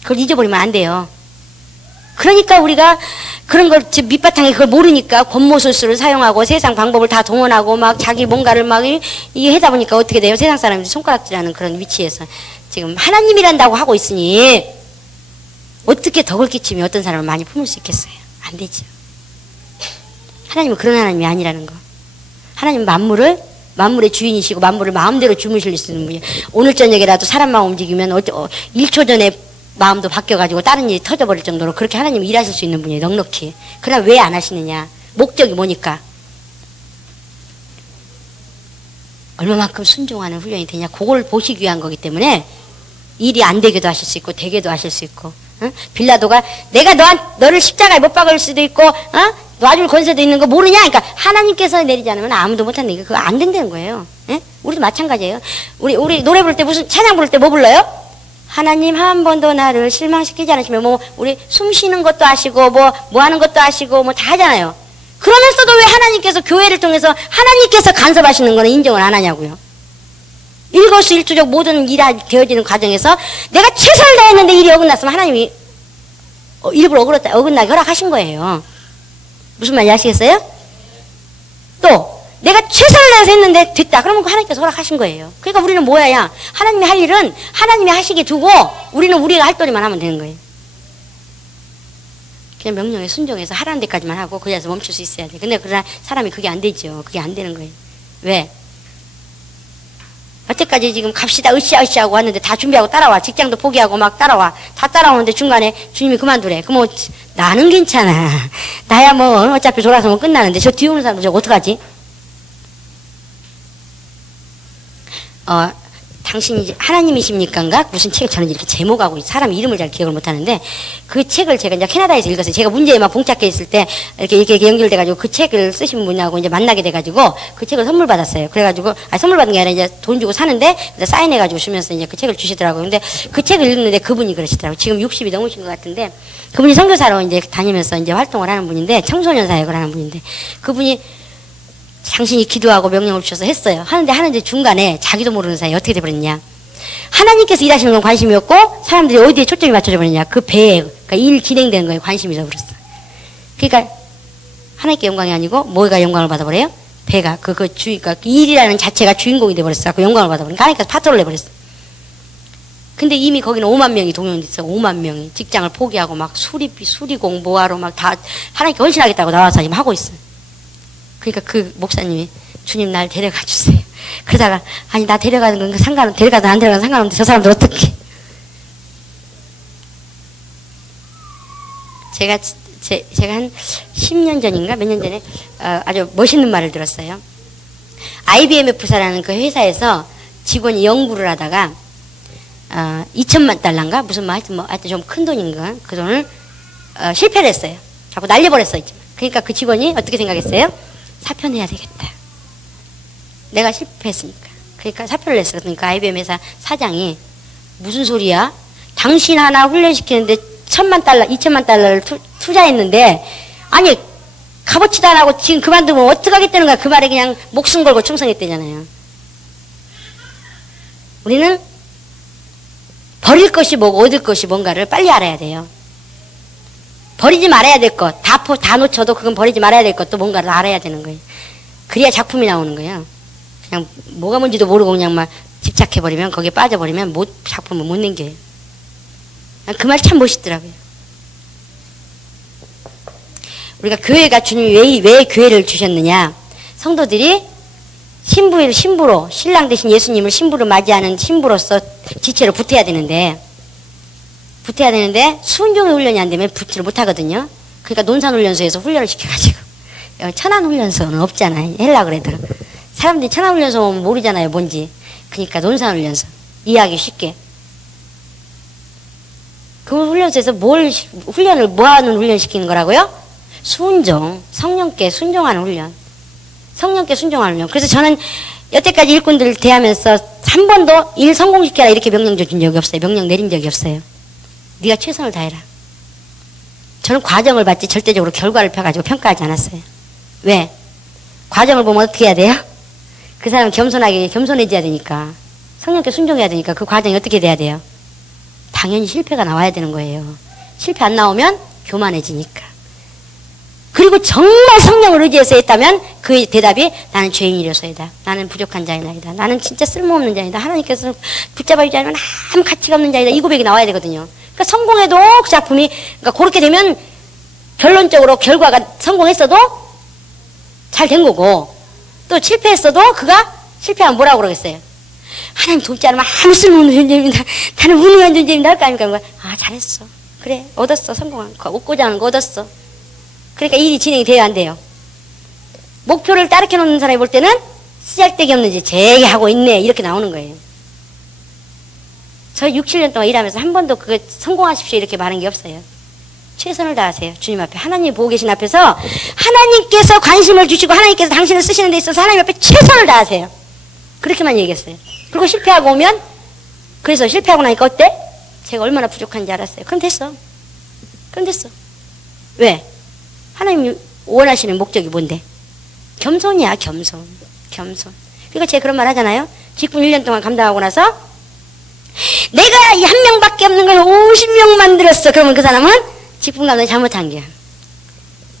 그걸 잊어버리면 안 돼요. 그러니까 우리가 그런 걸 밑바탕에 그걸 모르니까 권모술수를 사용하고 세상 방법을 다 동원하고 막 자기 뭔가를 막 이게 하다 보니까 어떻게 돼요? 세상 사람들이 손가락질하는 그런 위치에서 지금 하나님이란다고 하고 있으니 어떻게 덕을 끼치면 어떤 사람을 많이 품을 수 있겠어요? 안 되죠. 하나님은 그런 하나님이 아니라는 거. 하나님은 만물의 주인이시고 만물을 마음대로 주무실 수 있는 분이에요. 오늘 저녁에라도 사람 마음 움직이면 1초 전에 마음도 바뀌어가지고 다른 일이 터져버릴 정도로 그렇게 하나님이 일하실 수 있는 분이에요. 넉넉히. 그러나 왜 안 하시느냐. 목적이 뭐니까. 얼마만큼 순종하는 훈련이 되냐. 그걸 보시기 위한 거기 때문에 일이 안 되게도 하실 수 있고 되게도 하실 수 있고. 응? 빌라도가 내가 너를 십자가에 못 박을 수도 있고 놔줄 권세도 있는 거 모르냐. 그러니까 하나님께서 내리지 않으면 아무도 못한다. 그거 안 된다는 거예요. 예? 우리도 마찬가지예요. 우리 노래 부를 때 무슨 찬양 부를 때 뭐 불러요? 하나님 한 번도 나를 실망시키지 않으시면 뭐 우리 숨 쉬는 것도 아시고 뭐 하는 것도 아시고 뭐 다 하잖아요. 그러면서도 왜 하나님께서 교회를 통해서 하나님께서 간섭하시는 거는 인정을 안 하냐고요. 일거수일투족 모든 일이 되어지는 과정에서 내가 최선을 다했는데 일이 어긋났으면 하나님이 일부러 어긋나게 허락하신 거예요. 무슨 말인지 아시겠어요? 또 내가 최선을 다해서 했는데 됐다. 그러면 하나님께서 허락하신 거예요. 그러니까 우리는 뭐야? 하나님이 할 일은 하나님이 하시게 두고 우리는 우리가 할 도리만 하면 되는 거예요. 그냥 명령에 순종해서 하라는 데까지만 하고 그 자리에서 멈출 수 있어야 돼. 근데 그러나 사람이 그게 안 되죠. 그게 안 되는 거예요. 왜? 여태까지 지금 갑시다 으쌰으쌰 하고 왔는데 다 준비하고 따라와. 직장도 포기하고 막 따라와. 다 따라오는데 중간에 주님이 그만두래. 그럼 나는 괜찮아. 나야 뭐 어차피 돌아서면 끝나는데 저 뒤에 오는 사람도 저거 어떡하지? 당신이 하나님이십니까인가? 무슨 책을 저는 이렇게 제목하고 사람 이름을 잘 기억을 못하는데 그 책을 제가 이제 캐나다에서 읽었어요. 제가 문제에 막 봉착해 있을 때 이렇게 연결돼가지고 그 책을 쓰신 분하고 이제 만나게 돼가지고 그 책을 선물 받았어요. 그래가지고 선물 받은 게 아니라 이제 돈 주고 사는데 사인해가지고 주면서 이제 그 책을 주시더라고요. 근데 그 책을 읽는데 그분이 그러시더라고요. 지금 60이 넘으신 것 같은데 그분이 선교사로 이제 다니면서 이제 활동을 하는 분인데 청소년 사역을 하는 분인데 그분이 당신이 기도하고 명령을 주셔서 했어요. 하는데 중간에 자기도 모르는 사이에 어떻게 돼버렸냐. 하나님께서 일하시는 건 관심이 없고 사람들이 어디에 초점이 맞춰져 버렸냐. 그 배에 그러니까 일 진행되는 거에 관심이 져버렸어. 그러니까 하나님께 영광이 아니고 뭐가 영광을 받아버려요? 배가 그러니까 일이라는 자체가 주인공이 돼버렸어. 그 영광을 받아버리니까 하나님께서 파토를 내버렸어. 근데 이미 거기는 5만 명이 동원됐어. 5만 명이 직장을 포기하고 막 수리공 뭐하러 막 다 하나님께 헌신하겠다고 나와서 지금 하고 있어. 그러니까 그 목사님이 주님 날 데려가 주세요. 그러다가 아니 나 데려가는 건 데려가든 안 데려가든 상관없는데 저 사람들 어떻게? 제가 한 10년 전인가 몇 년 전에 아주 멋있는 말을 들었어요. IBMF사라는 그 회사에서 직원이 연구를 하다가 2천만 달러인가 무슨 하여튼 좀 큰 돈인가 그 돈을 실패를 했어요. 자꾸 날려버렸어요. 그러니까 그 직원이 어떻게 생각했어요? 사표내야 되겠다. 내가 실패했으니까. 그러니까 사표를 냈어요. 그러니까 IBM 회사 사장이 무슨 소리야? 당신 하나 훈련시키는데 1,000만 달러, 2천만 달러를 투자했는데 아니 값어치도 안 하고 지금 그만두면 어떡하겠다는 거야. 그 말에 그냥 목숨 걸고 충성했대잖아요. 우리는 버릴 것이 뭐고 얻을 것이 뭔가를 빨리 알아야 돼요. 버리지 말아야 될 것, 다 놓쳐도 그건 버리지 말아야 될 것도 뭔가를 알아야 되는 거예요. 그래야 작품이 나오는 거예요. 그냥 뭐가 뭔지도 모르고 그냥 막 집착해버리면, 거기에 빠져버리면 작품을 못 남겨요. 그 말 참 멋있더라고요. 우리가 교회가 주님이 왜 교회를 주셨느냐. 성도들이 신부로, 신랑 대신 예수님을 신부로 맞이하는 신부로서 지체로 붙어야 되는데 순종의 훈련이 안 되면 붙지를 못하거든요. 그러니까 논산훈련소에서 훈련을 시켜가지고. 천안훈련소는 없잖아요. 헬라 그래도. 사람들이 천안훈련소 오면 모르잖아요. 뭔지. 그러니까 논산훈련소. 이해하기 쉽게. 그 훈련소에서 훈련을 뭐 하는 훈련 시키는 거라고요? 순종. 성령께 순종하는 훈련. 성령께 순종하는 훈련. 그래서 저는 여태까지 일꾼들 대하면서 한 번도 일 성공시켜라 이렇게 명령 준 적이 없어요. 명령 내린 적이 없어요. 네가 최선을 다해라. 저는 과정을 봤지 절대적으로 결과를 펴가지고 평가하지 않았어요. 왜? 과정을 보면 어떻게 해야 돼요? 그 사람은 겸손해져야 되니까. 성령께 순종해야 되니까 그 과정이 어떻게 돼야 돼요? 당연히 실패가 나와야 되는 거예요. 실패 안 나오면 교만해지니까. 그리고 정말 성령을 의지해서 했다면 그 대답이 나는 죄인이라서이다. 나는 부족한 자이나이다. 나는 진짜 쓸모없는 자이다. 하나님께서 붙잡아 주지 않으면 아무 가치가 없는 자이다. 이 고백이 나와야 되거든요. 그러니까 성공해도 그 작품이 그러니까 그렇게 되면 결론적으로 결과가 성공했어도 잘 된 거고 또 실패했어도 그가 실패하면 뭐라고 그러겠어요? 하나님 돕지 않으면 아무 쓸모없는 존재입니다. 나는 무능한 존재입니다. 할 거 아닙니까? 아 잘했어. 그래 얻었어. 성공한 거. 얻고자 하는 거 얻었어. 그러니까 일이 진행이 돼야 안 돼요. 목표를 따르게 놓는 사람이 볼 때는 쓰잘데기 없는 짓 제기하고 있네 이렇게 나오는 거예요. 저 6, 7년 동안 일하면서 한 번도 그거 성공하십시오 이렇게 말한 게 없어요. 최선을 다하세요. 주님 앞에 하나님 보고 계신 앞에서 하나님께서 관심을 주시고 하나님께서 당신을 쓰시는 데 있어서 하나님 앞에 최선을 다하세요. 그렇게만 얘기했어요. 그리고 실패하고 오면 그래서 실패하고 나니까 어때? 제가 얼마나 부족한지 알았어요. 그럼 됐어. 왜? 하나님이 원하시는 목적이 뭔데? 겸손이야. 겸손. 그러니까 제가 그런 말 하잖아요. 직분 1년 동안 감당하고 나서 내가 이 한 명밖에 없는 걸 50명 만들었어. 그러면 그 사람은 직분 감당이 잘못한 거야.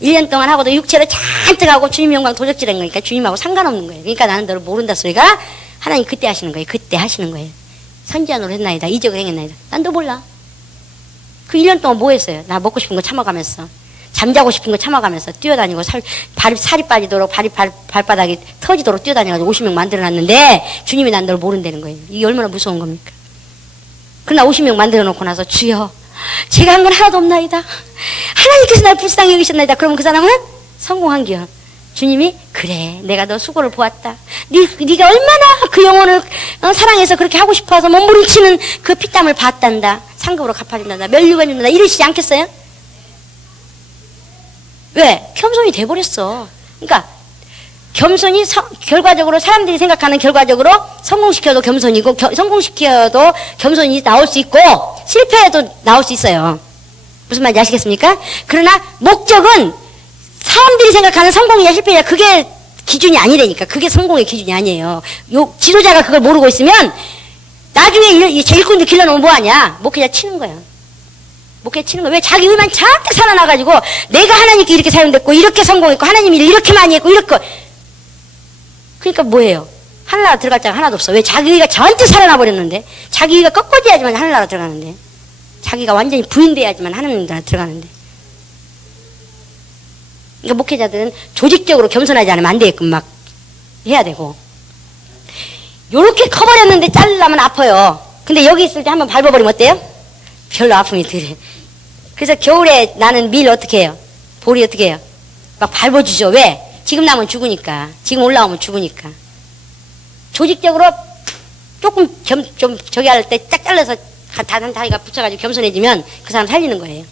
1년 동안 하고도 육체로 잔뜩 하고 주님 영광 도적질한 거니까 주님하고 상관없는 거예요. 그러니까 나는 너를 모른다 소리가 하나님 그때 하시는 거예요. 그때 하시는 거예요. 선지자노를 했나이다. 이적을 행했나이다. 난 너 몰라. 그 1년 동안 뭐 했어요? 나 먹고 싶은 거 참아가면서 잠자고 싶은 거 참아가면서 뛰어다니고 살이 빠지도록 발바닥이 터지도록 뛰어다녀가지고 50명 만들어놨는데 주님이 난 널 모른다는 거예요. 이게 얼마나 무서운 겁니까? 그러나 50명 만들어 놓고 나서 주여 제가 한 건 하나도 없나이다. 하나님께서 날 불쌍히 여기셨나이다. 그러면 그 사람은 성공한 거야. 주님이 그래 내가 너 수고를 보았다. 네가 얼마나 그 영혼을 사랑해서 그렇게 하고 싶어서 몸부림치는 그 피땀을 봤단다. 상급으로 갚아준단다. 면류관 준단다. 이러시지 않겠어요? 왜? 겸손이 돼버렸어. 그러니까 겸손이 결과적으로 사람들이 생각하는 결과적으로 성공시켜도 겸손이고 성공시켜도 겸손이 나올 수 있고 실패해도 나올 수 있어요. 무슨 말인지 아시겠습니까? 그러나 목적은 사람들이 생각하는 성공이냐 실패냐 그게 기준이 아니라니까. 그게 성공의 기준이 아니에요. 지도자가 그걸 모르고 있으면 나중에 제 일꾼들 길러놓으면 뭐하냐? 목회자 치는 거야. 왜? 자기 의만 잔뜩 살아나가지고 내가 하나님께 이렇게 사용됐고 이렇게 성공했고 하나님이 이렇게 많이 했고 이렇게 그러니까 뭐예요? 하늘나라 들어갈 자가 하나도 없어. 왜? 자기 의가 잔뜩 살아나 버렸는데 자기 의가 꺾어져야지만 하늘나라 들어가는데 자기가 완전히 부인돼야지만 하늘나라 들어가는데 그러니까 목회자들은 조직적으로 겸손하지 않으면 안 되게끔 막 해야 되고 요렇게 커버렸는데 자르려면 아파요. 근데 여기 있을 때 한번 밟아버리면 어때요? 별로 아픔이 덜해. 그래서 겨울에 나는 밀 어떻게 해요? 볼이 어떻게 해요? 막 밟아주죠. 왜? 지금 나면 죽으니까. 지금 올라오면 죽으니까. 조직적으로 조금 좀 저기 할 때 딱 잘라서 다리가 붙여가지고 겸손해지면 그 사람 살리는 거예요.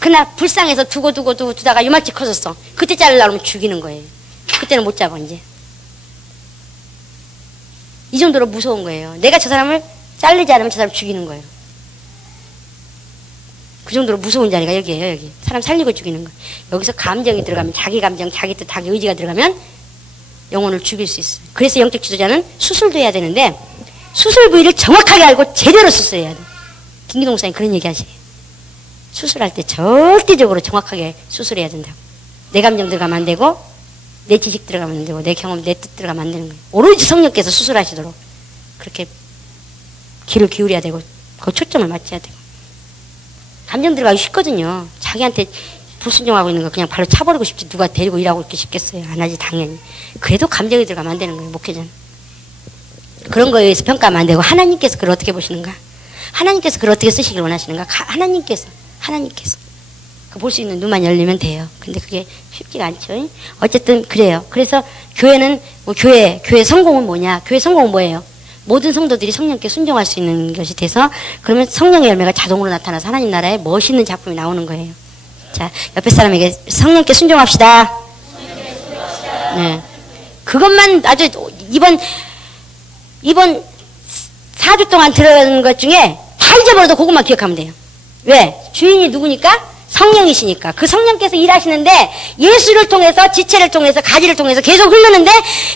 그러나 불쌍해서 두다가 요만치 커졌어. 그때 자르려고 하면 죽이는 거예요. 그때는 못 잡아 이제. 이 정도로 무서운 거예요. 내가 저 사람을 자르지 않으면 저 사람 죽이는 거예요. 그 정도로 무서운 자리가 여기예요. 여기 사람 살리고 죽이는 거. 여기서 감정이 들어가면 자기 감정, 자기 뜻, 자기 의지가 들어가면 영혼을 죽일 수 있어요. 그래서 영적 지도자는 수술도 해야 되는데 수술 부위를 정확하게 알고 제대로 수술해야 돼. 김기동 목사님 그런 얘기 하세요. 수술할 때 절대적으로 정확하게 수술해야 된다고. 내 감정 들어가면 안 되고 내 지식 들어가면 안 되고 내 경험, 내 뜻 들어가면 안 되는 거예요. 오로지 성령께서 수술하시도록 그렇게 귀를 기울여야 되고 그 초점을 맞춰야 되고. 감정 들어가기 쉽거든요. 자기한테 불순종하고 있는 거 그냥 발로 차버리고 싶지 누가 데리고 일하고 이렇게 싶겠어요. 안 하지 당연히. 그래도 감정이 들어가면 안 되는 거예요. 목회자는. 그런 거에 의해서 평가하면 안 되고 하나님께서 그걸 어떻게 보시는가? 하나님께서 그걸 어떻게 쓰시길 원하시는가? 하나님께서 그 볼 수 있는 눈만 열리면 돼요. 근데 그게 쉽지가 않죠. 어쨌든 그래요. 그래서 교회는 뭐 교회 성공은 뭐냐? 교회 성공은 뭐예요? 모든 성도들이 성령께 순종할 수 있는 것이 돼서 그러면 성령의 열매가 자동으로 나타나서 하나님 나라에 멋있는 작품이 나오는 거예요. 자, 옆에 사람에게 성령께 순종합시다. 네. 그것만 아주 이번 4주 동안 들은 것 중에 다 잊어버려도 그것만 기억하면 돼요. 왜? 주인이 누구니까? 성령이시니까. 그 성령께서 일하시는데 예수를 통해서 지체를 통해서 가지를 통해서 계속 흐르는데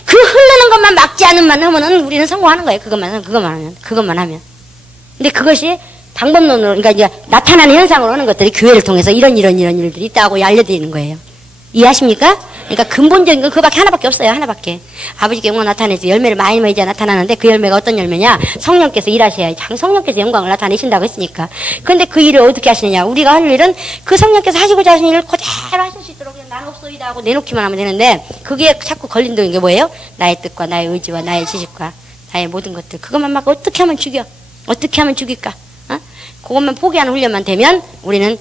그 흐르는 것만 막지 않으면 하면은 우리는 성공하는 거예요. 그것만 하면. 근데 그것이 방법론으로 그러니까 이제 나타나는 현상으로 하는 것들이 교회를 통해서 이런 일들이 있다고 알려드리는 거예요. 이해하십니까? 그러니까 근본적인 건 그밖에 하나밖에 없어요. 하나밖에. 아버지께 영광 나타내서 열매를 많이 맺어야 나타나는데 그 열매가 어떤 열매냐? 성령께서 일하셔야 성령께서 영광을 나타내신다고 했으니까. 그런데 그 일을 어떻게 하시느냐? 우리가 할 일은 그 성령께서 하시고자 하시는 일을 그대로 하실 수 있도록 그냥 난 없소이다 하고 내놓기만 하면 되는데 그게 자꾸 걸린다는 게 뭐예요? 나의 뜻과 나의 의지와 나의 지식과 나의 모든 것들. 그것만 막 어떻게 하면 죽여? 어떻게 하면 죽일까? 그것만 포기하는 훈련만 되면 우리는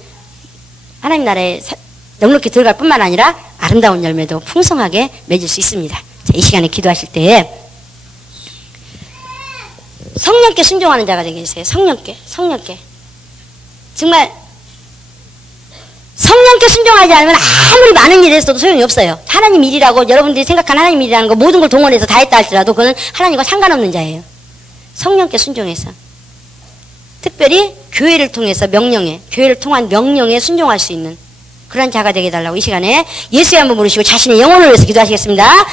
하나님 나라에 넉넉히 들어갈 뿐만 아니라 아름다운 열매도 풍성하게 맺을 수 있습니다. 자, 이 시간에 기도하실 때에 성령께 순종하는 자가 되게 해주세요. 성령께. 정말 성령께 순종하지 않으면 아무리 많은 일을 했어도 소용이 없어요. 하나님 일이라고 여러분들이 생각하는 하나님 일이라는 거 모든 걸 동원해서 다 했다 할지라도 그거는 하나님과 상관없는 자예요. 성령께 순종해서 특별히 교회를 통해서 교회를 통한 명령에 순종할 수 있는 그런 자가 되게 해달라고 이 시간에 예수의 한번 부르시고 자신의 영혼을 위해서 기도하시겠습니다.